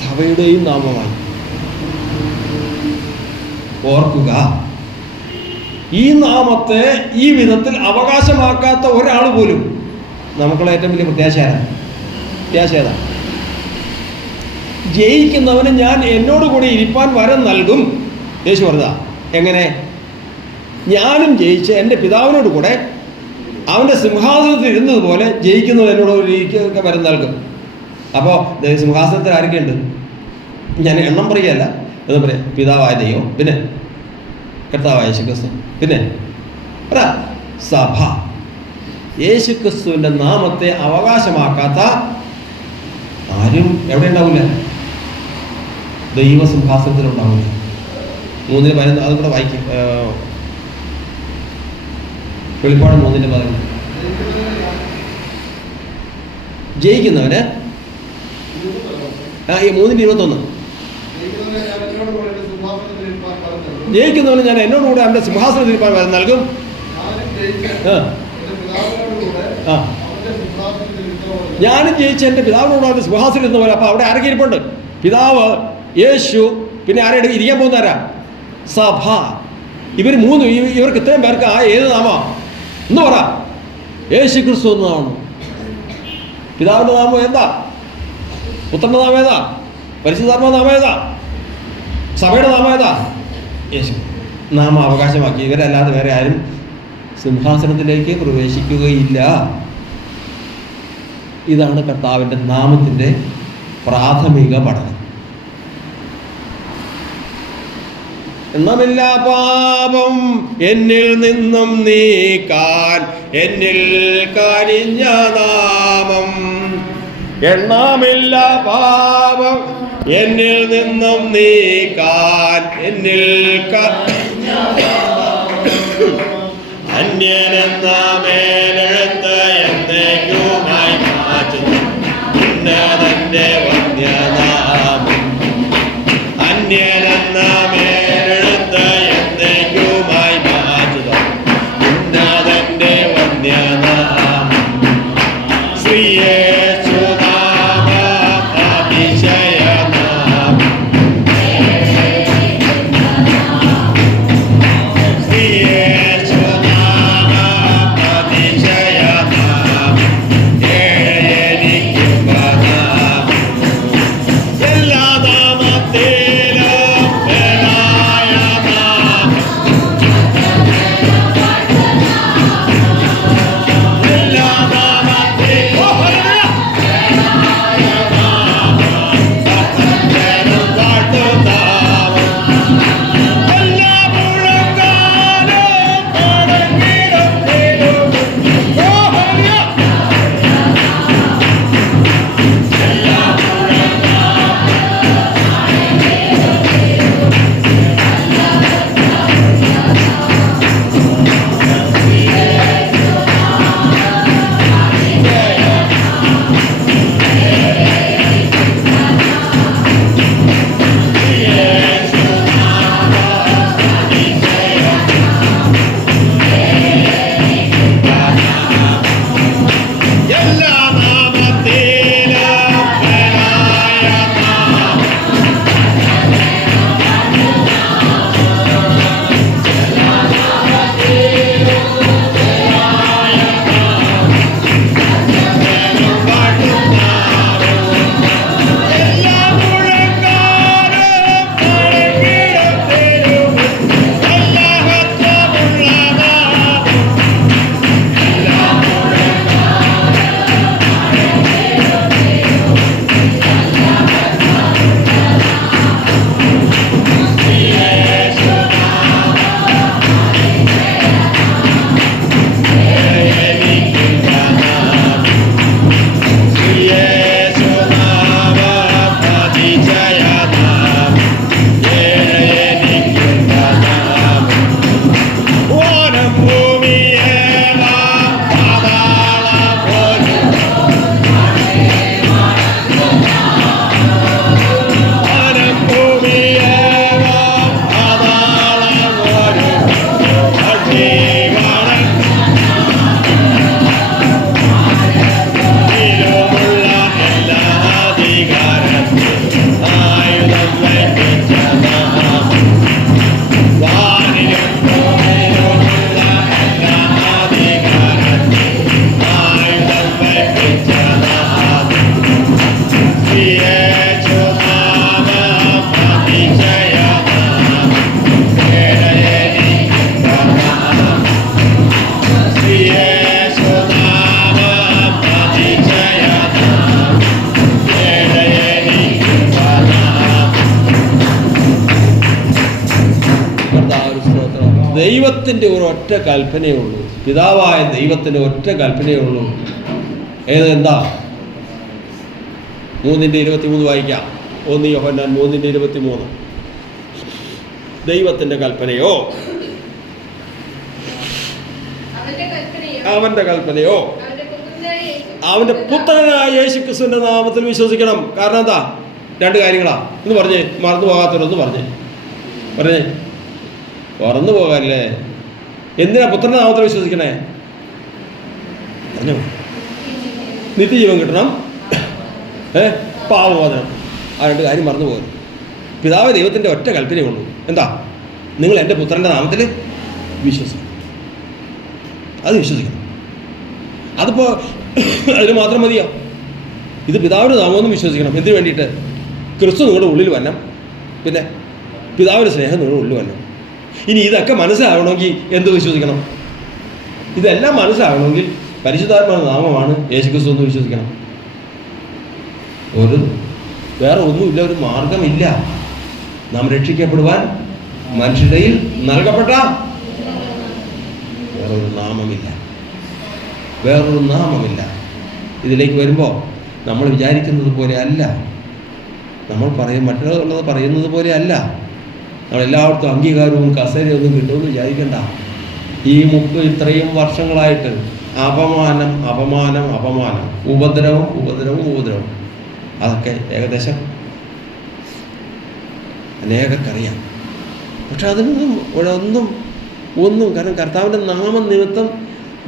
സഭയുടെയും നാമമായി. ഓർക്കുക, ഈ നാമത്തെ ഈ വിധത്തിൽ അവകാശമാക്കാത്ത ഒരാൾ പോലും നമുക്കുള്ള ഏറ്റവും വലിയ പ്രത്യാശ ഏതാ? ജയിക്കുന്നവന് ഞാൻ എന്നോടുകൂടി ഇരിപ്പാൻ വരം നൽകും. യേശു പറഞ്ഞതാ. എങ്ങനെ? ഞാനും ജയിച്ച് എൻ്റെ പിതാവിനോട് കൂടെ അവൻ്റെ സിംഹാസനത്തിൽ ഇരുന്നതുപോലെ ജയിക്കുന്നവൻ എന്നോട് വരം നൽകും. അപ്പോൾ സിംഹാസനത്തിൽ ആരൊക്കെയുണ്ട്? ഞാൻ എണ്ണം പറയുകയല്ല, എന്ന് പറയാം. പിതാവായ ദൈവം, പിന്നെ കർത്താവായ യേശുക്രിസ്തു, പിന്നെ അതാ സഭ. യേശുക്രിസ്തുവിൻ്റെ നാമത്തെ അവകാശമാക്കാത്ത ആരും എവിടെ ഉണ്ടാവില്ല? ദൈവസിംഹാസനത്തിലുണ്ടാവില്ല. 3:11 അതും കൂടെ വായിക്കും. വെളിപ്പാട് 3:11 ജയിക്കുന്നവന് 3:21 ജയിക്കുന്നവന് ഞാൻ എന്നോടുകൂടെ അവൻ്റെ സിംഹാസനത്തിൽ ഇരിപ്പാൻ വരം നൽകും. ഞാനും ജയിച്ച് എൻ്റെ പിതാവിനോട് അവൻ്റെ സിംഹാസനം ഇരുന്ന പോലെ. അപ്പോൾ അവിടെ ആരൊക്കെ ഇരിപ്പുണ്ട്? പിതാവ്, യേശു, പിന്നെ ആരുടെ ഇരിക്കാൻ പോകുന്നവരാ? സഭ. ഇവർക്ക് ഇത്രയും പേർക്ക് ഏത് നാമം എന്ന് പറ? യേശുക്രിസ്തു എന്ന നാമം. പിതാവിൻ്റെ നാമം ഏതാ? പുത്രൻ്റെ നാമം ഏതാ? പരിശുദ്ധാത്മാ നാമം ഏതാ? സഭയുടെ നാമം ഏതാ? യേശു. നാമം അവകാശമാക്കി. ഇവരല്ലാതെ വേറെ ആരും സിംഹാസനത്തിലേക്ക് പ്രവേശിക്കുകയില്ല. ഇതാണ് കർത്താവിൻ്റെ നാമത്തിൻ്റെ പ്രാഥമിക പഠനം. എണ്ണമില്ല പാപം എന്നിൽ നിന്നും നീക്കാൻ എന്നിൽ കനിഞ്ഞ നാമം. എണ്ണമില്ല പാപം എന്നിൽ നിന്നും നീക്കാൻ എന്നിൽ കനിഞ്ഞ അന്യനെന്ന മേലെഴുത്ത് എന്നേക്കുമായി മാറ്റുന്നു ഉന്നതന്റെ വന്യനാമം. അന്യനെന്ന മേലെഴുത്ത് എന്നേക്കുമായി മാറ്റുന്നു ഉന്നതന്റെ വന്യനാമം. ശ്രീയേശുനാമ അതിശയനാമം. എല്ലാ നാമത്തിലും ദൈവത്തിൻ്റെ ഒരു ഒറ്റ കൽപ്പനയേ ഉള്ളൂ. പിതാവായ ദൈവത്തിൻ്റെ ഒറ്റ കൽപ്പനയേ ഉള്ളൂ. എന്താ? 3:23 വായിക്കാം. 1 യോഹന്നാൻ 3:23. ദൈവത്തിൻ്റെ കൽപ്പനയോ അവൻ്റെ കൽപ്പനയോ അവൻ്റെ പുത്രനായ യേശുക്രിസ്തുവിൻ്റെ നാമത്തിൽ വിശ്വസിക്കണം. കാരണം എന്താ? 2 കാര്യങ്ങളാ. എന്ന് പറഞ്ഞേ, മറന്നു പോകാത്തവരൊന്ന് പറഞ്ഞേ മറന്നു പോകാല്ലേ? എന്തിനാ പുത്രൻ്റെ നാമത്തിൽ വിശ്വസിക്കണേ? പറഞ്ഞോ. നിത്യജീവൻ കിട്ടണം, പാപമോചനം. ആ 2 കാര്യം മറന്നു പോകരുത്. പിതാവ് ദൈവത്തിൻ്റെ ഒറ്റ കൽപ്പനയേ ഉള്ളൂ. എന്താ? നിങ്ങൾ എൻ്റെ പുത്രൻ്റെ നാമത്തിൽ വിശ്വസിക്കണം. അത് വിശ്വസിക്കണം. അതിപ്പോൾ അതിന് മാത്രം മതിയോ? ഇത് പിതാവിൻ്റെ നാമമൊന്നും വിശ്വസിക്കണം. എന്തിനു വേണ്ടിയിട്ട്? ക്രിസ്തു നിങ്ങളുടെ ഉള്ളിൽ വരണം, പിന്നെ പിതാവിൻ്റെ സ്നേഹം നിങ്ങളുടെ ഉള്ളിൽ വരണം. ഇനി ഇതൊക്കെ മനസ്സിലാവണമെങ്കിൽ എന്ത് വിശ്വസിക്കണം? ഇതെല്ലാം മനസ്സിലാവണമെങ്കിൽ പരിശുദ്ധാത്മാവിന്റെ നാമമാണ് യേശുക്രിസ്തു എന്ന് വിശ്വസിക്കണം. വേറെ ഒന്നുമില്ല, ഒരു മാർഗമില്ല. നാം രക്ഷിക്കപ്പെടുവാൻ മനുഷ്യരിൽ നൽകപ്പെട്ട വേറൊരു നാമമില്ല. ഇതിലേക്ക് വരുമ്പോൾ നമ്മൾ വിചാരിക്കുന്നത് പോലെ അല്ല, നമ്മൾ മറ്റുള്ളത് പറയുന്നത് പോലെ അല്ല. നമ്മളെല്ലായിടത്തും അംഗീകാരവും കസേരയൊന്നും കിട്ടുമെന്ന് വിചാരിക്കണ്ട. ഈ ഇത്രയും വർഷങ്ങളായിട്ട് അപമാനം, ഉപദ്രവം അതൊക്കെ ഏകദേശം അനേകർക്കറിയാം. പക്ഷെ അതിനൊന്നും കാരണം കർത്താവിൻ്റെ നാമം നിമിത്തം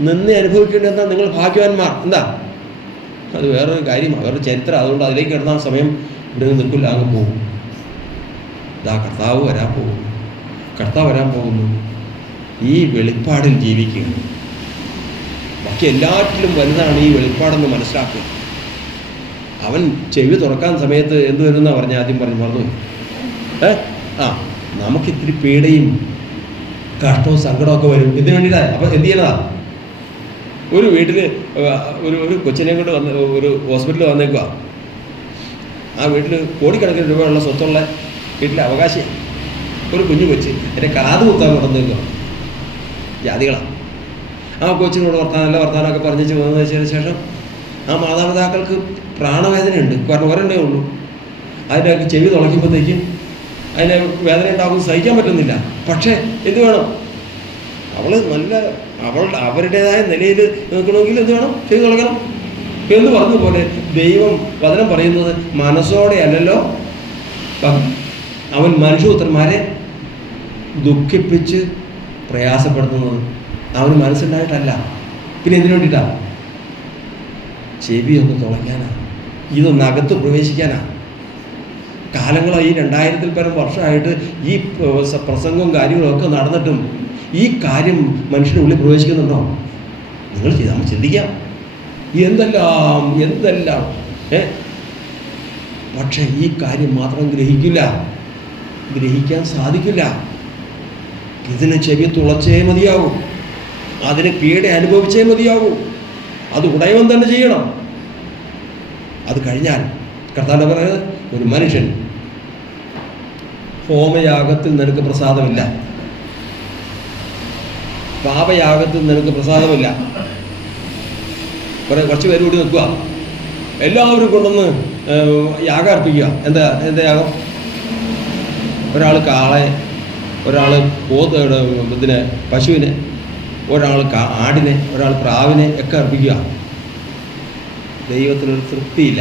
നിന്ന് അനുഭവിക്കേണ്ടതെന്താ? നിങ്ങൾ ഭാഗ്യവാന്മാർ. എന്താ? അത് വേറൊരു കാര്യമാണ്, വേറൊരു ചരിത്രം. അതുകൊണ്ട് അതിലേക്ക് കിടന്നാൽ സമയം ഇവിടെ നിൽക്കില്ല, അങ്ങ് പോകും. ഇതാ കർത്താവ് വരാൻ പോകുന്നു. ഈ വെളിപ്പാടിൽ ജീവിക്കുക. ബാക്കി എല്ലാറ്റിലും വലുതാണ് ഈ വെളിപ്പാടെന്ന് മനസ്സിലാക്കുക. അവൻ ചെവി തുറക്കാൻ സമയത്ത് എന്ത് വരുന്ന ആദ്യം പറഞ്ഞു മറന്നു. നമുക്കിത്തിരി പീഡയും കഷ്ടവും സങ്കടമൊക്കെ വരും. ഇതിനു വേണ്ടിയിട്ടാണ്. അപ്പം എന്ത് ചെയ്യണതാ? ഒരു വീട്ടിൽ ഒരു കൊച്ചിനെ കൊണ്ട് ഒരു ഹോസ്പിറ്റലിൽ വന്നേക്കുക. ആ വീട്ടിൽ കോടിക്കണക്കിന് രൂപയുള്ള സ്വത്തുള്ള വീട്ടിലെ അവകാശിയാണ്. ഒരു കുഞ്ഞു കൊച്ച് എൻ്റെ കാത് കുത്താൻ കൊണ്ടുവന്നേക്കുക. ജാതികളാണ്. ആ കൊച്ചിനോട് നല്ല വർത്താനമൊക്കെ പറഞ്ഞിച്ച് വന്നതിന് ശേഷം ആ മാതാപിതാക്കൾക്ക് പ്രാണവേദനയുണ്ട്. കാരണം ഒരെണ്ണേ ഉള്ളൂ. അതിൻ്റെ ചെവി തുളയ്ക്കുമ്പോഴത്തേക്കും അതിന് വേദന ഉണ്ടാകുന്നത് സഹിക്കാൻ പറ്റുന്നില്ല. പക്ഷേ എന്ത് വേണം? അവരുടേതായ നിലയിൽ നിൽക്കണമെങ്കിൽ എന്ത് വേണം? ചെവി തുളയ്ക്കണം എന്ന് പറഞ്ഞതുപോലെ ദൈവം വചനം പറയുന്നത് മനസ്സോടെ അല്ലല്ലോ അവൻ മനുഷ്യപുത്രന്മാരെ ദുഃഖിപ്പിച്ച് പ്രയാസപ്പെടുത്തുന്നത്. അവന് മനസ്സുണ്ടായിട്ടല്ല. പിന്നെ എന്തിനു വേണ്ടിയിട്ടാണ്? ചെവി ഒന്ന് തുളയ്ക്കാനാ, ഇതൊന്നകത്ത് പ്രവേശിക്കാനാ. കാലങ്ങളായി 2000-ൽ പരം വർഷമായിട്ട് ഈ പ്രസംഗവും കാര്യങ്ങളൊക്കെ നടന്നിട്ടും ഈ കാര്യം മനുഷ്യൻ്റെ ഉള്ളിൽ പ്രവേശിക്കുന്നുണ്ടോ? നിങ്ങൾ നമ്മൾ ചിന്തിക്കാം. എന്തെല്ലാം പക്ഷെ ഈ കാര്യം മാത്രം ഗ്രഹിക്കാൻ സാധിക്കില്ല. ഇതിന് ചെവി തുളച്ചേ മതിയാവൂ, അതിന് പീഡ അനുഭവിച്ചേ മതിയാവൂ. അത് ഉടയവൻ തന്നെ ചെയ്യണം. അത് കഴിഞ്ഞാൽ കർത്താവ് പറയുന്നത്, ഒരു മനുഷ്യൻ ഹോമയാഗത്തിൽ നിനക്ക് പ്രസാദമില്ല, പാപയാഗത്തിൽ നിനക്ക് പ്രസാദമില്ല. കുറച്ച് പേര് കൂടി നിൽക്കുക, എല്ലാവരും കൊണ്ടൊന്ന് യാഗം അർപ്പിക്കുക. എന്താ യാഗം? ഒരാൾ കാളെ, ഒരാൾ പശുവിനെ, ഒരാൾ ആടിനെ, ഒരാൾ പ്രാവിനെ ഒക്കെ അർപ്പിക്കുക. ദൈവത്തിനൊരു തൃപ്തിയില്ല.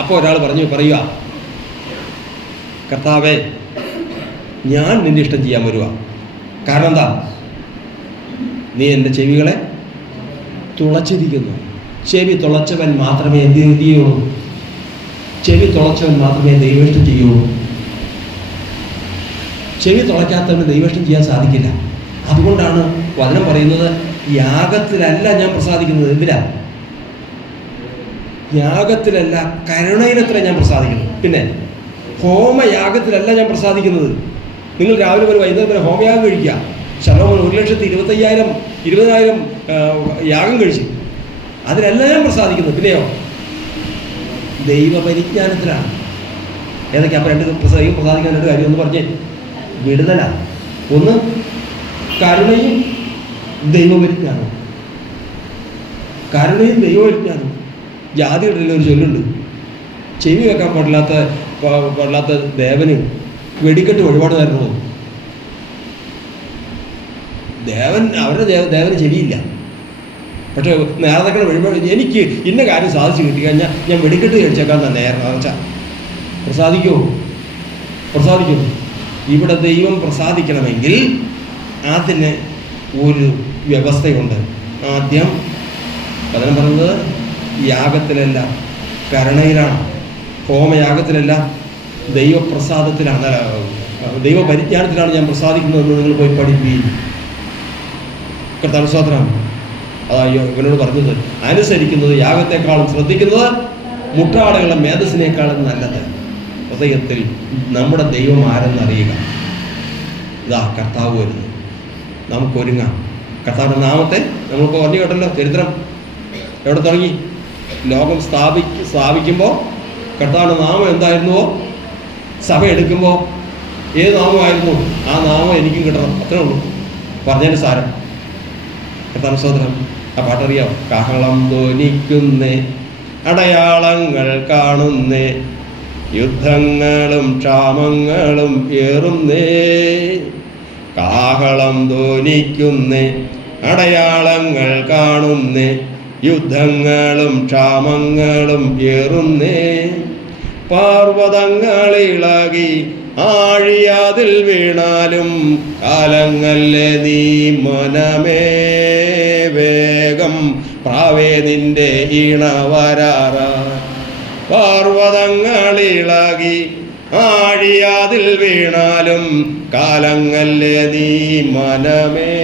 അപ്പോൾ ഒരാൾ പറയുക, കർത്താവേ, ഞാൻ നിന്റെ ഇഷ്ടം ചെയ്യാൻ വരുക. കാരണം എന്താ? നീ എൻ്റെ ചെവികളെ തുളച്ചിരിക്കുന്നു. ചെവി തുളച്ചവൻ മാത്രമേ എന്ത് ചെയ്യുള്ളൂ? ചെവി തുളച്ചവൻ മാത്രമേ ദൈവേഷ്ടം ചെയ്യുള്ളൂ. ചെവി തുളയ്ക്കാത്തവന് ദൈവേഷ്ടം ചെയ്യാൻ സാധിക്കില്ല. അതുകൊണ്ടാണ് വചനം പറയുന്നത്, യാഗത്തിലല്ല ഞാൻ പ്രസാദിക്കുന്നത്. എന്തിനാ? യാഗത്തിലല്ല, കരുണയിലത്ര ഞാൻ പ്രസാദിക്കുന്നു. പിന്നെ ഹോമയാഗത്തിലല്ല ഞാൻ പ്രസാദിക്കുന്നത്. നിങ്ങൾ രാവിലെ വരെ വൈകുന്നേരം വരെ ഹോമയാഗം കഴിക്കുക. ശലോമോൻ 1,25,000 യാഗം കഴിച്ചു. അതിലല്ല ഞാൻ പ്രസാദിക്കുന്നത്. പിന്നെയോ? ദൈവപരിജ്ഞാനത്തിലാണ്. ഏതൊക്കെ? അപ്പം ദൈവം പ്രസാദിക്കാൻ 2 കാര്യം ഒന്ന് പറഞ്ഞേ. വിടുതല. ഒന്ന് കരുണയും ദൈവപരിജ്ഞാനവും. കരുണയും ദൈവപരിജ്ഞാനവും. ജാതിയുടെ ഒരു ചൊല്ലുണ്ട്, ചെവി വെക്കാൻ പാടില്ലാത്ത ദേവന് വെടിക്കെട്ട് വഴിപാട് തരണോ? അവരുടെ ദേവന് ചെവിയില്ല. പക്ഷേ നേരത്തെ വഴിപാട്, എനിക്ക് ഇന്ന കാര്യം സാധിച്ചു കിട്ടിക്കഴിഞ്ഞാൽ ഞാൻ വെടിക്കെട്ട് കഴിച്ചേക്കാൻ തന്നെ പ്രസാദിക്കുമോ? പ്രസാദിക്കും. ഇവിടെ ദൈവം പ്രസാദിക്കണമെങ്കിൽ അതിന് ഒരു വ്യവസ്ഥയുണ്ട്. ആദ്യം വചനം പറയുന്നത് യാഗത്തിലല്ല, കരുണയിലാണ്. ഹോമയാഗത്തിലല്ല, ദൈവപ്രസാദത്തിലാണ്, ദൈവപരിജ്ഞാനത്തിലാണ് ഞാൻ പ്രസാദിക്കുന്നതെന്ന് നിങ്ങൾ പോയി പഠിപ്പിക്കും. കർത്താവ് സ്തോത്രം. അതാ ഇവനോട് പറഞ്ഞത്, അനുസരിക്കുന്നത് യാഗത്തെക്കാളും ശ്രദ്ധിക്കുന്നത് മുട്ടാടുകളുടെ മേധസ്സിനേക്കാളും നല്ലത്. ഹൃദയത്തിൽ നമ്മുടെ ദൈവം ആരെന്നറിയുക. ഇതാ കർത്താവ് വരുന്നു, നമുക്കൊരുങ്ങാം. കർത്താവിൻ്റെ നാമത്തെ നമ്മളിപ്പോൾ പറഞ്ഞു കേട്ടല്ലോ. ചരിത്രം എവിടെ തുടങ്ങി? ലോകം സ്ഥാപിക്കുമ്പോൾ കർത്താവിൻ്റെ നാമം എന്തായിരുന്നുവോ, സഭ എടുക്കുമ്പോൾ ഏത് നാമമായിരുന്നു ആ നാമം എനിക്കും കിട്ടണം. അത്രേ ഉള്ളൂ പറഞ്ഞതിൻ്റെ സാരം. കർത്താവിൻ്റെ സ്തോത്രം. ആ പാട്ടറിയാം. കാഹളം ധ്വനിക്കുന്നേ, അടയാളങ്ങൾ കാണുന്നേ, യുദ്ധങ്ങളും ക്ഷാമങ്ങളും ഏറുന്നേ. കാഹളം ധ്വനിക്കുന്നേ, അടയാളങ്ങൾ കാണുന്നേ, യുദ്ധങ്ങളും ക്ഷാമങ്ങളും ഏറുന്നേ. പർവ്വതങ്ങളിളകി ആഴിയാതിൽ വീണാലും കാലങ്ങല്ലേ നീ മനമേ, വേഗം പ്രാവേ നിന്റെ ഈണ വരാറ. പർവ്വതങ്ങളിളകി ആഴിയാതിൽ വീണാലും കാലങ്ങല്ലേ നീ മനമേ,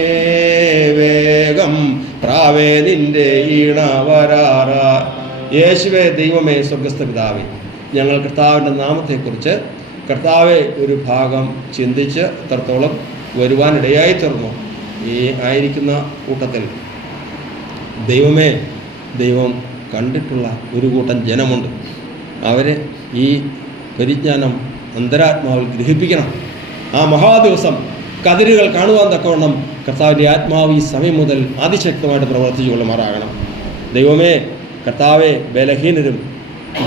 വേഗം പ്രാവേ നിന്റെ ഈണ വരാറ. യേശുവേ, ദൈവമേ, സ്വർഗസ്ഥ പിതാവേ, ഞങ്ങൾ കർത്താവിൻ്റെ നാമത്തെക്കുറിച്ച് കർത്താവെ ഒരു ഭാഗം ചിന്തിച്ച് എത്രത്തോളം വരുവാനിടയായി തീർന്നു. ഈ ആയിരിക്കുന്ന കൂട്ടത്തിൽ ദൈവമേ, ദൈവം കണ്ടിട്ടുള്ള ഒരു കൂട്ടം ജനമുണ്ട്. അവരെ ഈ പരിജ്ഞാനം അന്തരാത്മാവിൽ ഗ്രഹിപ്പിക്കണം. ആ മഹാദിവസം കതിരുകൾ കാണുവാൻ തക്കവണ്ണം കർത്താവിൻ്റെ ആത്മാവ് ഈ സമയം മുതൽ അതിശക്തമായിട്ട് പ്രവർത്തിച്ചു കൊള്ളുമാറാകണം. ദൈവമേ, കർത്താവെ, ബലഹീനരും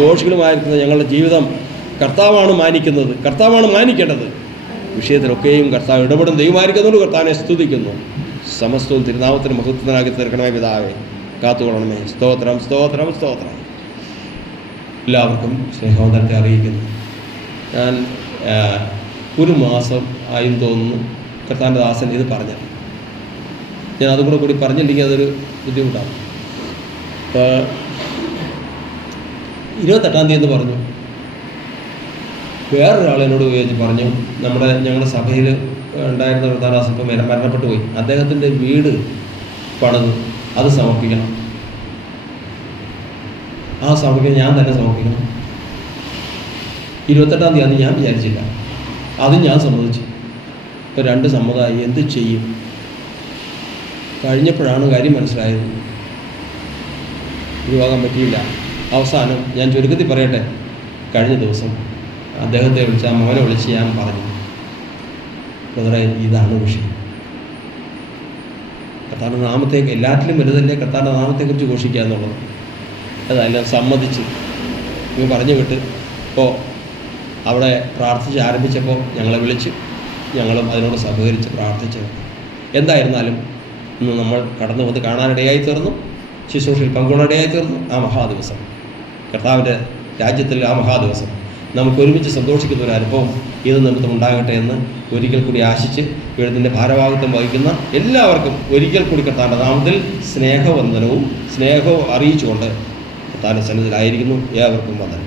ദോഷികളുമായിരിക്കുന്ന ഞങ്ങളുടെ ജീവിതം കർത്താവാണ് മാനിക്കുന്നത്, കർത്താവാണ് മാനിക്കേണ്ടത്. വിഷയത്തിലൊക്കെയും കർത്താവ് ഇടപെടും ദൈവമായിരിക്കുന്നതുകൊണ്ട് കർത്താവിനെ സ്തുതിക്കുന്നു. സമസ്തവും തിരുനാമത്തിന് മഹത്വത്തിനാക്കി തീർക്കണമേ പിതാവേ, കാത്തുകൊള്ളണമേ. സ്തോത്രം, സ്തോത്രം, സ്തോത്രം. എല്ലാവർക്കും സ്നേഹവന്ദനത്തെ അറിയിക്കുന്നു. ഞാൻ ഒരു മാസം ആയി തോന്നുന്നു കർത്താവിൻ്റെ ദാസൻ ഇത് പറഞ്ഞത്. ഞാൻ അതും കൂടി പറഞ്ഞില്ലെങ്കിൽ അതൊരു ബുദ്ധിമുട്ടാണ്. അപ്പോൾ 28-ാം തീയതി എന്ന് പറഞ്ഞു. വേറൊരാൾ എന്നോട് പറഞ്ഞു, ഞങ്ങളുടെ സഭയിൽ ഉണ്ടായിരുന്ന കർത്താദാസൻ ഇപ്പം മരണപ്പെട്ടു പോയി, അദ്ദേഹത്തിൻ്റെ വീട് പണിത് അത് സമർപ്പിക്കണം. ആ സമർപ്പിക്കാൻ ഞാൻ തന്നെ സമർപ്പിക്കണം. 28-ാം തീയതി ഞാൻ വിചാരിച്ചില്ല, അതും ഞാൻ സമ്മതിച്ചു. ഇപ്പോൾ 2 സമ്മതമായി. എന്ത് ചെയ്യും? കഴിഞ്ഞപ്പോഴാണ് കാര്യം മനസ്സിലായത്. ഒഴിവാക്കാൻ പറ്റിയില്ല. അവസാനം ഞാൻ ചുരുക്കത്തിൽ പറയട്ടെ, കഴിഞ്ഞ ദിവസം അദ്ദേഹത്തെ വിളിച്ച്, ആ മോനെ വിളിച്ച് ഞാൻ പറഞ്ഞു, ബ്രദറെ, ഇതാണ് വിഷയം. കർത്താവിൻ്റെ നാമത്തേക്ക് എല്ലാറ്റിലും വലുതല്ലേ കർത്താവിൻ്റെ നാമത്തെക്കുറിച്ച് ഘോഷിക്കുക എന്നുള്ളത്. അതെല്ലാം സമ്മതിച്ച് ഇവ പറഞ്ഞു വിട്ട് ഇപ്പോൾ അവിടെ പ്രാർത്ഥിച്ച് ആരംഭിച്ചപ്പോൾ ഞങ്ങളെ വിളിച്ച്, ഞങ്ങളും അതിനോട് സഹകരിച്ച് പ്രാർത്ഥിച്ച്. എന്തായിരുന്നാലും ഇന്ന് നമ്മൾ കടന്നു വന്ന് കാണാനിടയായി തീർന്നു, ശുശ്രൂഷയിൽ പങ്കുകൊള്ളിടയായി തീർന്നു. ആ മഹാദിവസം, കർത്താവിൻ്റെ രാജ്യത്തിൽ ആ മഹാദിവസം നമുക്ക് ഒരുമിച്ച് സന്തോഷിക്കുന്ന ഒരു അനുഭവം ഇത് നിമിത്തം ഉണ്ടാകട്ടെ എന്ന് ഒരിക്കൽ കൂടി ആശിച്ച് എഴുത്തിൻ്റെ ഭാരവാഹിത്വം വഹിക്കുന്ന എല്ലാവർക്കും ഒരിക്കൽ കൂടി കർത്താവിൻ്റെ നാമത്തിൽ സ്നേഹവന്ദനവും സ്നേഹവും അറിയിച്ചുകൊണ്ട് കർത്താവിൻ്റെ സന്നിധിയിലായിരിക്കുന്നു. ഏവർക്കും വന്ദനം.